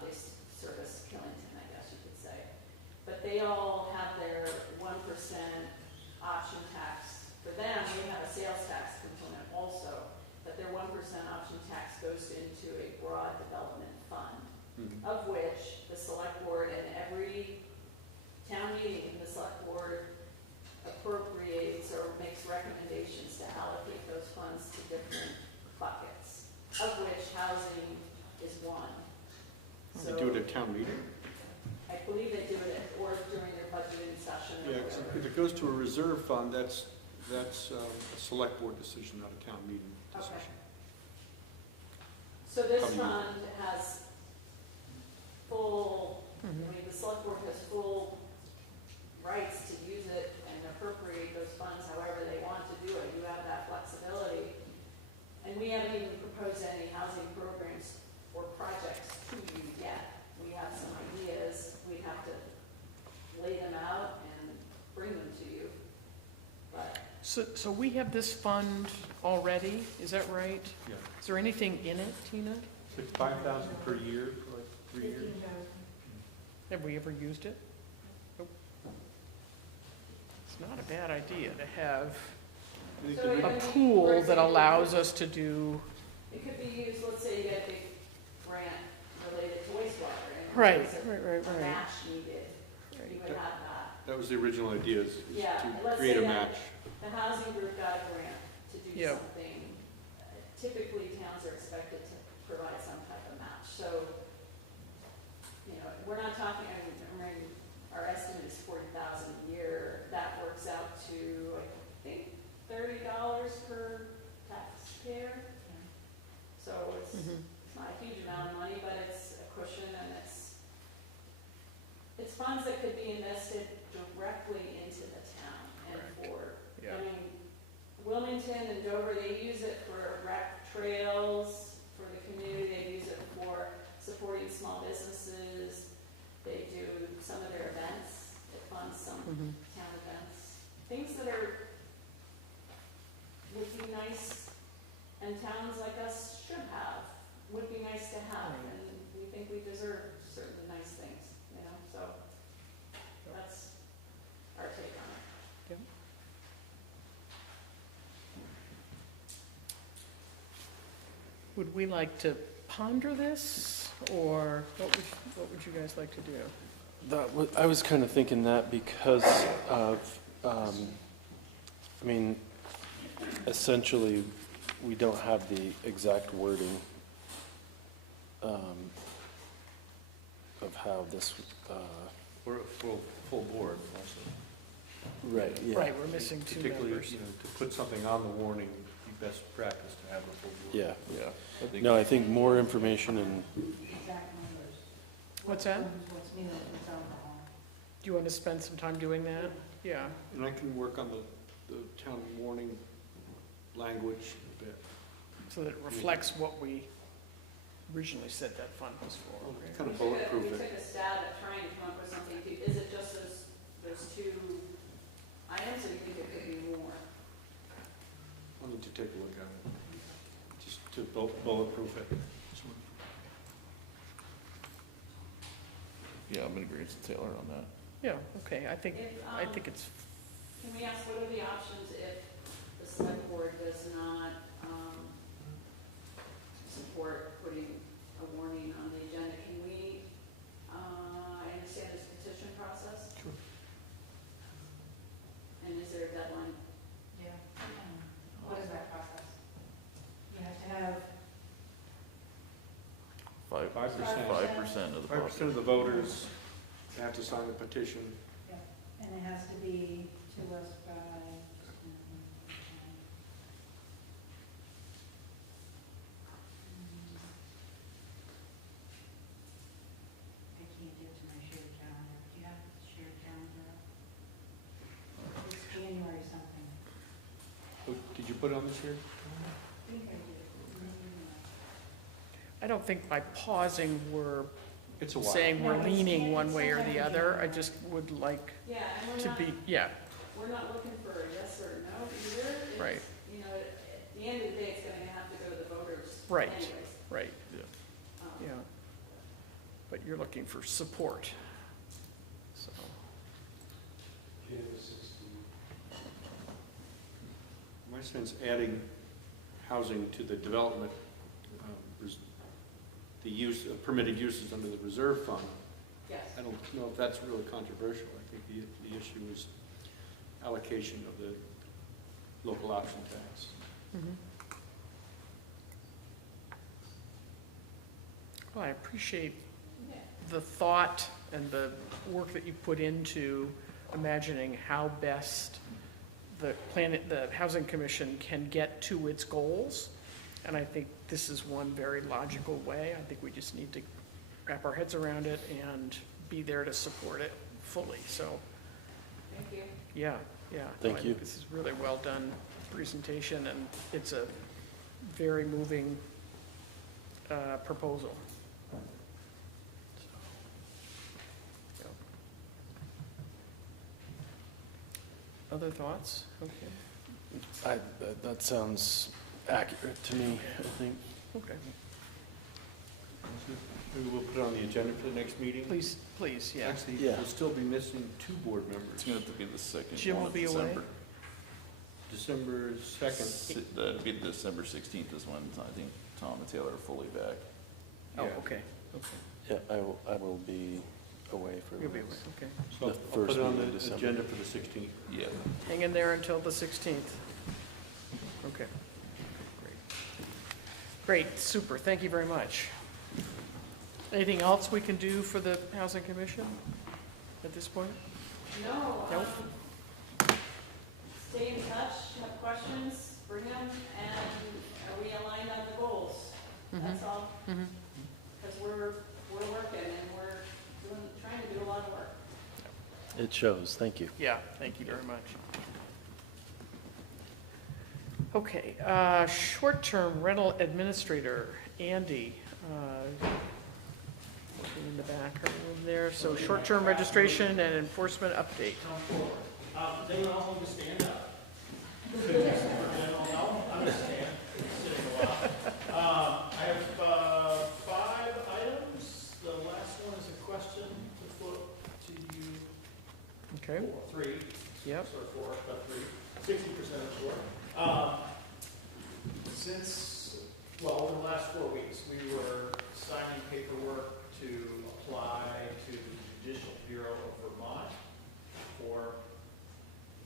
They service Killington, I guess you could say. But they all have their 1% option tax. For them, we have a sales tax component also, but their 1% option tax goes into a broad development fund, of which the select board and every town meeting, the select board appropriates or makes recommendations to allocate those funds to different buckets, of which housing is one. they do it at town meeting? I believe they do it or during their budgeting session or Yeah, 'cause whatever. if it goes to a reserve fund, that's a select board decision, not a town meeting decision. So this How do you- fund has full, I mean, the select board has full rights to use it and appropriate those funds however they want to do it. You have that flexibility. And we haven't even proposed any housing programs or projects to you yet. We have some ideas. We'd have to lay them out and bring them to you. But So we have this fund already, is that right? Yeah. Is there anything in it, Tina? It's 5,000 per year for like 3 years. Have we ever used it? Nope. It's not a bad idea to have So it a could be, pool for that example, allows us to do, it could be used, let's say you get a big grant related to wastewater. And right, there's right, a match needed. You would have that. That was the original idea, is Yeah, to let's create say a that match. the housing group got a grant to do Yeah. something. Typically, towns are expected to provide some type of match. So, you know, we're not talking, I mean, our estimate is 40,000 a year. That works out to, I think, $30 per taxpayer. So it's not a huge amount of money, but it's a cushion, and it's funds that could be invested directly into the town and for, yeah. I mean, Wilmington and Dover, they use it for rec trails for the community, they use it for supporting small businesses, they do some of their events, it funds some town events, things that would be nice, and towns like us should have, would be nice to have, and we think we deserve certain nice things, you know, so that's our take on it. Would we like to ponder this, or what would you guys like to do? I was kind of thinking that because of, I mean, essentially, we don't have the exact wording of how this, We're a full board also. right, yeah. Right, we're missing two Particularly, members. you know, to put something on the warning, it'd be best practice to have a full board. Yeah, I no, I think more information and, Exact numbers. What's that? What's new, what's alcohol. Do you want to spend some time doing that? Yeah. And I can work on the town warning language a bit. So that it reflects what we originally said that fund was for. Well, right? kind of We bulletproof took it. a stab at trying to come up with something, is it just those two items, or do you think it could be more? I'll need to take a look at it, just to bulletproof it. Yeah, I'm in agreement with Taylor on that. Yeah, okay, I think If, it's, Can we ask, what are the options if the select board does not, support putting a warning on the agenda? Can we, I understand there's a petition process? Sure. And is there a deadline? Yeah. What is that process? You have to have 5% 5%. of the 5% population. of the voters have to sign the petition. And it has to be to us by, I can't get to my shared calendar. Do you have the shared calendar up? It's January something. Oh, did you put it on this here? I think I did. Maybe not. I don't think by pausing, we're It's a while. saying we're No, it's- leaning one way or it's the sometime in other. I January. just would like Yeah, and we're to not, be, yeah, we're not looking for a yes or a no either. It's, Right. You know, at the end of the day, it's gonna have to go to the voters Right. anyways. right, Um, yeah. But you're looking for support, so. My sense, adding housing to the development, the use of permitted uses under the reserve fund, Yes. I don't know if that's really controversial. I think the issue is allocation of the local option tax. Well, I appreciate Yeah. the thought and the work that you put into imagining how best the Housing Commission can get to its goals. And I think this is one very logical way. I think we just need to wrap our heads around it and be there to support it fully. So, Thank you. yeah. Thank I you. think this is really well done presentation, and it's a very moving proposal. So. Other thoughts? Okay. That sounds accurate to me, I think. Okay. Maybe we'll put it on the agenda for the next meeting. Please, yeah. Actually, Yeah. we'll still be missing 2 board It's members. gonna have to be the second Jim one will of be away. December. December 2nd. That'd be December 16th is when I think Tom and Taylor are fully back. Oh, Yeah. okay. Yeah, I will be away for You'll be away, okay. So The I'll put first it on meeting in the December. agenda for the 16th. Yeah. Hang in there until the 16th. Okay. Great, super, thank you very much. Anything else we can do for the Housing Commission at this point? No, Nope. stay in touch, have questions, bring them, and are we aligned on the goals? That's all. Mhm. Because we're working and we're trying to do a lot of work. It shows, thank you. Yeah, thank you very much. Okay, short-term rental administrator, Andy, working in the back of the room there. So short-term registration and enforcement update. Come forward. They would all need to stand up. I'm gonna stand, it's sitting a while. I have 5 items. The last one is a question to put to you. Okay, 3. yep. Or 4, but 3. 60% of 4. Since, well, over the last 4 weeks, we were signing paperwork to apply to the Judicial Bureau of Vermont for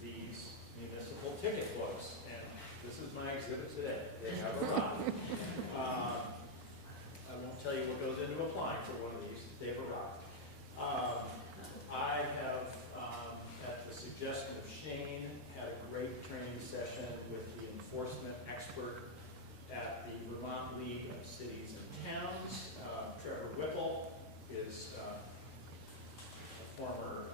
these municipal ticket books. And this is my exhibit today. They have arrived. I won't tell you what goes into applying for one of these. They've arrived. I have, at the suggestion of Shane, had a great training session with the enforcement expert at the Vermont League of Cities and Towns. Trevor Whipple is a former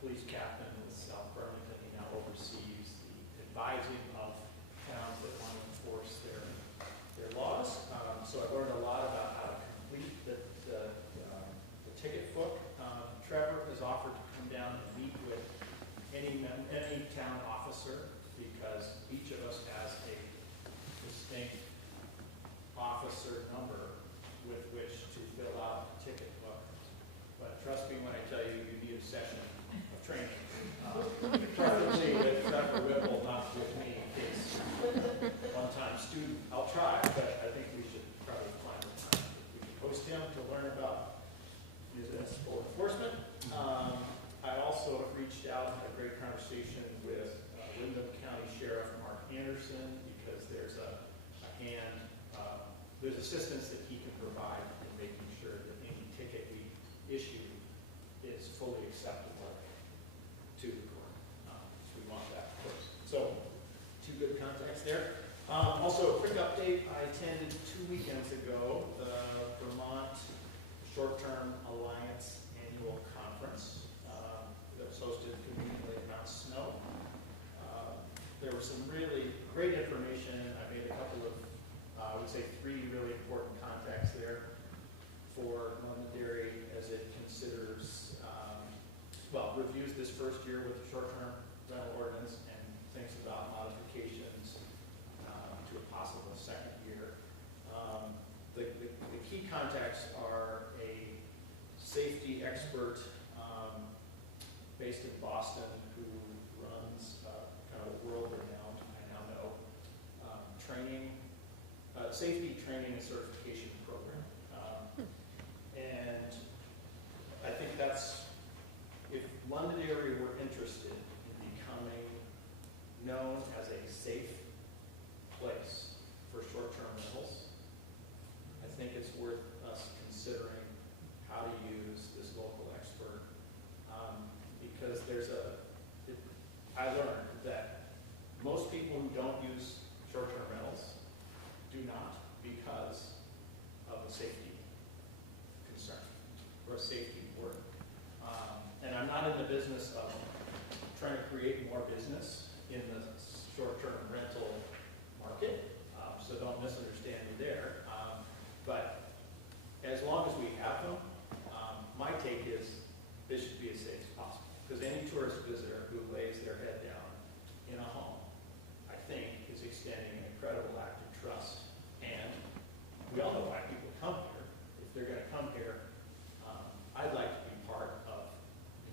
police captain in South Burlington. He now oversees the advising of towns that want to enforce their laws. So I learned a lot about how to complete the ticket book. Trevor has offered to come down and meet with any town officer, because each of us has a distinct officer number with which to fill out the ticket book. But trust me when I tell you, you need a session of training. Preferably with Dr. Whipple, not with me, in case one-time student. I'll try, but I think we should probably find a time. We can host him to learn about municipal enforcement. I also have reached out and had a great conversation with Wyndham County Sheriff Mark Anderson, because there's there's assistance that he can provide in making sure that any ticket we issue is fully acceptable to the court. So we want that first. So 2 good contacts there. Also, a quick update. I attended 2 weekends ago the Vermont Short-Term Alliance Annual Conference that was hosted conveniently at Mount Snow. There was some really great information. I made a couple of, I would say 3 really important contacts there for Londonderry as it considers, reviews this first year with the short-term rental ordinance and thinks about modifications to a possible second year. The key contacts are a safety expert based in Boston who runs kind of a world-renowned, I now know, safety training and certification program. And I think that's, if Londonderry were interested in becoming known as a safe place for short-term rentals, I think it's worth us considering how to use this local expert. Because I learned that most people who don't use short-term rentals do the business of trying to create more business in the short-term rental market, so don't misunderstand me there. But as long as we have them, my take is they should be as safe as possible. Because any tourist visitor who lays their head down in a home, I think, is extending an incredible act of trust. And we all know why people come here. If they're going to come here, I'd like to be part of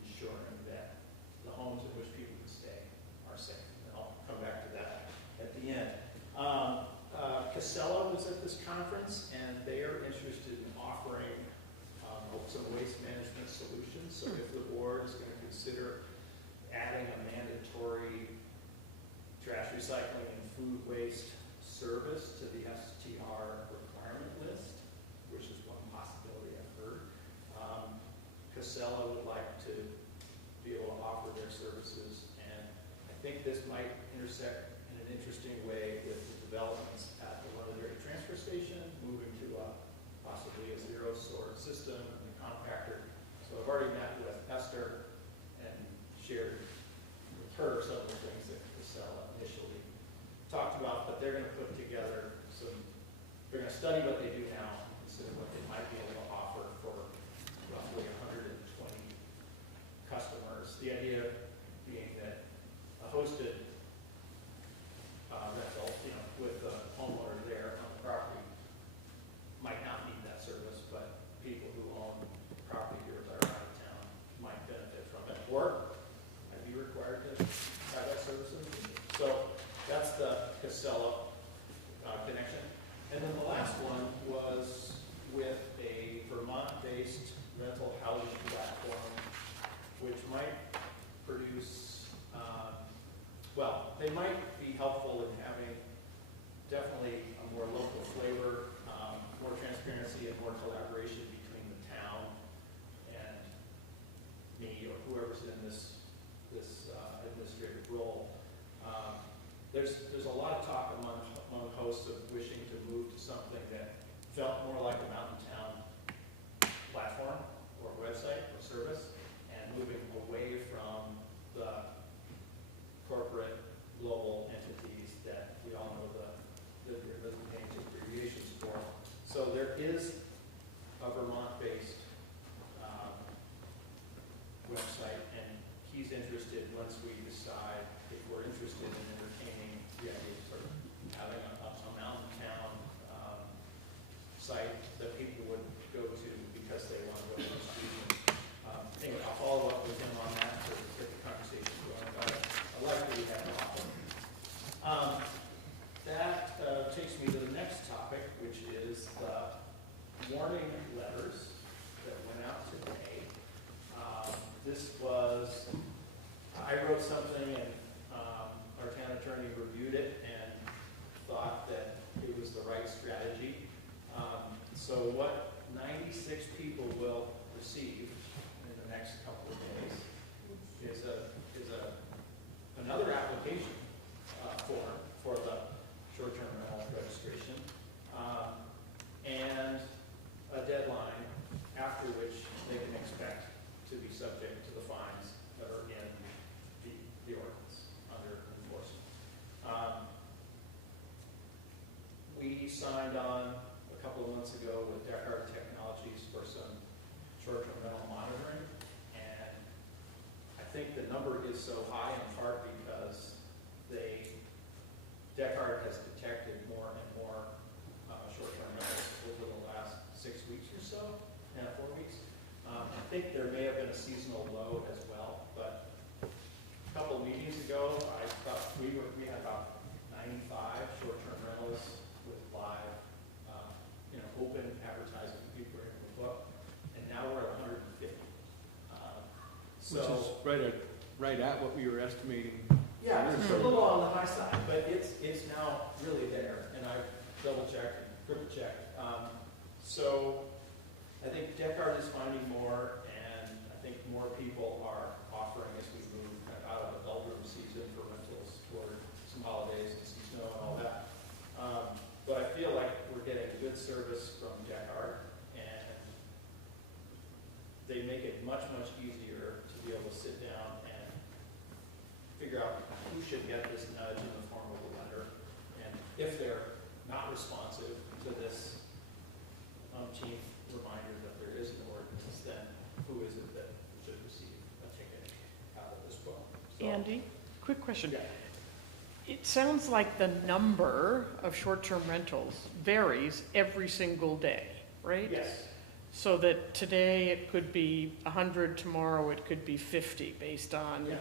ensuring that the homes in which people can stay are safe. And I'll come back to that at the end. Casella was at this conference, and they are interested in offering some waste management solutions. So if the board is going to consider adding a mandatory trash recycling and food waste service to the STR requirement list, which is one possibility I've heard, Casella would like to be able to offer their services, and I think this might intersect in an interesting way with the developments at the Londonderry transfer station, moving to possibly a zero sort system and a compactor. So I've already met with Esther and shared with her some of the things that Casella initially talked about, but they're going to put together they're going to study what they do now, consider what they might be able to offer for roughly 120 customers. The idea being that a hosted rental, with a homeowner there on the property might not need that service, but people who own property here that are out of town might benefit from it, or might be required to have that service in the future. So that's the Casella connection. And then the last one was with a Vermont-based rental housing platform, which might produce, they might be helpful in having definitely a more local flavor, more transparency, and more collaboration between the town and me or whoever's in this administrative role. There's a lot of talk among hosts of wishing to move to something that felt more like a mountain town platform or website or service, and moving away from the corporate global entities that we all know the abbreviations for. So there is a Vermont-based website, and he's interested, once we decide if we're interested in entertaining the idea of sort of having a mountain town site that people would go to because they want to go to the street. Anyway, I'll follow up with him on that to get the conversation going about it. I like that we have an offer. That takes me to the next topic, which is the warning letters that went out today. I wrote something, and our town attorney reviewed it and thought that it was the right strategy. So what 96 people will receive in the next couple of days is another application form for the short-term rental registration, and a deadline after which they can expect to be subject to the fines that are in the ordinance under enforcement. We signed on a couple of months ago with Deckard Technologies for some short-term rental monitoring, and I think the number is so high in part because Deckard has detected more and more short-term rentals over the last 6 weeks or so, 4 weeks. I think there may have been a seasonal low as well, but a couple of meetings ago, I thought we had about 95 short-term rentals with live, open advertising people were able to book, and now we're at 150. Which is right at what we were estimating. Yeah, it's a little on the high side, but it's now really there, and I've double-checked and triple-checked. So I think Deckard is finding more, and I think more people are offering as we move kind of out of the doldrum season for rentals toward some holidays and some snow and all that. But I feel like we're getting good service from Deckard, and they make it much, much easier to be able to sit down should get this nudge in the form of a letter. And if they're not responsive to this umpteenth reminder that there is an ordinance, then who is it that should receive a ticket out of this book? So- Andy, quick question. Yeah. It sounds like the number of short-term rentals varies every single day, right? Yes. So that today it could be 100, tomorrow it could be 50, based on Yeah.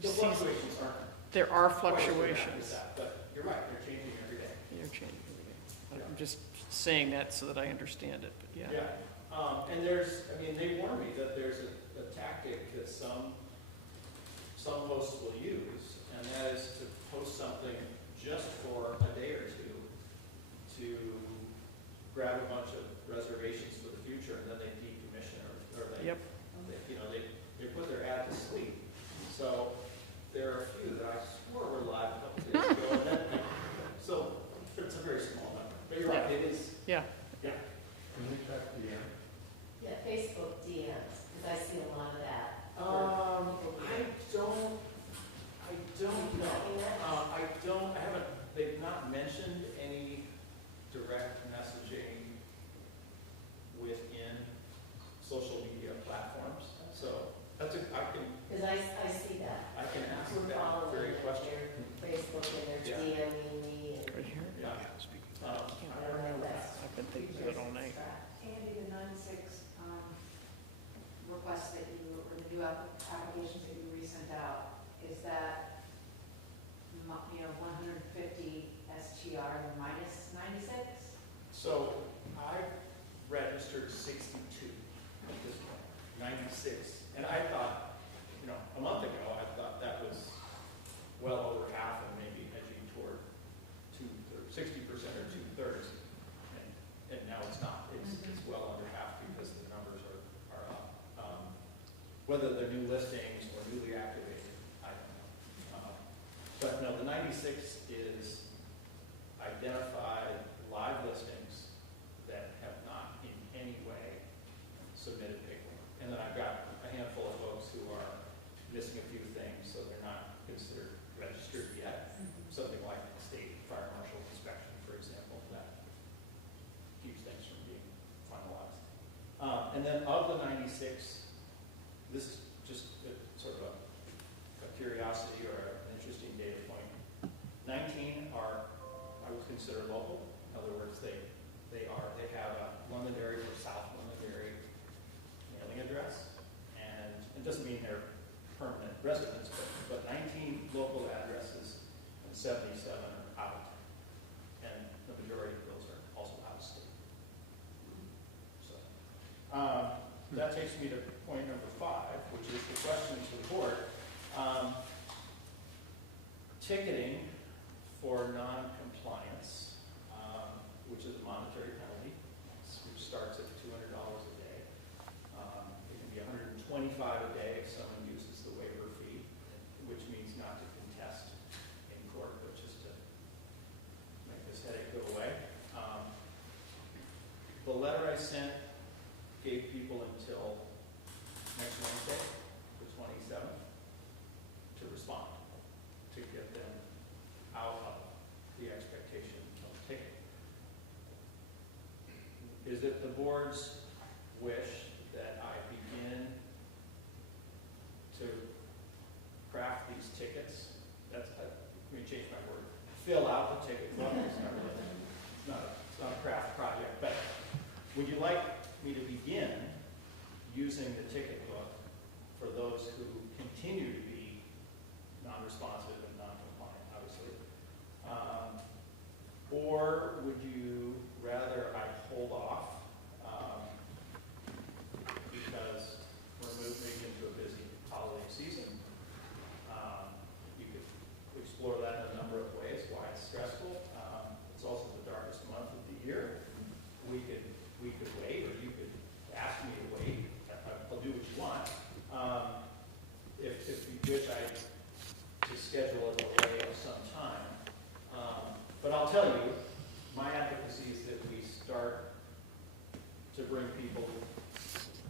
The season. fluctuations aren't. There are quite as dramatic as fluctuations. that, but you're right, they're changing every day. You're changing everything. I'm just saying that so that I understand it, but yeah. Yeah, and there's, I mean, they warn me that there's a tactic that some hosts will use, and that is to post something just for a day or two to grab a bunch of reservations for the future, and then they decommission or they, Yep. they put their ad to sleep. So there are a few that I swore were live a couple days ago, and then, so it's a very small number. But you're right, it is. Yeah. Yeah. Can we check the, Yeah, Facebook DMs, because I see a lot of that. I haven't, they've not mentioned any direct messaging within social media platforms. So that's I can. Because I see that. I can ask We're that following very question. their Facebook and they're Yeah. DMing me. Right here? Yeah. I don't know, that's. I've been thinking of it all night. Andy, the 96 requests that you, or the new applications that you resent out, is that, 150 STR and minus 96? So I've registered 62 at this point, 96. And I thought, a month ago, I thought that was well over half and maybe edging toward 60% or 2/3. And now it's not. It's well under half because the numbers are up. Whether they're new listings or newly activated, I don't know. But no, the 96 is identified live listings that have not in any way submitted paperwork. And then I've got a handful of folks who are missing a few things, so they're not considered registered yet. Something like state fire marshal inspection, for example, that keeps things from being finalized. And then of the 96, this is just sort of a curiosity or an interesting data point. 19 are, I would consider local. In other words, they have a Londonderry or South Londonderry mailing address, and it doesn't mean they're permanent residents, but 19 local addresses and 77 are out of town, and the majority of those are also out of state. So that takes me to point number 5, which is the question to the board. Ticketing for non-compliance, which is a monetary penalty, which starts at $200 a day. It can be $125 a day if someone uses the waiver fee, which means not to contest in court, but just to make this headache go away. The letter I sent gave people until next Wednesday, the 27th, to respond, to get them out of the expectation of a ticket. Is it the board's wish that I begin to craft these tickets? Let me change my word. Fill out the ticket book. It's not a craft project, but would you like me to begin using the ticket book for those who continue to be non-responsive and non-compliant, obviously? Or would you rather I hold off because we're moving into a busy holiday season? You could explore that in a number of ways, why it's stressful. It's also the darkest month of the year. We could wait, or you could ask me to wait. I'll do what you want. If you wish, to schedule a delay of some time. But I'll tell you, my advocacy is that we start to bring people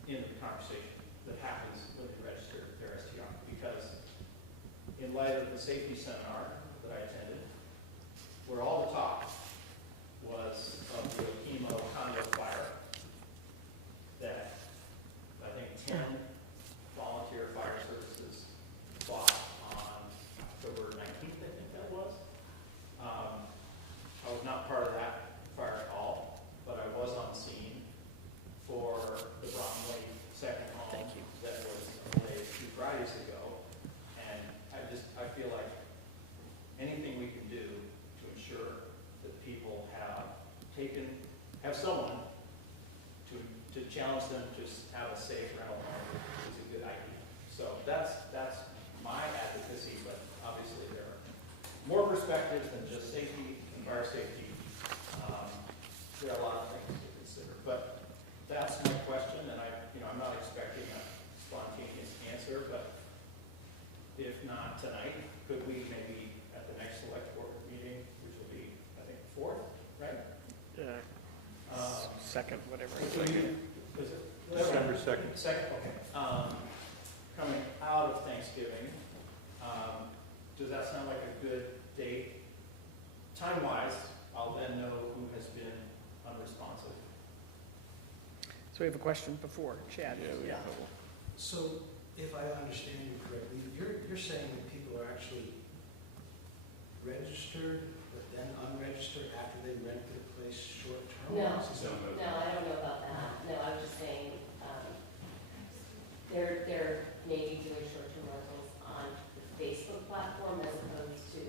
into the conversation that happens when they register their STR, because in light of the safety seminar that I attended, where all the talk was of the Okemo condo fire, that I think 10 volunteer fire services fought on October 19th, I think that was. I was not part of that fire at all, but I was on scene for the Bromley second home that was laid 2 Fridays ago. And I feel like anything we can do to ensure that people have someone to challenge them to have a safe rental home is a good idea. So that's my advocacy, but obviously there are more perspectives than just safety and fire safety. There are a lot of things to consider, but that's my question, and I'm not expecting a spontaneous answer, but if not tonight, could we maybe at the next select board meeting, which will be, I think, the 4th, right? Second, whatever. Is it? December 2nd. Second, okay. Coming out of Thanksgiving, does that sound like a good date? Time-wise, I'll then know who has been unresponsive. So we have a question before, Chad. Yeah. So if I understand you correctly, you're saying that people are actually registered, but then unregistered after they rent their place short-term? No, I don't know about that. No, I was just saying, they're maybe doing short-term rentals on the Facebook platform as opposed to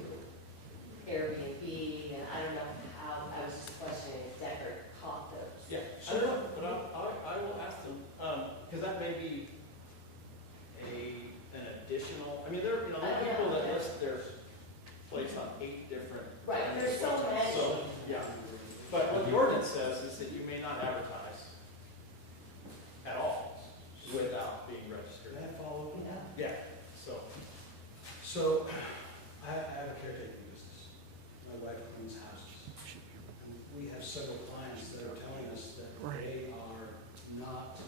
Airbnb, and I don't know how, I was just questioning if Decker caught those. Yeah, sure, but I will ask them, because that may be an additional, I mean, there are a lot of people that list their place on 8 different. Right, there's so many. So, yeah, but what the ordinance says is that you may not advertise at all without being registered. Can I follow up on that? Yeah, So I have a caretaking business. My wife cleans houses. And we have several clients that are telling us that they are not.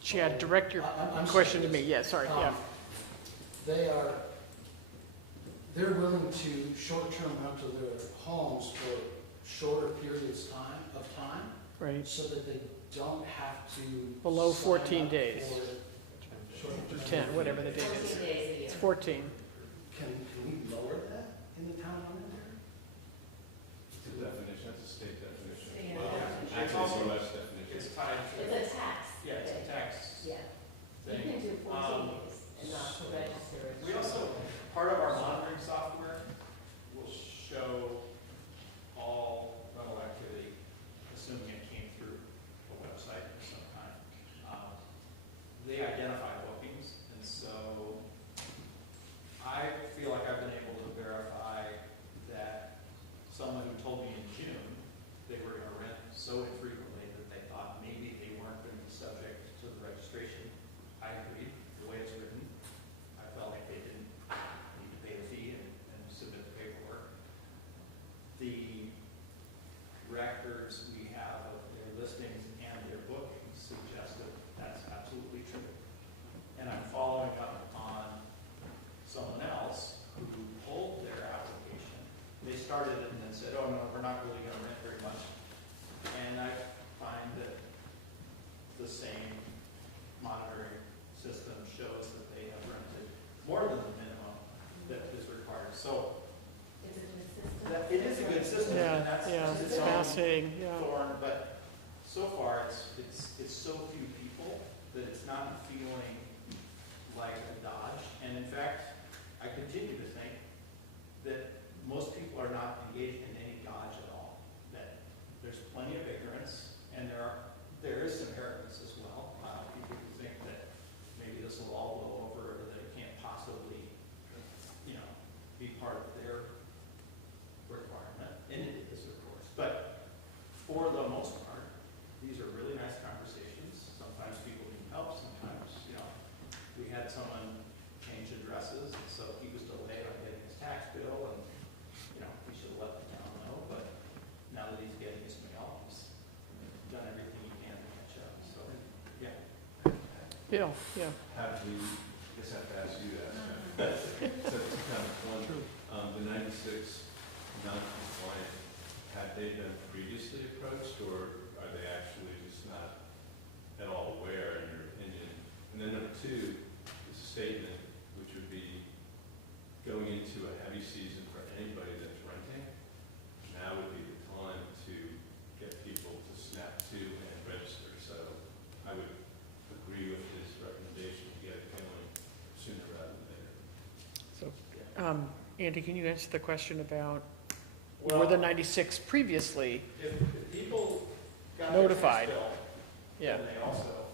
Chad, direct your I'm question to me. serious. Yeah, sorry, yeah. They're willing to short-term rental their homes for shorter periods of time, Right. so that they don't have to. Below sign 14 up days. for short-term 10, whatever the date is. 14 days a year. It's 14. Can we lower that in the town of Londonderry? It's a definition, that's a state definition. State Well, definition. actually, it's a US definition. it's tied to. It's a tax. Yeah, it's a tax Yeah. You thing. can do 14 days and not register. We also, part of our monitoring software will show all rental activity, assuming it came through a website of some kind. They identify bookings, and so I feel like I've been able to verify that someone who told me in June they were going to rent so infrequently that they thought maybe they weren't going to be subject to the registration. I agreed, the way it's written. I felt like they didn't need to pay the fee and submit the paperwork. The records we have of their listings and their bookings suggest that that's absolutely true. And I'm following up on someone else who pulled their application. They started it and then said, oh no, we're not really going to rent very much. And I find that the same monitoring system shows that they have rented more than the minimum that is required. So It's a good system. it is a good system, and that's Yeah, just it's its own fascinating, yeah. thorn, but so far it's so few people that it's not feeling like a dodge. And in fact, I continue to think that most people are not engaged in any dodge at all. That there's plenty of ignorance, and there is some arrogance as well. People who think that maybe this will all blow over, or that it can't possibly, be part of their requirement. And it is, of course. But for the most part, these are really nice conversations. Sometimes people need help. Sometimes, we had someone change addresses, and so he was delayed on getting his tax bill, and, he should have let the town know. But now that he's getting his mail, he's done everything he can to catch up. So, yeah. Bill, yeah. I guess I have to ask you that. So two comments. One, the 96 non-compliant, had they been previously approached, or are they actually just not at all aware, in your opinion? And then number two, is a statement which would be going into a heavy season for anybody that's renting. Now would be the time to get people to snap to and register. So I would agree with his recommendation to get it going sooner rather than later. So, Andy, can you answer the question about, were the 96 previously? If people got Notified. their tax bill, Yeah, then they also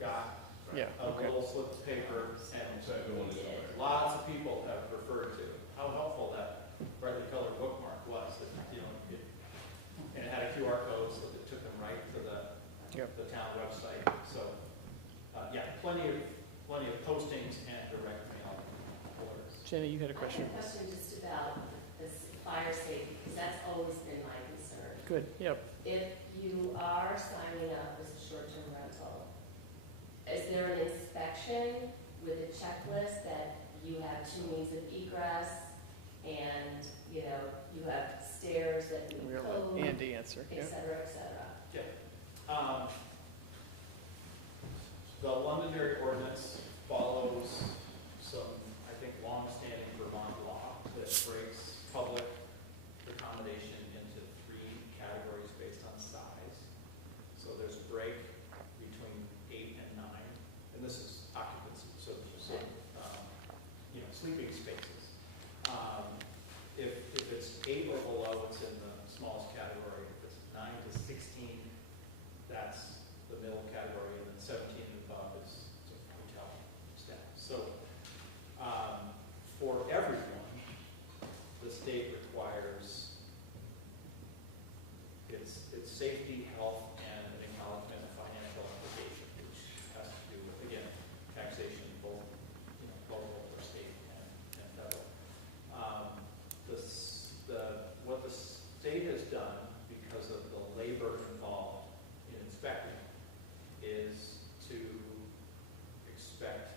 got yeah, a okay. little slip of paper, and So everyone is aware. lots of people have referred to how helpful that brightly colored bookmark was. That, you know, and it had a QR code, so that it took them right to Yep. the town website. So, yeah, plenty of postings and direct mail orders. Jenny, you had a I question? have a question just about this fire safety, because that's always been my concern. Good, yep. If you are signing up as a short-term rental, is there an inspection with a checklist that you have 2 means of egress and, you know, you have stairs that you We'll code, let Andy answer, yeah. et cetera, et cetera? The Londonderry ordinance follows some, I think, long-standing Vermont law that breaks public accommodation into 3 categories based on size. So there's a break between 8 and 9, and this is occupancy, so you know, sleeping spaces. If it's 8 or below, it's in the smallest category. If it's 9 to 16, that's the middle category, and then 17 and above is sort of hotel staff. So for everyone, the state requires its safety, health, and an acknowledgement of financial obligation, which has to do with, again, taxation, both, you know, local or state and federal. What the state has done, because of the labor involved in inspecting, is to expect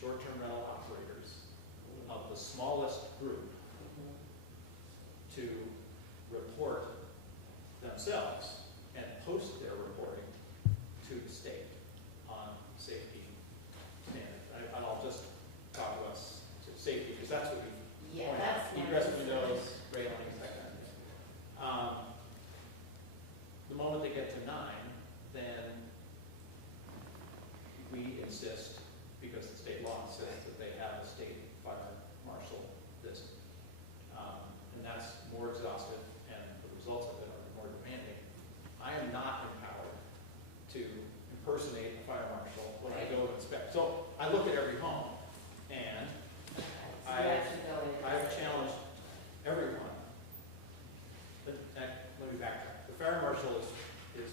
short-term rental operators of the smallest group to report themselves and post their reporting to the state on safety standards. And I'll just talk about safety, because that's what we Yeah, point out. that's my Egress concern. windows, railings, that kind of thing. The moment they get to 9, then we insist, because the state law says that they have a state fire marshal visit. And that's more exhaustive, and the results of it are more demanding. I am not empowered to impersonate a fire marshal when I go to inspect. So I look at every home, and So you actually go in and I've visit. challenged everyone. Let me backtrack. The fire marshal is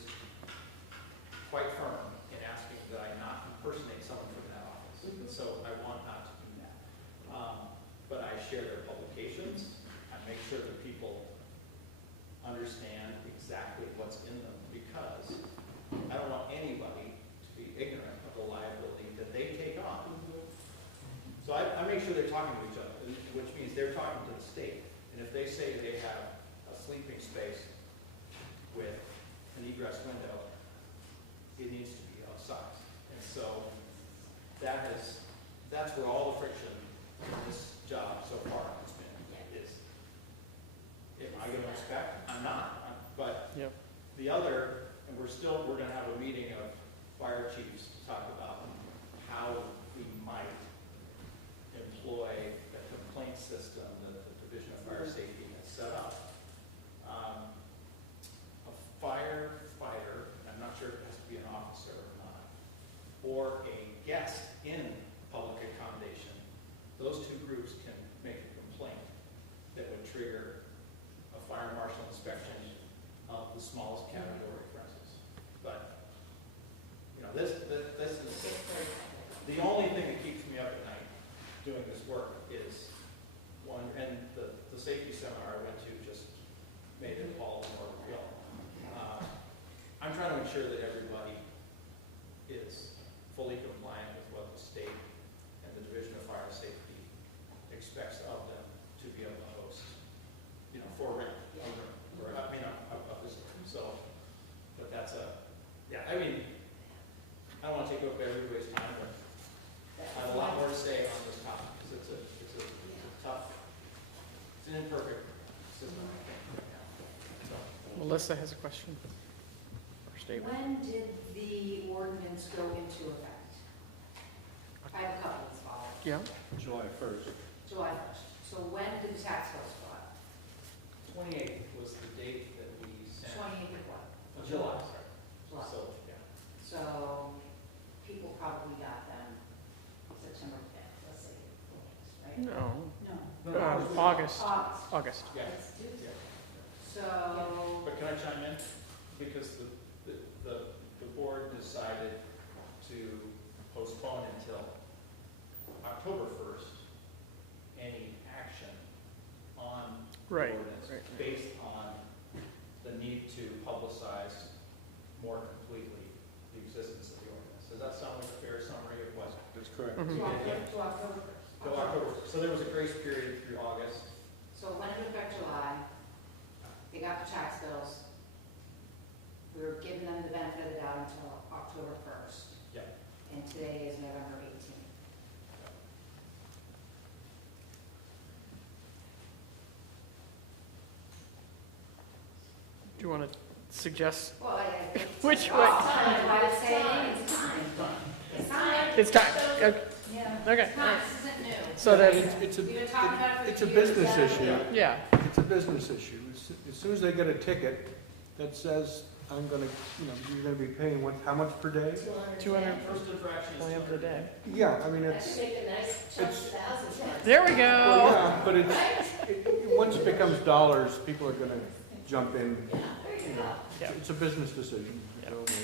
quite firm in asking that I not impersonate someone from that office. Mhm. So I want not to do that. But I share their publications. I make sure that people understand exactly what's in them, because I don't want anybody to be ignorant of the liability that they take on. So I make sure they're talking to each other, which means they're talking to the state. And if they say they have a sleeping space with an egress window, it needs to be of size. And so that's where all the friction in this job so far has been, is if I go to inspect, I'm not. But Yep. the other, and we're gonna have a meeting of fire chiefs to talk about how we might employ the complaint system that the Division of Fire Safety has set up. A firefighter, I'm not sure if it has to be an officer or not, or a guest in public accommodation, those 2 groups can make a complaint that would trigger a fire marshal inspection of the smallest category, for instance. But, you know, this is, the only thing that keeps me up at night doing this work is one, and the safety seminar I went to just made it all the more real. I'm trying to ensure that everybody is fully compliant with what the state and the Division up everybody's time, but I have a lot more to say on this topic, because it's a tough, it's an imperfect system. So, Melissa has a question or statement. When did the ordinance go into effect? I have a couple of follow. Yeah, July 1st. July 1st. So when did the tax bills go out? 28th was the date that we sent. 28th of what? July, sorry. July. So, yeah. So people probably got them September 5th, let's say, right? no, No. August, August. August. Yeah. Yeah. Yeah. So, But can I chime in? Because the board decided to postpone until October 1st, any action on the Right, ordinance right. based on the need to publicize more completely the existence of the ordinance. Does that sound like a fair summary of what? That's correct. Mhm. to October 1st. So October, so there was a grace period through August. So it went into effect July, they got the tax bills. We were giving them the benefit of the doubt until October 1st. Yeah. And today is November 18th. Do you want to suggest Well, I think. which way? Time, I would say, it's time. It's time. It's time, okay, Yeah. okay. It's time, this isn't new. So then, It's a, We've been talking about it for it's a 2 years. business issue. yeah, It's a business issue. As soon as they get a ticket that says, I'm gonna, you're gonna be paying how much per day? 200 First infraction is plans a day. Yeah, I mean, That it's, should make a nice chunk of thousands. There we well, go. yeah, but once it becomes dollars, people are gonna jump in. Yeah, there you go. Yeah. It's a business decision. Yeah. So,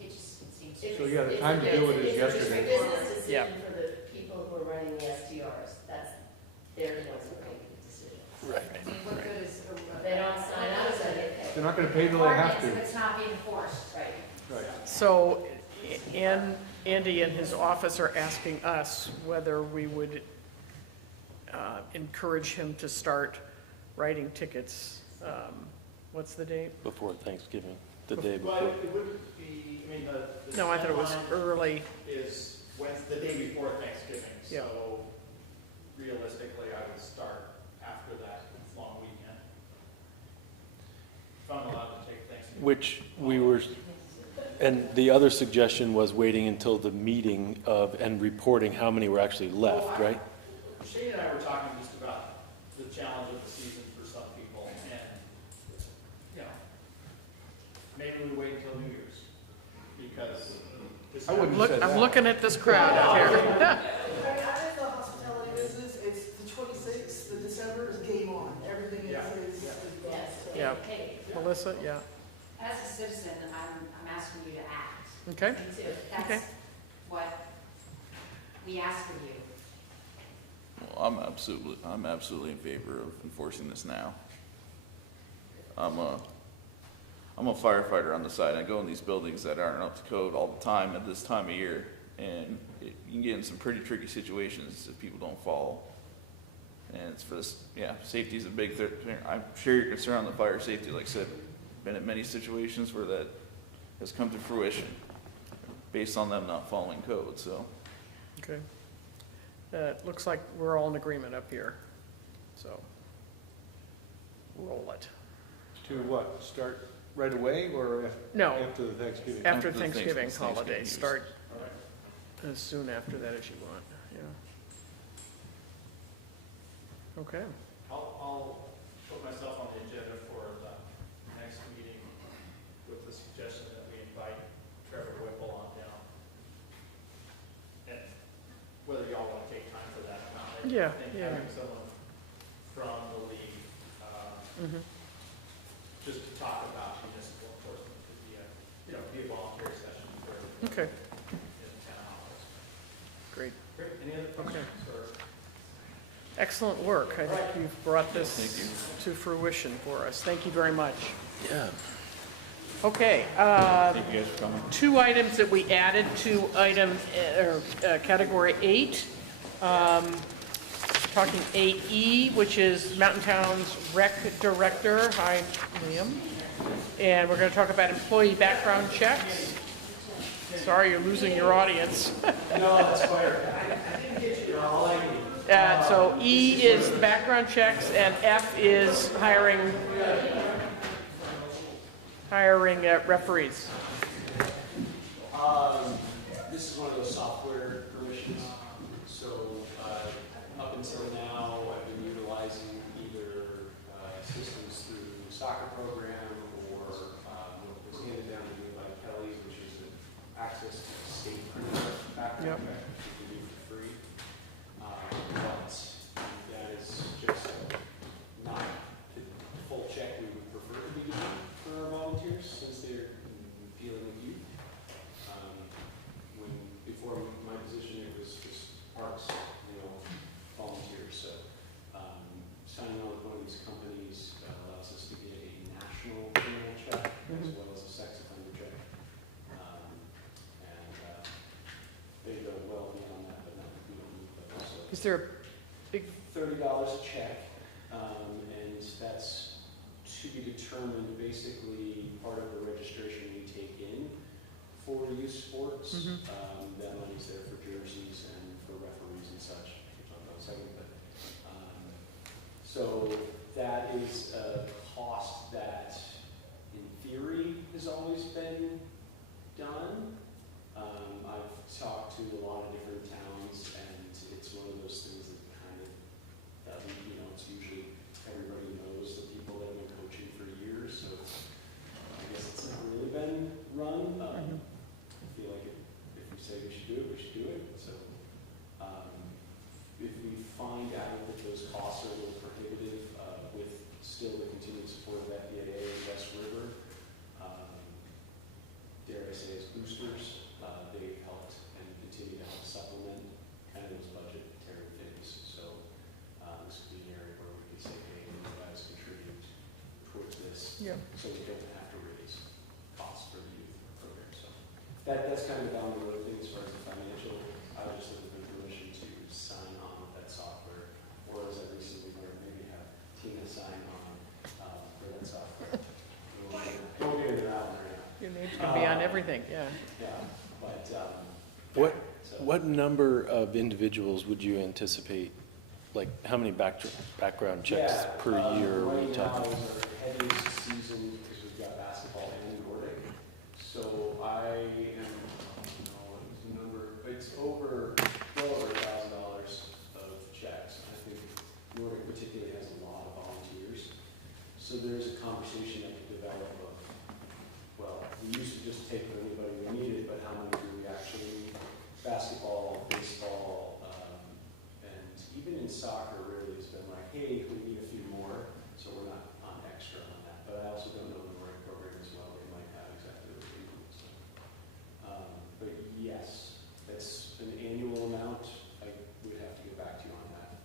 It just seems. It's- So, yeah, the it's time a to do it is it's a yesterday. business Yeah. decision for the people who are running the STRs. They're the ones who make the decisions. Right. I mean, what good is? If they don't sign up, so they pay. They're not gonna pay till they have Ordinance if to. it's not being enforced. Right. Right. So Andy and his office are asking us whether we would encourage him to start writing tickets. What's the date? Before Thanksgiving, the day Well, before. it wouldn't be, I mean, the. No, I thought it was deadline early. Is Wednesday, the day before Thanksgiving, Yeah. so realistically, I would start after that long weekend. If I'm allowed to take Thanksgiving. Which we were, and the other suggestion was waiting until the meeting and reporting how many were actually left, right? Shane and I were talking just about the challenge of the season for some people, and, maybe we wait until New Year's, because. I wouldn't say that. I'm looking at this crowd out here. I'm in the hospitality business, it's the 26th, the December is game on, everything Yeah. is. Yes. Yeah. Hey, Melissa, yeah, As a citizen, I'm asking you to act. okay, me too. Okay. That's what we ask of you. Well, I'm absolutely in favor of enforcing this now. I'm a firefighter on the side. I go in these buildings that aren't up to code all the time at this time of year, and you can get in some pretty tricky situations if people don't follow. And it's for this, safety is a big thing. I'm sure you're concerned on the fire safety. Like I said, been in many situations where that has come to fruition based on them not following code, so. okay. It looks like we're all in agreement up here, so roll it. To what, start right away or No. after the Thanksgiving? After After the Thanksgiving Thanksgiving holiday, use. start as soon after that as you want, yeah. Okay, I'll put myself on the agenda for the next meeting with the suggestion that we invite Trevor Whipple on down. And whether y'all want to take time for that or not. Yeah, I think yeah. having someone from the league, mhm, just to talk about municipal enforcement could be a voluntary session for okay, in the town office. great, Great, any other questions or? excellent work. I think you've brought this Thank you. to fruition for us. Thank you very much. Yeah. Okay, Thank you guys for coming. 2 items that we added to category 8. Talking 8E, which is Mountain Town's rec director. Hi, Liam. And we're going to talk about employee background checks. Sorry, you're losing your audience. No, that's fine. I didn't get you all I need. So E is background checks, and F is hiring referees. This is one of those software permissions. So up until now, I've been utilizing either systems through the soccer program or what was handed down to me by Kelly, which is access to the state printer background check, which you can do for free. But that is just not the full check we would prefer to be doing for our volunteers since they're dealing with youth. Before my position, it was just parks, volunteers. So signing on with one of these companies allows us to get a national criminal check as well as a sex offender check. They go well beyond that, but not, we don't need that. Also, Is there a big $30 a check, and that's to be determined. Basically, part of the registration we take in for youth sports. That money's there for jerseys and for referees and such. We'll talk about in a second. But, so that is a cost that, in theory, has always been done. I've talked to a lot of different towns, and it's one of those things that kind of doesn't, it's usually everybody knows the people that have been coaching for years, so I guess it's not really been run. I feel like if we say we should do it, we should do it. So if we find out that those costs are a little prohibitive with still the continued support of FBAA and West River, dare I say as boosters, they've helped and continue to help supplement kind of those budgetary things. So this could be an area where we could say, hey, you guys contribute towards this, so we don't have to raise costs for the youth program. So that's kind of down the road thing as far as the financial. I was just looking for permission to sign on with that software, or as I recently learned, maybe have Tina sign on for that software. Don't be in that one right now. Your name's going to be on everything, yeah. Yeah, but What number of individuals would you anticipate, like how many background checks per year are we talking? Right now is our heaviest season because we've got basketball and Nordic. So I am, what is the number? It's well over $1,000 of checks. I think Nordic particularly has a lot of volunteers. So there's a conversation that could develop of, well, we used to just take anybody we needed, but how many do we actually need? Basketball, baseball, and even in soccer, really, it's been like, hey, we need a few more, so we're not on extra on that. But I also don't know the Nordic program as well. They might have exactly what they need. So. But yes, it's an annual amount. I would have to get back to you on that.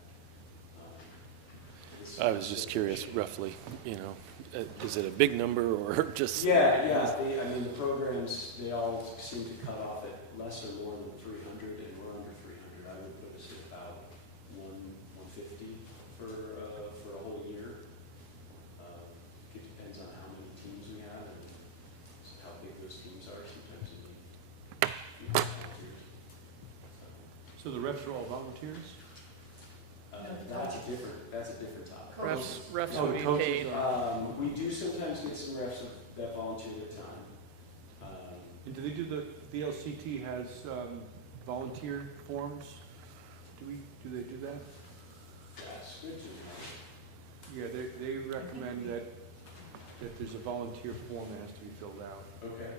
I was just curious, roughly, is it a big number or just? Yeah. I mean, the programs, they all seem to cut off at less or more than 300, and we're under 300. I would put us at about 150 for a whole year. It depends on how many teams we have and how big those teams are. Sometimes you need volunteers. So the reps are all volunteers? That's a different topic. Refs Oh, will be coaches paid. We do sometimes get some refs that volunteer at a time. And do they do the VLCT has volunteer forms? Do they do that? That's good to know. Yeah, they recommend that there's a volunteer form that has to be filled out. Okay.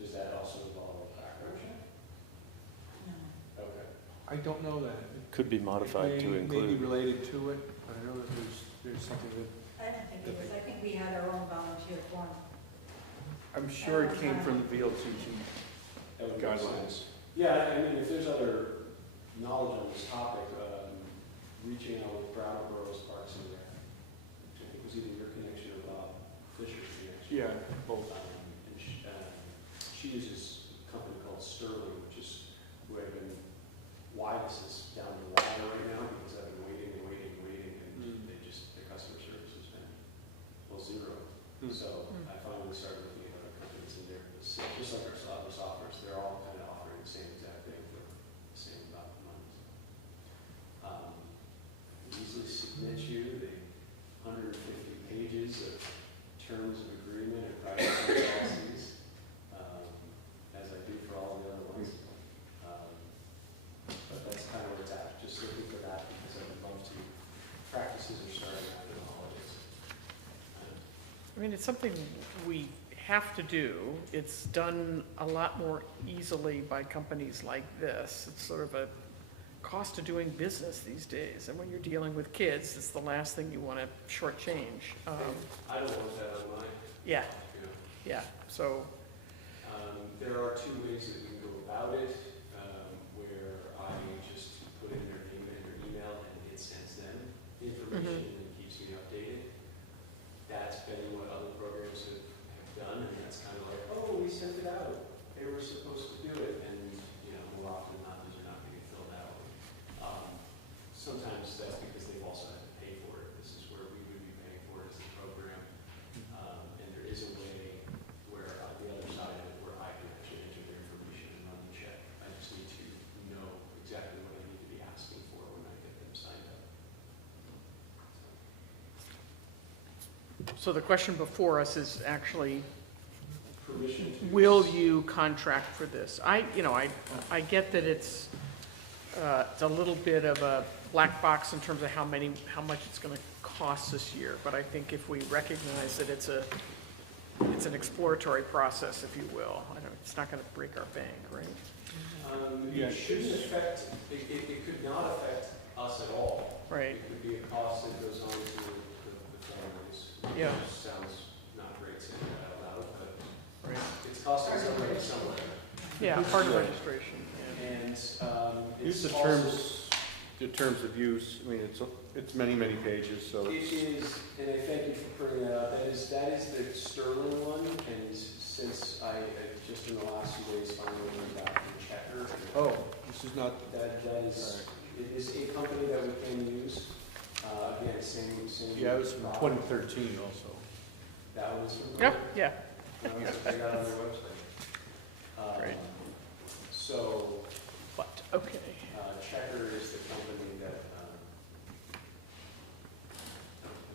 Does that also involve a background check? No. Okay. I don't know that. Could be modified to May be include. related to it, but I know that there's something that, I don't think it is. I think we had our own volunteer form. I'm sure it came from the VLCT That would make guidelines. sense. Yeah, I mean, if there's other knowledge on this topic, reaching out with Brattleboro's Parks and Rec, which I think was either your connection or Bob Fisher's connection. Yeah, both. And she uses a company called Sterling, which is who I've been, why this is down to wire right now, because I've been waiting, and they just, their customer service has been, zero. So I finally started looking at other companies, and they're just like our softwares, they're all mean, it's something we have to do. It's done a lot more easily by companies like this. It's sort of a cost of doing business these days, and when you're dealing with kids, it's the last thing you want to shortchange. I don't want that on mine. Yeah, You know. yeah, so, There are two ways that we can go about it, where I just put in their name and their email, and it sends them the information and keeps me updated. That's been what other programs have done, and that's kind of like, oh, we sent it out. They were supposed to do it, and, you know, more often than not, those are not getting filled out. Sometimes that's because they've also had to pay for it. This is where we would be paying for it as a program. And there is a way where, the other side of it, where I can actually enter their information and run the check. I just need to know exactly what I need to be asking for when I get them signed up. so the question before us is actually, Permission to. will you contract for this? I get that it's a little bit of a black box in terms of how much it's gonna cost this year, but I think if we recognize that it's an exploratory process, if you will, it's not gonna break our bank, right? It shouldn't affect, it could not affect us at all. Right. It could be a cost that goes on to the families. Yeah. Which sounds not great saying that out loud, but Right. it's costing somebody somewhere. Yeah, part of registration, yeah. And, Use it's the terms of use, I mean, it's many, many pages, so. It is, and I thank you for bringing that up, that is the Sterling one, and since I, just in the last few days, finally learned about the Checker. Oh, this is not, That is, it is a company that we can use, again, same. yeah, it was from 2013 also. That was from. Yep, yeah. They got on their website. Great. So, But, okay. Checker is the company that,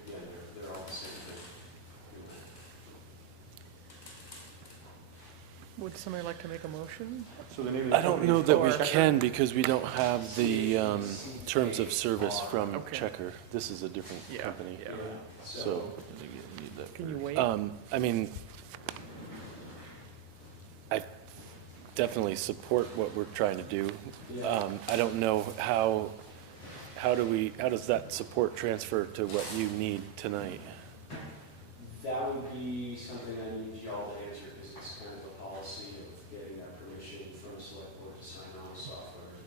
again, they're all the same thing. Would somebody like to make a motion? So the name of the I don't company know is that we Checker? can because we don't have the terms of service from Okay. Checker. This is a different Yeah, company. yeah. So, Can you wait? I mean, I definitely support what we're trying to do. I don't know how does that support transfer to what you need tonight? That would be something I need y'all to answer, because it's kind of a policy of getting that permission from the select board to sign on the software.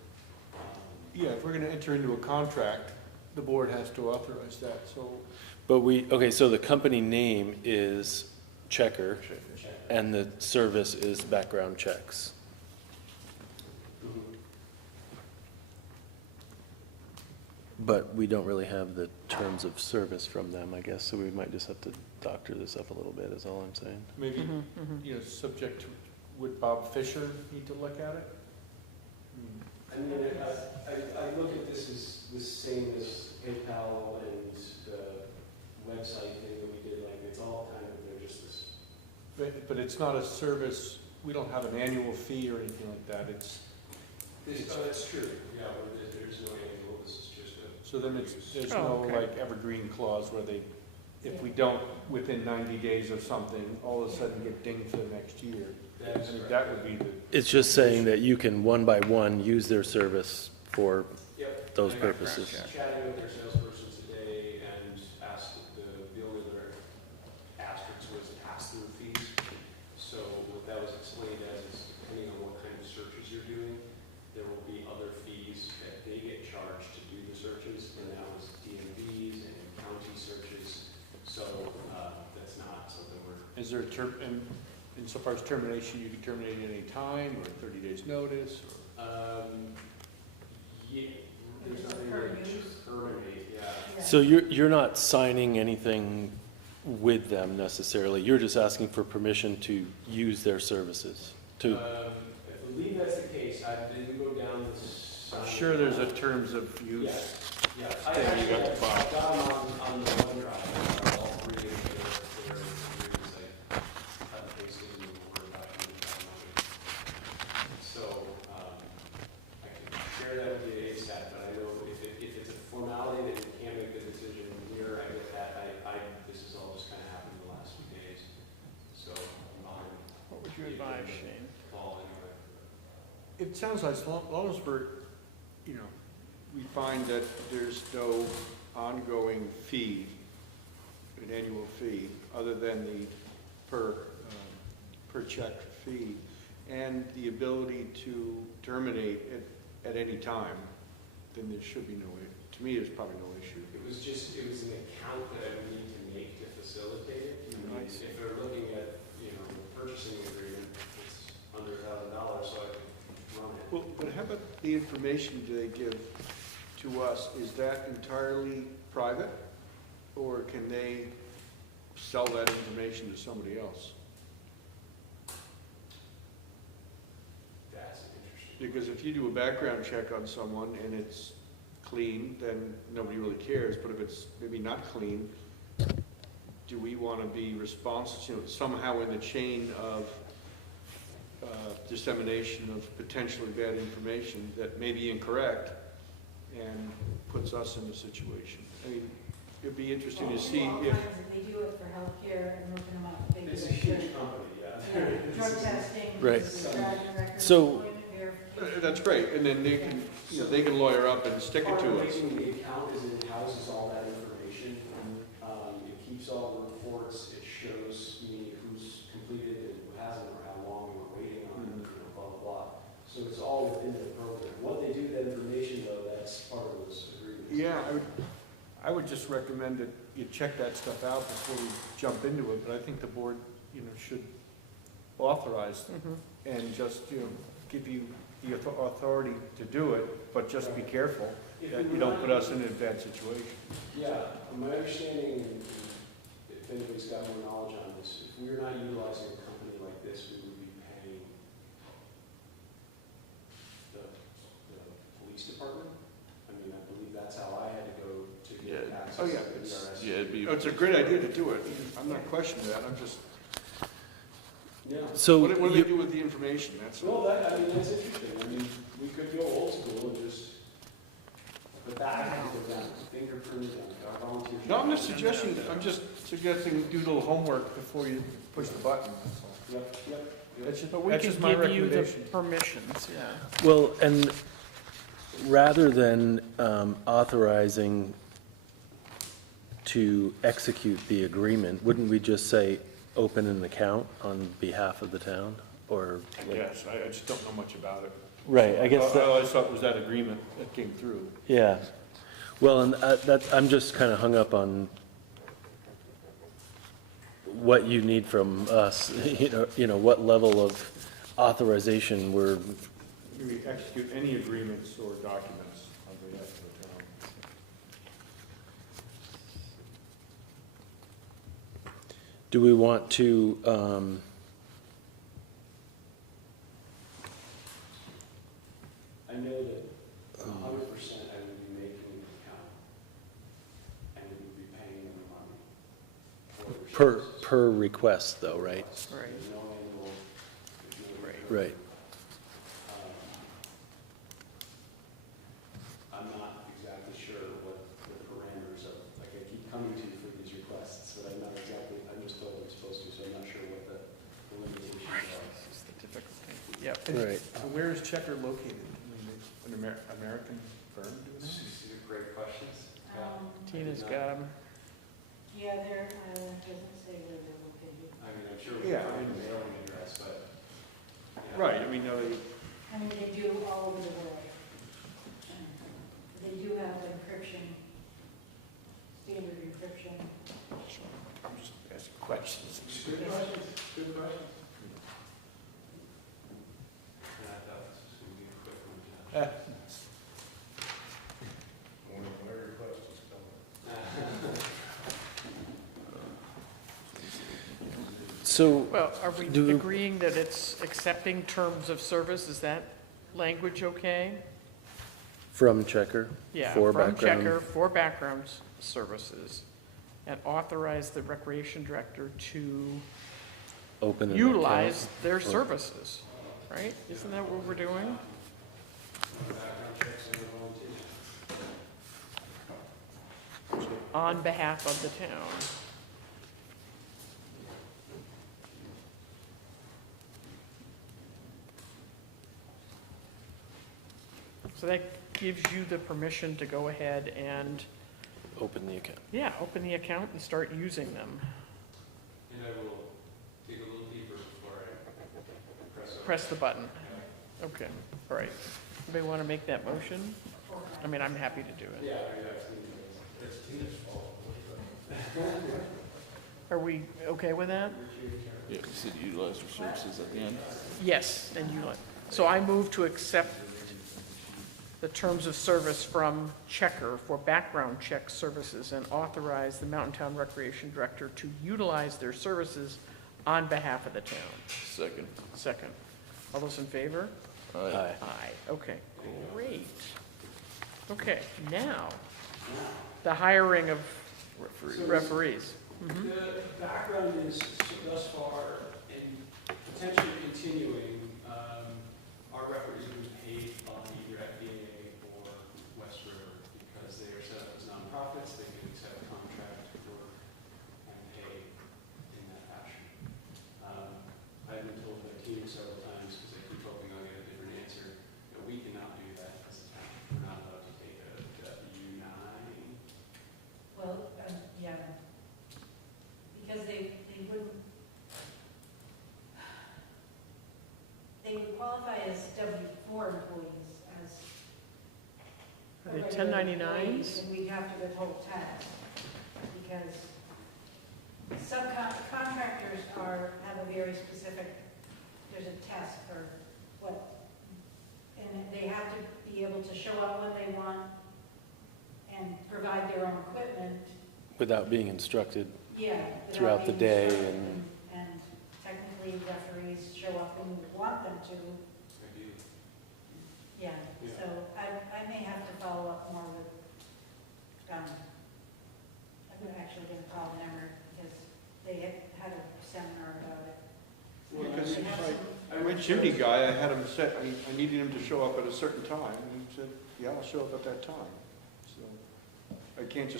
Yeah, if we're gonna enter into a contract, the board has to authorize that, so. But okay, so the company name is Checker, Check. and the service is background checks. But we don't really have the terms of service from them, I guess, so we might just have to doctor this up a little bit, is all I'm saying. Maybe, subject to, would Bob Fisher need to look at it? I mean, I look at this as the same as PayPal and the website thing that we did, like, it's all kind of, they're just this. But it's not a service, we don't have an annual fee or anything like that, it's, That's true, yeah, but there's no annual, this is just a. so then there's Oh, no okay. like evergreen clause where they, if we don't within 90 days of something, all of a sudden get dinged for the next year. That is I mean, correct. that would be the, It's just saying that you can one by one use their service for Yep. those I purposes. was chatting with their salesperson today and asked the only other asterisk was pass-through fees. So what that was explained as is depending on what kind of searches you're doing, there will be other fees that they get charged to do the searches, and that was DMVs and county searches. So, that's not something we're. is there a term, and insofar as termination, you can terminate at any time or 30 days notice? Or? Yeah, there's nothing really terminate, yeah. So you're not signing anything with them necessarily, you're just asking for permission to use their services, to, I believe that's the case. I didn't go down this. I'm sure there's a terms of use. Yeah. I thing you actually got to buy. got them on the OneDrive, all three of their agreements. I cut and pasted in the Word document. So, I can share that with you ASAP, but I know if it's a formality that we can't make the decision here, I get that. This has all just kind of happened in the last few days. It sounds like as long as we're, you know, we find that there's no ongoing fee, an annual fee, other than the per check fee, and the ability to terminate at any time, then there should be no, to me, there's probably no issue. It was an account that I would need to make to facilitate it. I mean, if they're looking at, you know, purchasing agreement, it's under $1,000, so I could run it. Well, but how about the information do they give to us? Is that entirely private, or can they sell that information to somebody else? That's interesting. Because if you do a background check on someone and it's clean, then nobody really cares, but if it's maybe not clean, do we want to be responsible, you know, somehow in the chain of dissemination of potentially bad information that may be incorrect and puts us in a situation? I mean, it'd be interesting to see if... They do it for healthcare and looking them up. They do It's a it huge for, company, drug testing. Right. driving records, So- employment verification. That's great, and then they can, you know, they can lawyer up and stick it to us. Making the account is it houses all that information. It keeps all the reports, it shows me who's completed and who hasn't, or how long we're waiting on, you know, blah, blah, blah. So it's all within the program. What they do with that information, though, that's part of this agreement. Yeah, I would just recommend that you check that stuff out before we jump into it, but I think the board, you know, should authorize and just, you know, give you the authority to do it, but just be careful that you don't put us in a bad situation. Yeah, my understanding, and if anybody's got more knowledge on this, if we're not utilizing a company like this, we would be paying the police department. I mean, I believe that's how I had to go to get access Oh, to yeah, the ERS. Yeah, it'd be. It's a great idea to do it. I'm not questioning that, I'm just, Yeah. So what do you- they do with the information? That's Well, I mean, that's interesting. I mean, we could go old school and just, but that I have to go down, fingerprint, our volunteers. No, I'm just suggesting do a little homework before you push the button, that's all. Yep. But we That's can just my give you the recommendation. permissions, yeah. Well, and rather than authorizing to execute the agreement, wouldn't we just say, open an account on behalf of the town? Or, like- Yes, I just don't know much about it. Right, I guess that- I always thought it was that agreement that came through. yeah. Well, and I'm just kind of hung up on what you need from us, you know, what level of authorization we're, We execute any agreements or documents on behalf of the town. do we want to, I know that 100% I would be making an account and we would be paying them money for their services. per request though, right? Right. There's no annual, there's no. Right. I'm not exactly sure what the parameters of, like I keep coming to you for these requests, but I'm just told I'm supposed to, so I'm not sure what the limitations are. This is the difficult thing. Yep. Right. And where is Checker located? I mean, an American firm doing that? These are great questions. Tina's got them. Yeah, they're, doesn't say where they're located. I mean, I'm sure we Yeah, can I find a mean- mailing address, but. yeah. Right, I mean, no, they, I mean, they do all over the world. They do have encryption, standard encryption. I'm just asking questions. Good questions, good questions. And I thought this was gonna be a quick one, Josh. So, Well, are we Do- agreeing that it's accepting terms of service? Is that language okay? from Checker? Yeah, For from background. Checker for background services, and authorize the recreation director to Open an utilize account? their services, right? Isn't that what we're doing? Background checks and volunteers. On behalf of the town. So that gives you the permission to go ahead and, Open the account. yeah, open the account and start using them. And I will dig a little deeper before I press over. Press the button. Okay, all right. Anybody want to make that motion? I mean, I'm happy to do it. Yeah, it's Tina's fault. Are we okay with that? Yeah, you said utilize your services at the end. Yes, and you, so I move to accept the terms of service from Checker for background check services and authorize the Mountain Town Recreation Director to utilize their services on behalf of the town. Second. Second. All those in favor? Aye. Aye, okay, great. Okay, now, the hiring of referees. Mhm. The background is thus far and potentially continuing, our referees are being paid by either FBA or West River because they are set up as nonprofits, they can accept a contract for and pay in that fashion. I've been told by team several times, because they keep hoping I'll get a different answer, that we cannot do that as a town. We're not allowed to take a W-9. Well, yeah, because they would qualify as W-4 employees, as. Are they regular 1099s? employees, and we'd have to withhold tax, because subcontractors have a very specific, there's a test for what, and they have to be able to show up when they want and provide their own equipment. Without being instructed Yeah. without throughout the being day instructed, and, And technically referees show up when we want them to. Yeah, Yeah. so I may have to follow up more with, I'm actually gonna call Emmer, because they had a seminar about it. Well, because They have some- I went Judy guy, I had him set, I needed him to show up at a certain time, and he said, yeah, I'll show up at that time. So, you can't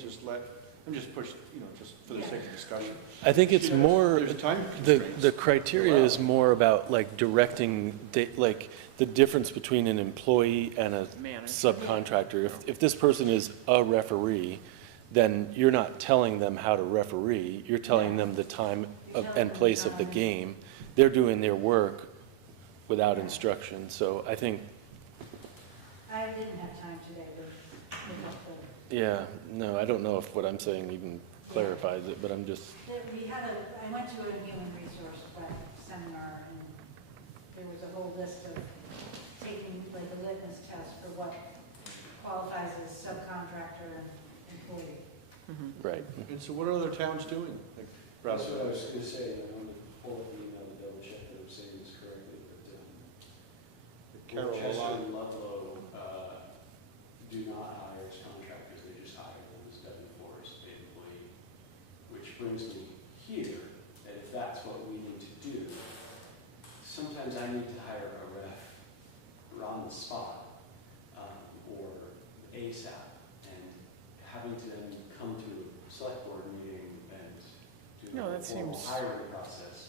just let, I'm just pushing, just for the sake of discussion. I think it's more, There's time the constraints. criteria is more about like directing, like the difference between an employee and a Manager. subcontractor. If this person is a referee, then you're not telling them how to referee, you're telling them the time and place of the game. They're doing their work without instruction, so I think, I didn't have time today to look up yeah, no, I don't know if what I'm saying even clarifies it, but I'm just, I went to a human resource seminar, and there was a whole list of taking like a litmus test for what qualifies as subcontractor and employee. right. And so what are other towns doing? Like, That's what I was gonna say, I wanted to pull up the email to double check that I'm saying this correctly, but, Carol, a Chester lot. and Ludlow, do not hire as contractors, they just hire them as W-4 as a paid employee. Which brings me here, that if that's what we need to do, sometimes I need to hire a ref on the spot, or ASAP, and having to then come to a select board meeting and do No, a that formal seems- hiring process.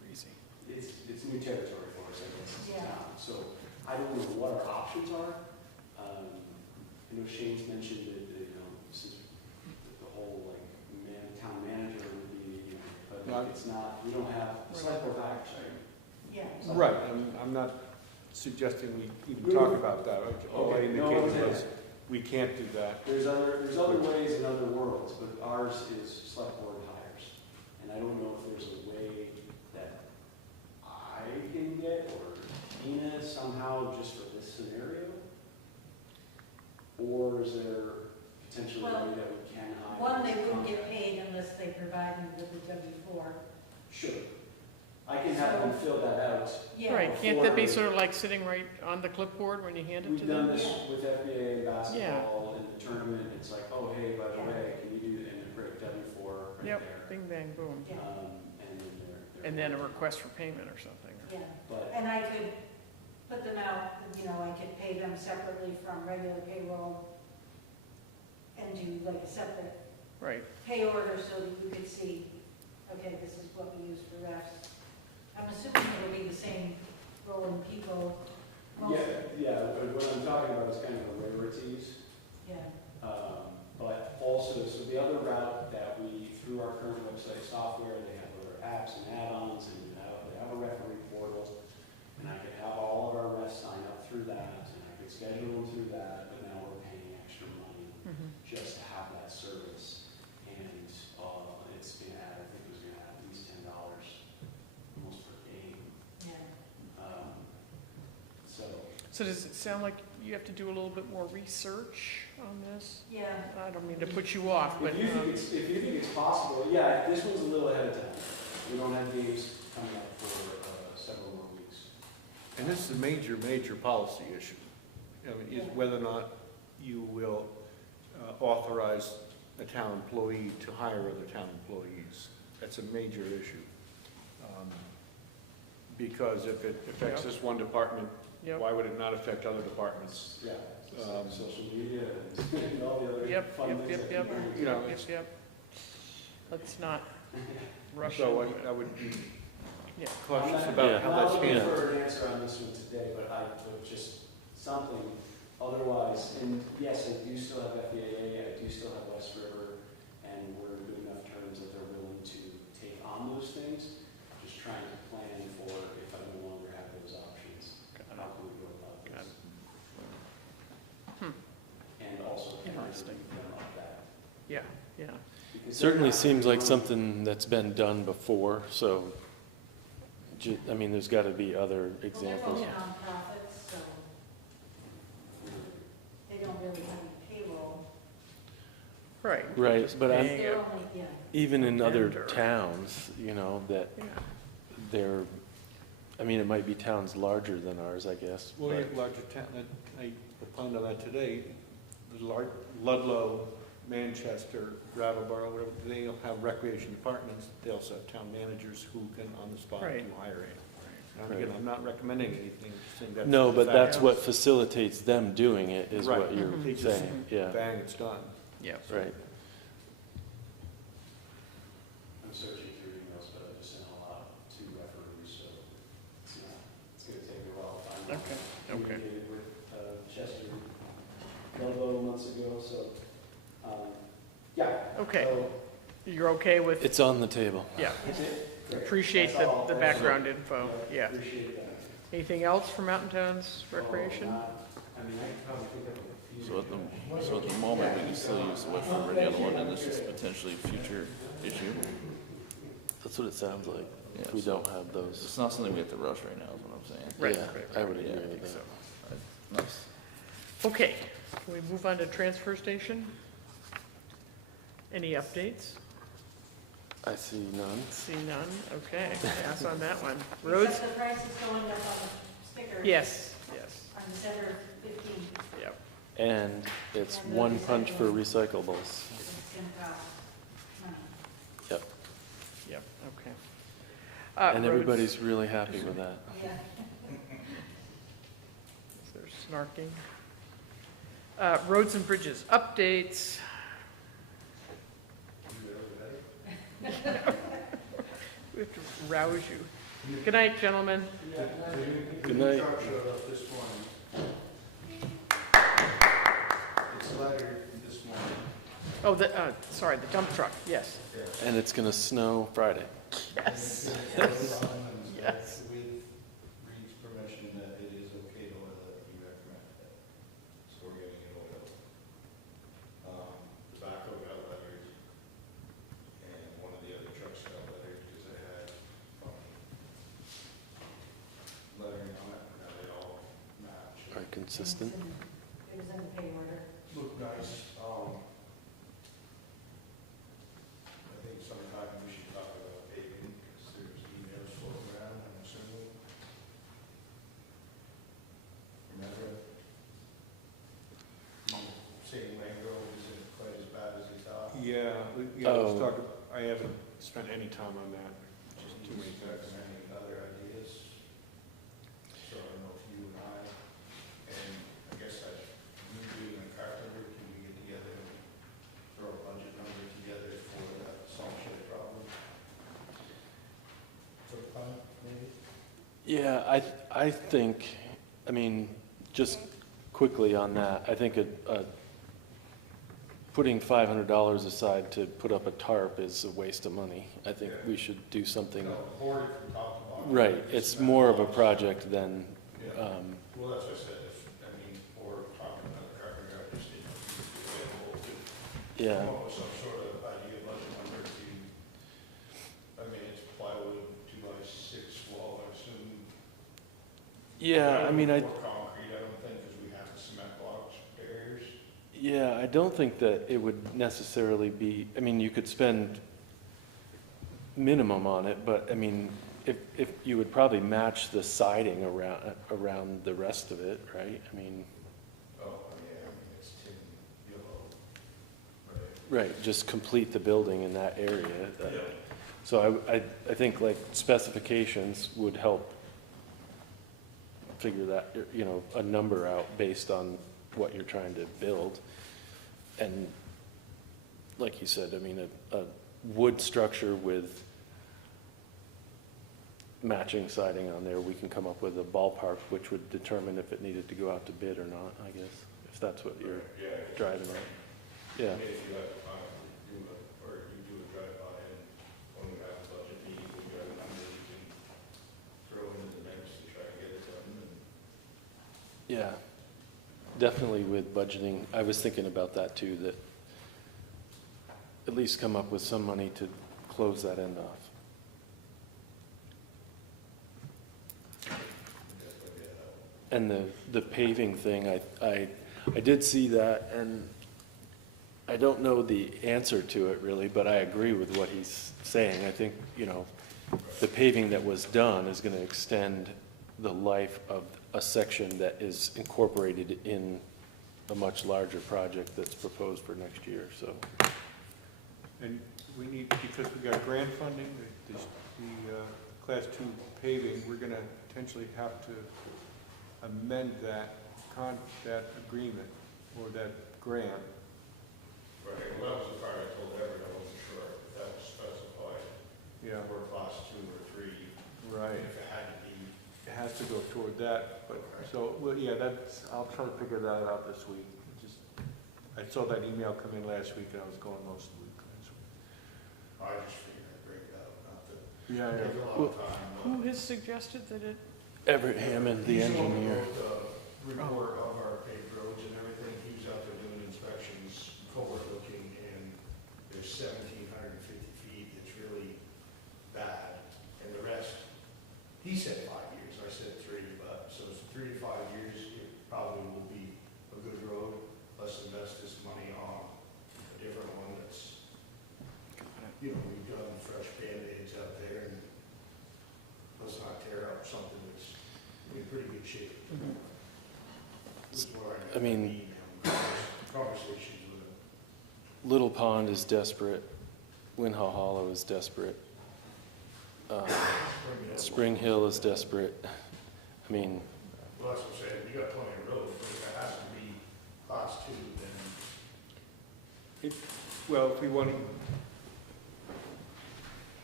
Crazy. It's new territory for us, I guess, as a Yeah. town. So I don't know what our options are. I know Shane's mentioned that, since the whole town manager would be, but No. it's not, we don't have, select board hires, right? Yeah. Right, I'm not suggesting we even talk about that. All I Okay, no, indicated okay. was, we can't do that. There's other ways in other worlds, but ours is select board hires. And I don't know if there's a way that I can get, or Tina somehow, just for this scenario? Or is there potentially a Well, way that we can hire? One, they as a wouldn't get contractor? paid unless they provide me with the W-4. Sure. I can have them fill that out. Yeah. Right, can't that be Before- sort of like sitting right on the clipboard when you hand it We've to done them? this with FBA and basketball and the tournament, it's like, oh, hey, by the way, can you do, and a great W-4 right Yep, there. bing, bang, boom. Yeah. And then they're. And then a request for payment or something. Yeah, But, and I could put them out, I could pay them separately from regular payroll and do like a separate Right, pay order so that you could see, okay, this is what we use for refs. I'm assuming it'll be the same rolling people what I'm talking about is kind of the rarities. Yeah. But also, so the other route that we, through our current website software, they have other apps and add-ons, and they have a referee portal, and I could have all of our refs sign up through that, and I could schedule them through that, but now we're paying extra money just to have that service. And it's going to add, I think it was going to add at least $10 almost per game. Yeah. So does it sound like you have to do a little bit more research on this? Yeah. I don't mean to put you off, but. If you think it's possible, yeah, this one's a little ahead of time. We don't have games coming up for several more weeks. And this is a major, major policy issue. I mean, is whether or not you will authorize a town employee to hire other town employees. That's a major issue. Because if it affects this one department, why would it not affect other departments? Yeah, social media and all the other fun things. You know, Let's not rush. So I would be cautious about how that's handled. I'm not looking for an answer on this one today, but I would just something otherwise. And yes, I do still have FBAA, I do still have West River, and we're in good enough terms that they're willing to take on those things. Just trying to plan for if I no longer have those options. How can we go about this? And also Interesting. Like that. Yeah. Certainly seems like something that's been done before, so, I mean, there's got to be other examples. Well, they're both nonprofits, so they don't really have any payroll. Right. Right, but I'm, They're only, even in other Vendor. towns, you know, that they're, I mean, it might be towns larger than ours, I guess. Well, but- you have larger town, I opined on that today, Ludlow, Manchester, Brattleboro, whatever, they all have recreation departments, they also have town managers who can, on the spot, Right. do hiring. And again, I'm not recommending anything, just saying that's. No, the but fact. that's what facilitates them doing it, is Right. what you're They just saying, yeah, Bang, it's done. Yeah. right. I'm searching through emails, but I just sent a lot to referees, so it's going to take me a while to find out. Okay. Communicated with Chester Ludlow months ago, so, Okay. So, You're okay with, It's on the table. yeah. that's it. Great. Appreciate That's all. the background info, yeah. Appreciate that. Anything else for Mountain Towns Recreation? I mean, I could probably think of a few. So at the moment, we can still use the West River the other one, and this is potentially a future issue. That's what it sounds like, Yeah, if we so don't have those. It's not something we have to rush right now, is what I'm saying. Right, Yeah, right, I would right. agree I with think that. so. Nice. Okay, can we move on to transfer station? Any updates? I see none. See none, okay, pass on that one. Roads? Except the price is going up on the sticker. Yes. On December 15th. Yep. And it's one punch for recyclables. It's going to cost money. Yep. Yep, okay. And roads. everybody's really happy with that. Yeah. They're snarking. Roads and bridges, updates. We have to rouse you. Good night, gentlemen. Good night. Truck showed up this morning. It's lettered this morning. Oh, sorry, the dump truck, yes. And it's gonna snow Friday. Yes. Yes. With Reed's permission that it is okay to oil it, he recommended it. So we're getting it oiled. The backhoe got lettered, and one of the other trucks got lettered because it had lettering on it, and now they all match. Are consistent. It was in the pay order. Looked nice. I think sometime we should talk about paving, because there's emails floating around, I'm assuming. Remember? Saying Mangrove isn't quite as bad as he thought. Yeah, let's talk, I haven't spent any time on that, just too many things. Recommending other ideas. So I don't know if you and I guess that you being a carpenter, can we get together and throw a budget number together for that salt shed problem? For the pump, maybe? Yeah, I think I mean, just quickly on that, I think putting $500 aside to put up a tarp is a waste of money. I think we should do something. Board it from top to bottom. Right, it's more of a project than, Well, that's what I said, or talking about the carpenter, I just need to be available to yeah. come up with some sort of idea, budget number to, it's plywood, 2x6 wall, I assume. Yeah, I mean, More concrete, I don't think, because we have the cement blocks barriers. yeah, I don't think that it would necessarily be, I mean, you could spend minimum on it, but I mean, if you would probably match the siding around the rest of it, right? I mean. Oh, yeah, it's tin, yellow, Right, just complete the building in that area. Yeah. So I think like specifications would help figure that, a number out based on what you're trying to build. And like you said, I mean, a wood structure with matching siding on there, we can come up with a ballpark, which would determine if it needed to go out to bid or not, I guess, if that's what you're driving at. Yeah. If you have time to do a drive-by, and when we have a budget meeting, we have a number you can throw into the mix to try to get it done. Yeah, definitely with budgeting, I was thinking about that too, that at least come up with some money to close that end off. And the paving thing, I did see that, and I don't know the answer to it really, but I agree with what he's saying. I think, the paving that was done is going to extend the life of a section that is incorporated in a much larger project that's proposed for next year, so. And we need, because we got grant funding, the Class 2 paving, we're gonna potentially have to amend that agreement or that grant. Right, well, that was the part I told everyone, I wasn't sure if that was specified. Yeah. Or class 2 or 3. Right. If it had to be. It has to go toward that, but, so, well, yeah, I'll try to figure that out this week. I saw that email come in last week, and I was going most of the week last week. I just figured I'd break it out, not to Yeah, take a lot of time. Who has suggested that it? Everett Hammond, the engineer. Report of our paved roads and everything, he was out there doing inspections, forward looking, and there's 1,750 feet, it's really bad, and the rest, he said 5 years, I said 3, but, so it's 3 to 5 years, it probably will be a good road. Let's invest this money on a different one that's, we've done fresh Band-Aids out there, and let's not tear up something that's in pretty good shape. That's where I mean, conversations with him. Little Pond is desperate, Winhaw Hollow is desperate, Spring Hill is desperate. I mean. Well, that's what I'm saying, you got plenty of road, but if it has to be class 2, then. Well, if we want to,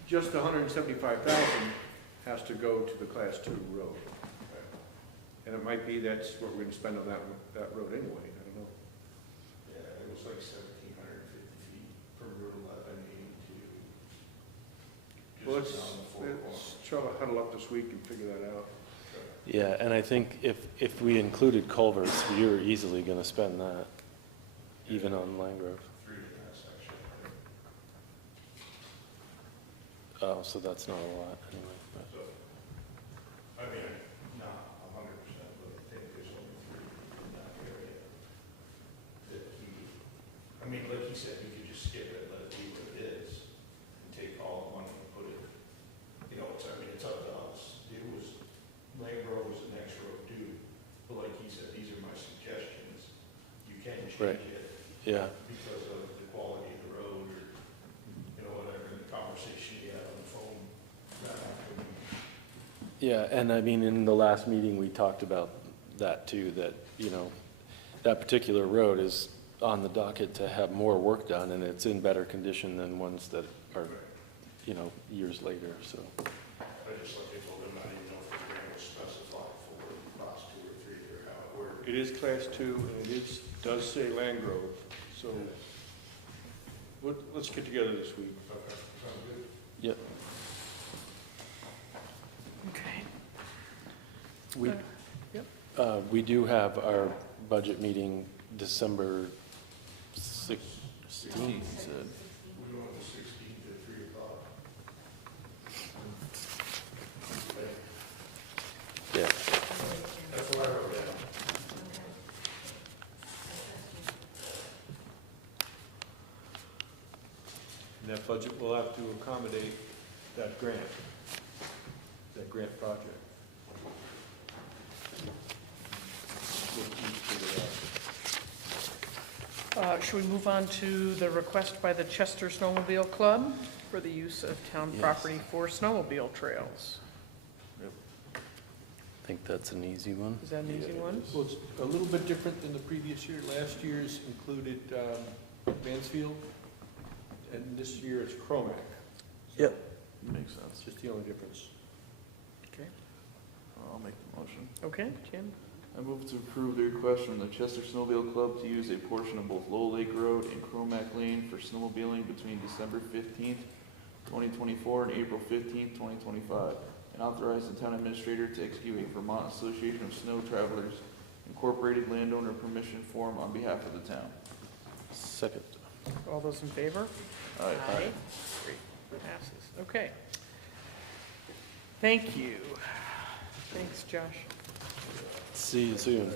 just 175,000 has to go to the Class 2 road. And it might be that's what we're going to spend on that road anyway, I don't know. Yeah, it was like 1,750 feet from Route 11 to. Well, let's try to huddle up this week and figure that out. Yeah, and I think if we included culverts, you're easily going to spend that, even on Langrove. 3 intersection. Oh, so that's not a lot anyway. But. So, not 100%, but I think there's only 3 in that area that like he said, you could just skip it, let it be what it is, and take all the money and put it, it's up to us. Lane Road was the next road due, but like he said, these are my suggestions. You can change it. Yeah. Because of the quality of the road or, whatever, the conversation you had on the phone. Yeah, and I mean, in the last meeting, we talked about that too, that, that particular road is on the docket to have more work done, and it's in better condition than ones that are, years later, so. I just like I told him, I didn't know if the grant was specified for class 2 or 3 It is Class 2, and it does say Land Grove, so let's get together this week. Okay, sounds good. Yep. Okay. We do have our budget meeting December 16th. 16th, said. We're going to 16th at 3 o'clock. Yeah. That's what I wrote down. And that budget will have to accommodate that grant project. We'll figure it out. Should we move on to the request by the Chester Snowmobile Club for the use of town Yes. property for snowmobile trails? I think that's an easy one. Is that an easy one? Well, it's a little bit different than the previous year. Last year's included Mansfield, and this year it's Cromac. Yep. Makes sense. It's just the only difference. Okay. I'll make the motion. Okay, Jim? I move to approve the request from the Chester Snowmobile Club to use a portion of both Lowell Lake Road and Cromac Lane for snowmobiling between December 15th, 2024 and April 15th, 2025. And authorize the town administrator to execute a Vermont Association of Snow Travelers Incorporated landowner permission form on behalf of the town. Second. All those in favor? Aye. Great, passes. Okay. Thank you. Thanks, Josh. See you soon.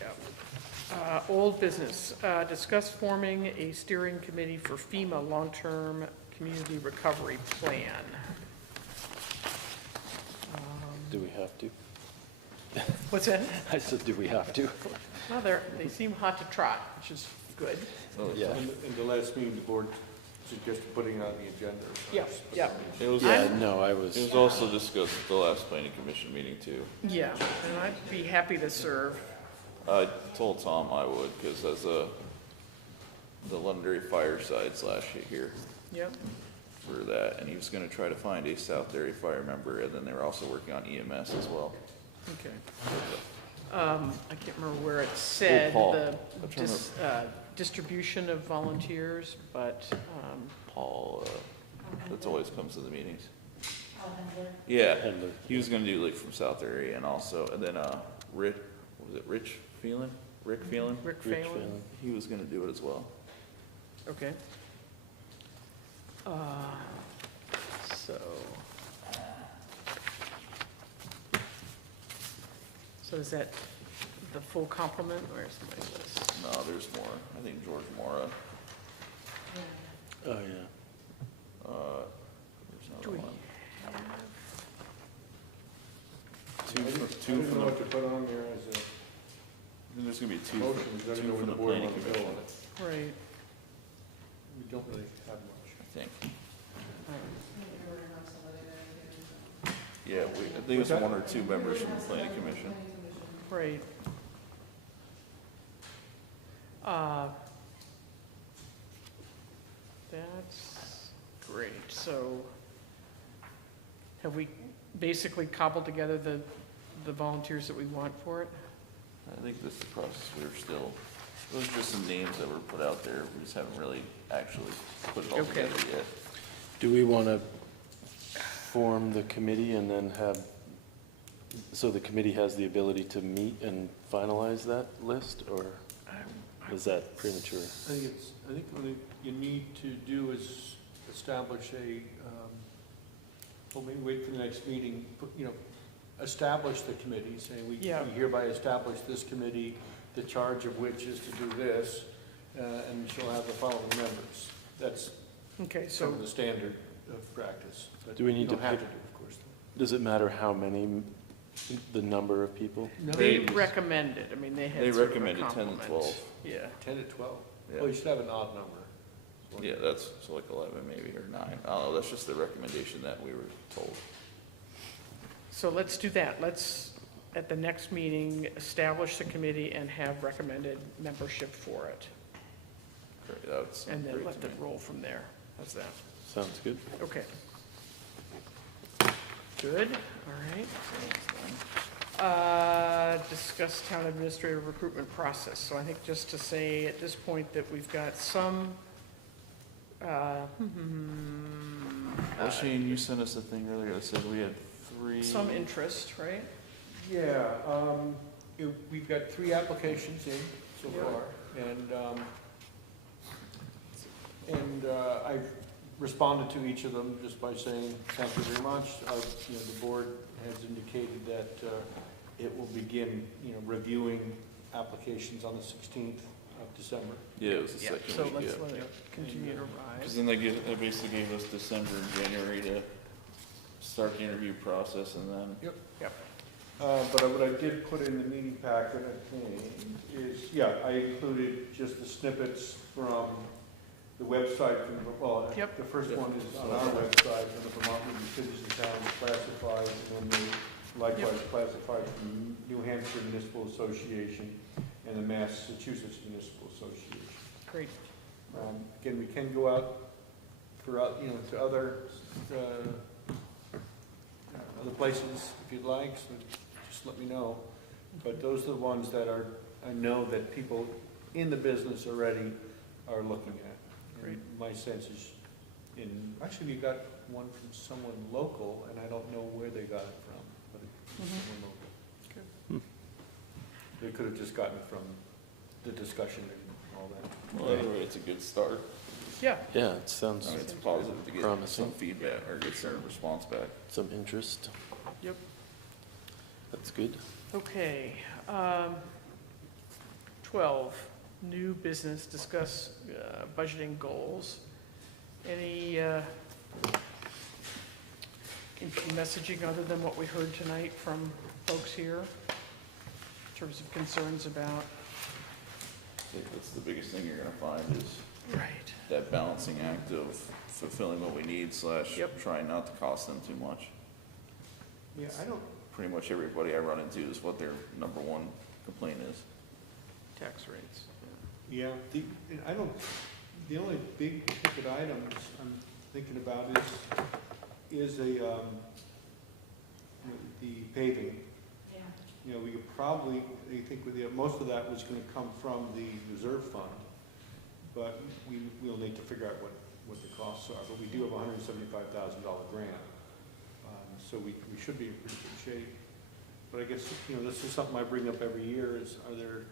Yep. Old business, discuss forming a steering committee for FEMA long-term community recovery plan. Do we have to? What's that? I said, do we have to? Well, they seem hot to trot, which is good. Yeah. In the last meeting, the board suggested putting it on the agenda. Yeah, yeah. It was, Yeah, no, I was. it was also discussed at the last planning commission meeting too. Yeah, and I'd be happy to serve. I told Tom I would, because as the Londonderry fireside / here Yep. for that, and he was gonna try to find a South Derry fire member, and then they were also working on EMS as well. Okay. I can't remember where it said Paul. the I'm trying to distribution of volunteers, but, Paul, that's always comes to the meetings. Alvin, Yeah, Handler. he was gonna do like from South Derry, and also, and then, Rick, what was it, Rich Phelan? Rick Phelan? Rick Rich Phelan. Phelan. He was gonna do it as well. Okay. So is that the full complement? Where's my list? No, there's more. I think George Mora, Oh, yeah. there's Do another we one. I Two didn't from know the, what to put on there as a there's gonna be two motion, we gotta know from what the the board planning wants to go commission, on. Right. We don't really have much. I think. All right. Yeah, I think it's one or two members from the planning commission. Right. That's great. So have we basically cobbled together the volunteers that we want for it? I think this is the process those are just some names that were put out there. We just haven't really actually put it all Okay. together yet. Do we want to form the committee and then have, so the committee has the ability to meet and finalize that list, or is that premature? I think what you need to do is establish well, maybe wait for the next meeting, establish the committee, saying we Yeah. hereby establish this committee, the charge of which is to do this, and she'll have the following members. That's Okay, some so of the standard of practice. But Do we need you don't to have pick- to do, of course. Does it matter how many, the number of people? No, they recommended, I mean, they had They sort of a recommended 10 to complement. 12. Yeah. 10 to 12. Yeah. Well, you should have an odd number. Yeah, that's, so like 11 maybe, or 9. I don't know, that's just the recommendation that we were told. So let's do that. Let's, at the next meeting, establish the committee and have recommended membership for it. Great, that sounds And then great let to them me. roll from there. How's that? Sounds good. Okay. Good, all right. Discuss town administrative recruitment process. So I think just to say at this point that we've got some, Well, Shane, you sent us a thing earlier that said we had 3. some interest, right? Yeah, we've got 3 applications in so Yeah. far, and I've responded to each of them just by saying, thank you very much. The board has indicated that it will begin, reviewing applications on the 16th of December. Yeah, it was the Yeah, second so week, let's yeah. let it continue to Because rise. then they basically gave us December and January to start the interview process, and then But what I did put in the meeting packet, I think, is, I included just the snippets from the website, Yep. the first one is on our website, and the Vermont League of Cities and Towns classified, and then they likewise classified from New Hampshire Municipal Association and the Massachusetts Municipal Association. Great. Again, we can go out for, to other places if you'd like, so just let me know. But those are the ones that I know that people in the business already are looking at. And my sense is, actually we got one from someone local, and I don't know where they got it from, but it's someone local. They could have just gotten it from the discussion and all that. well, either way, it's a good start. Yeah. Yeah, it sounds It's positive to get promising. some feedback or get some response back. Some interest. Yep. That's good. Okay. 12, new business, discuss budgeting goals. Any messaging other than what we heard tonight from folks here in terms of concerns about? I think that's the biggest thing you're gonna find is Right. that balancing act of fulfilling what we need / Yep. trying not to cost them too much. Yeah, I don't, Pretty much everybody I run into is what their number one complaint is. Tax rates. the only big ticket items I'm thinking about is the paving. Yeah. We could probably, I think most of that was gonna come from the reserve fund, but we'll need to figure out what the costs are, but we do have a $175,000 grant. So we should be in pretty good shape. But I guess, this is something I bring up every year is, are there,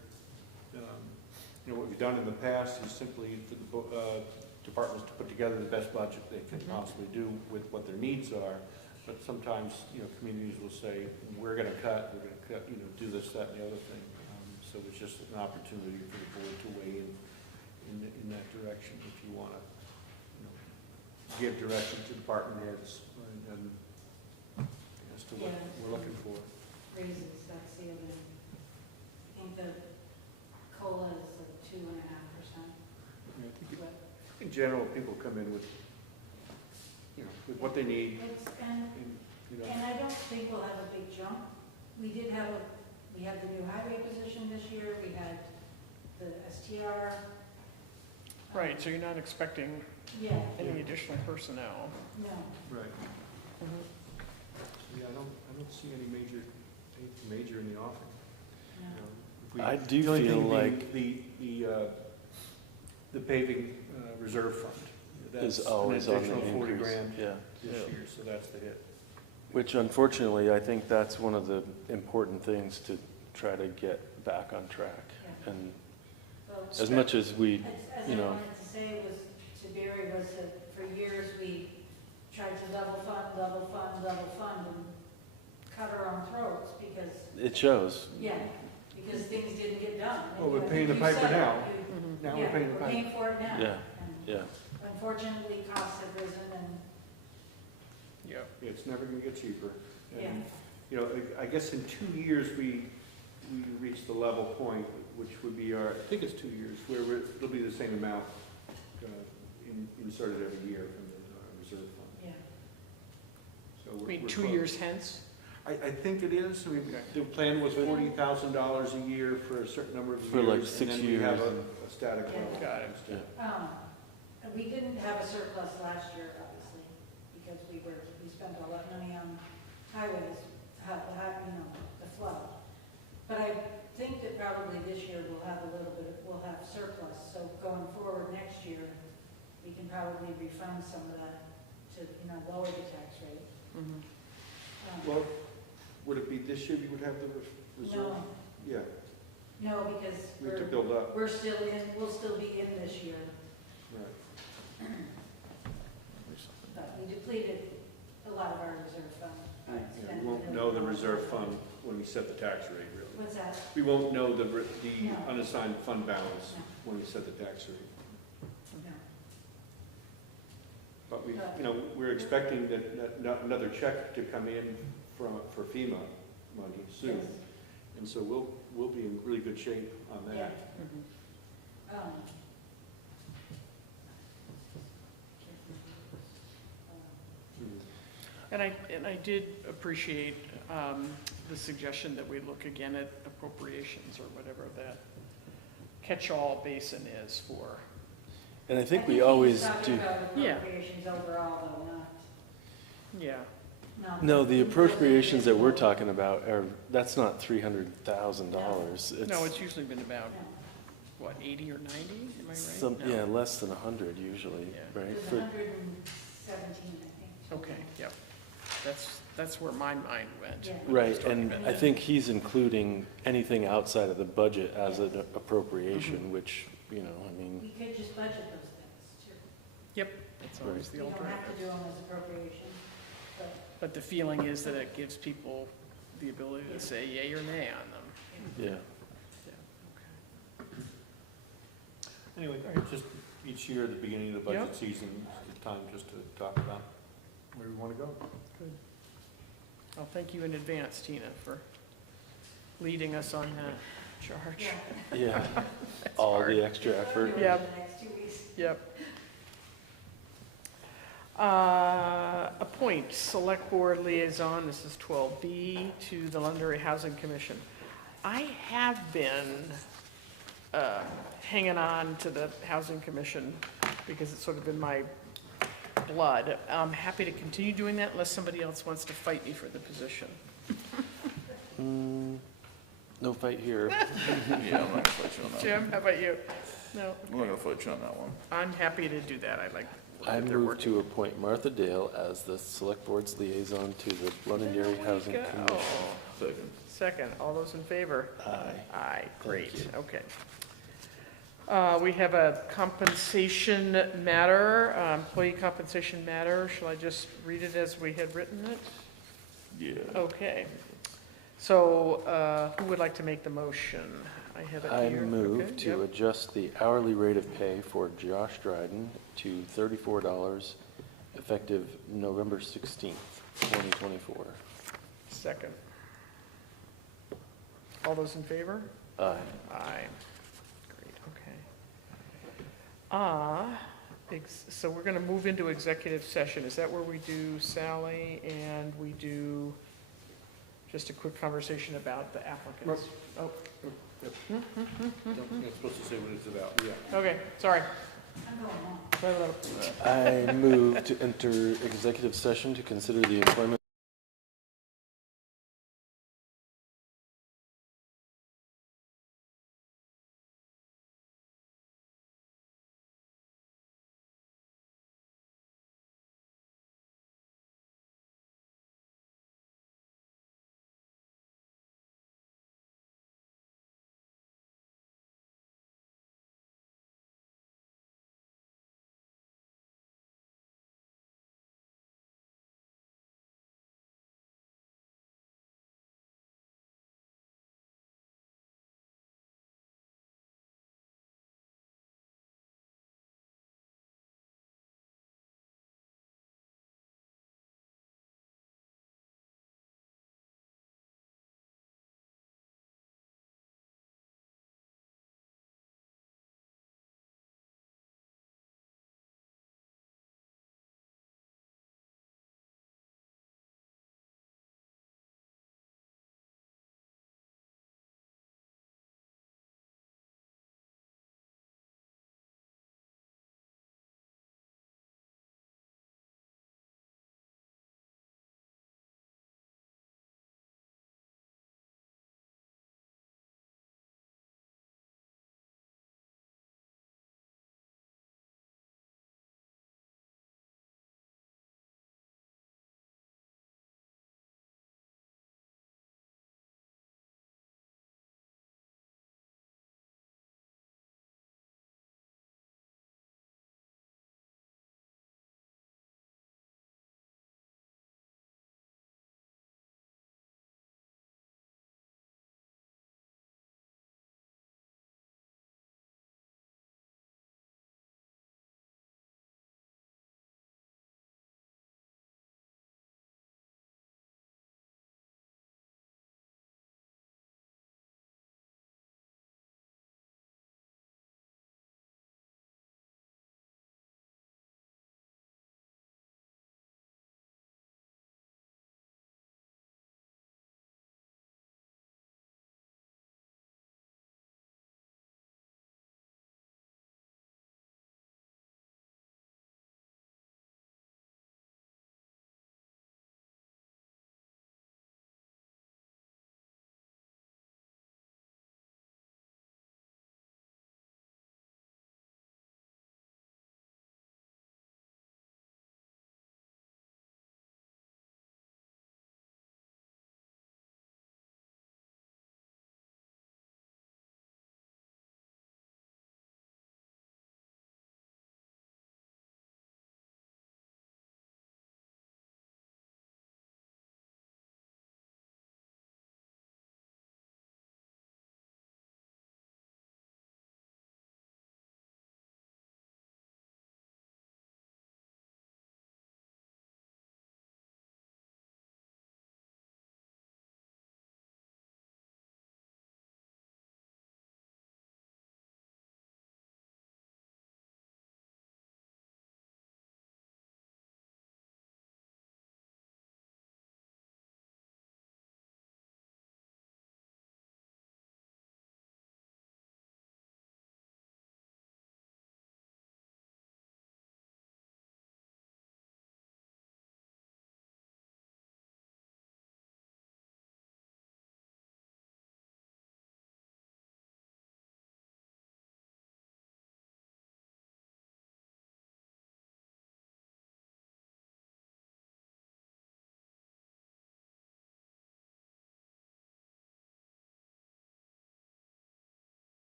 what we've done in the past is simply for the departments to put together the best budget they can possibly do with what their needs are. But sometimes, communities will say, we're gonna cut, do this, that, and the other thing. So it's just an opportunity for the board to weigh in that direction if you wanna, give direction to department heads and as to what we're looking for. Raises, that's the other, I think the COLA is like 2.5%. In general, people come in with, with what they need. And I don't think we'll have a big jump. We had the new highway position this year, we had the STR. Right, so you're not expecting any additional personnel. No. Right. Yeah, I don't see anything major in the offing. No. I do The only feel thing like the paving reserve fund. That's is always on the an additional 40 increase. grand Yeah. this year, so that's the hit. Which unfortunately, I think that's one of the important things to try to get back on track. Yeah. And Well, as much as we, As I wanted to say was, to Barry, was that for years we tried to level fund, and cut our own throats because, it shows. because things didn't get done. Well, we're And paying the you piper said it, now. you- Now we're paying the We're piper. paying for it now. Yeah. And Yeah. Unfortunately, costs have risen and, It's never gonna get cheaper. yeah. And, I guess in 2 years, we reached the level point, which would be I think it's 2 years, where it'll be the same amount inserted every year from the reserve fund. Yeah. So I mean, we're 2 close. years hence? I think it is. The plan was $40,000 a year for a certain number of years. For like 6 And then we have years. a static Yeah. level. Got it. And we didn't have a surplus last year, obviously, because we spent all that money on highways, the well. But I think that probably this year we'll have a little bit, we'll have surplus, so going forward next year, we can probably refund some of that to, lower the tax rate. Well, would it be this year you would have the reserve? No, Yeah, no, because we have to build up. we'll still be in this year, Right. but we depleted a lot of our reserve fund. by Yeah, spending we won't it know the on- reserve fund when we set the tax rate, really. What's that? We won't know the No. unassigned fund balance No. when we set the tax rate. No. But we're expecting another check to come in for FEMA money soon. Yes. And so we'll be in really good shape on Yeah. that. And I did appreciate the suggestion that we look again at appropriations or whatever that catch-all basin is for. And I think we always do. Yeah. Appropriations overall, though, not. Yeah. not No, the appropriations that we're talking about that's not $300,000. No, it's usually been about, what, 80 or 90? Am I right? No. Yeah, less than 100 usually, Yeah. right? It was For- 117, I think. Okay, yep. That's where my mind went. Yeah. when I was Right, talking and about I that. think he's including anything outside of the budget as an appropriation, which, I mean, We could just budget those things, too. Yep, that's always the You don't have alternative. to do them as appropriations, but. But the feeling is that it gives people the ability to say yay or nay on them. yeah. Yeah, okay. Anyway, just each year at the beginning of the budget season, it's the time just to talk about where we want to go. Good. Well, thank you in advance, Tina, for leading us on that charge. Yeah, That's all hard. the extra effort. Yeah. The next 2 weeks. Yep. Appoint Select Board Liaison, this is 12B, to the Londonderry Housing Commission. I have been hanging on to the Housing Commission because it's sort of in my blood. I'm happy to continue doing that unless somebody else wants to fight me for the position. No fight here. Yeah, I'm not gonna fight you on that. Jim, how about you? No? I'm not gonna fight you on that one. I'm happy to do that. I like I that they're move working. to appoint Martha Dale as the Select Board's liaison to the Londonderry There we Housing go. Commission. Second. Second, all those in favor? Aye. Aye, great, you. okay. We have a compensation matter, employee compensation matter. Shall I just read it as we had written it? Yeah. Okay. So, who would like to make the motion? I have it I here. move Okay, to yep. adjust the hourly rate of pay for Josh Dryden to $34 effective November 16th, 2024. Second. All those in favor? Aye. Aye. Great, okay. So we're going to move into executive session. Is that where we do Sally and we do just a quick conversation about the applicants? Oh, You're supposed to say what it's about, yeah. okay, sorry. I'm going on. I move to enter executive session to consider the employment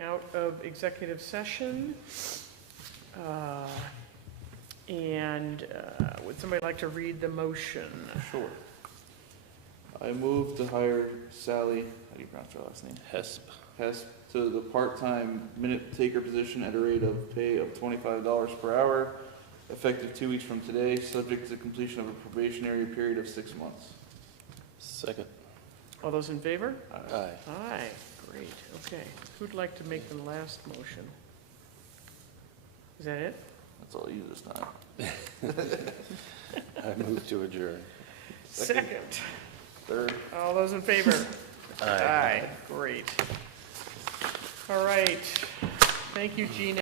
out of executive session. And would somebody like to read the motion? Sure. I move to hire Sally, how do you pronounce her last name? Hesp, to the part-time minute taker position at a rate of pay of $25 per hour, effective 2 weeks from today, subject to completion of a probationary period of 6 months. Second. All those in favor? Aye. Aye, great, okay. Who'd like to make the last motion? Is that it? That's all you this time. I move to adjourn. Second. Third. All those in favor? Aye. Great. All right. Thank you, Gina.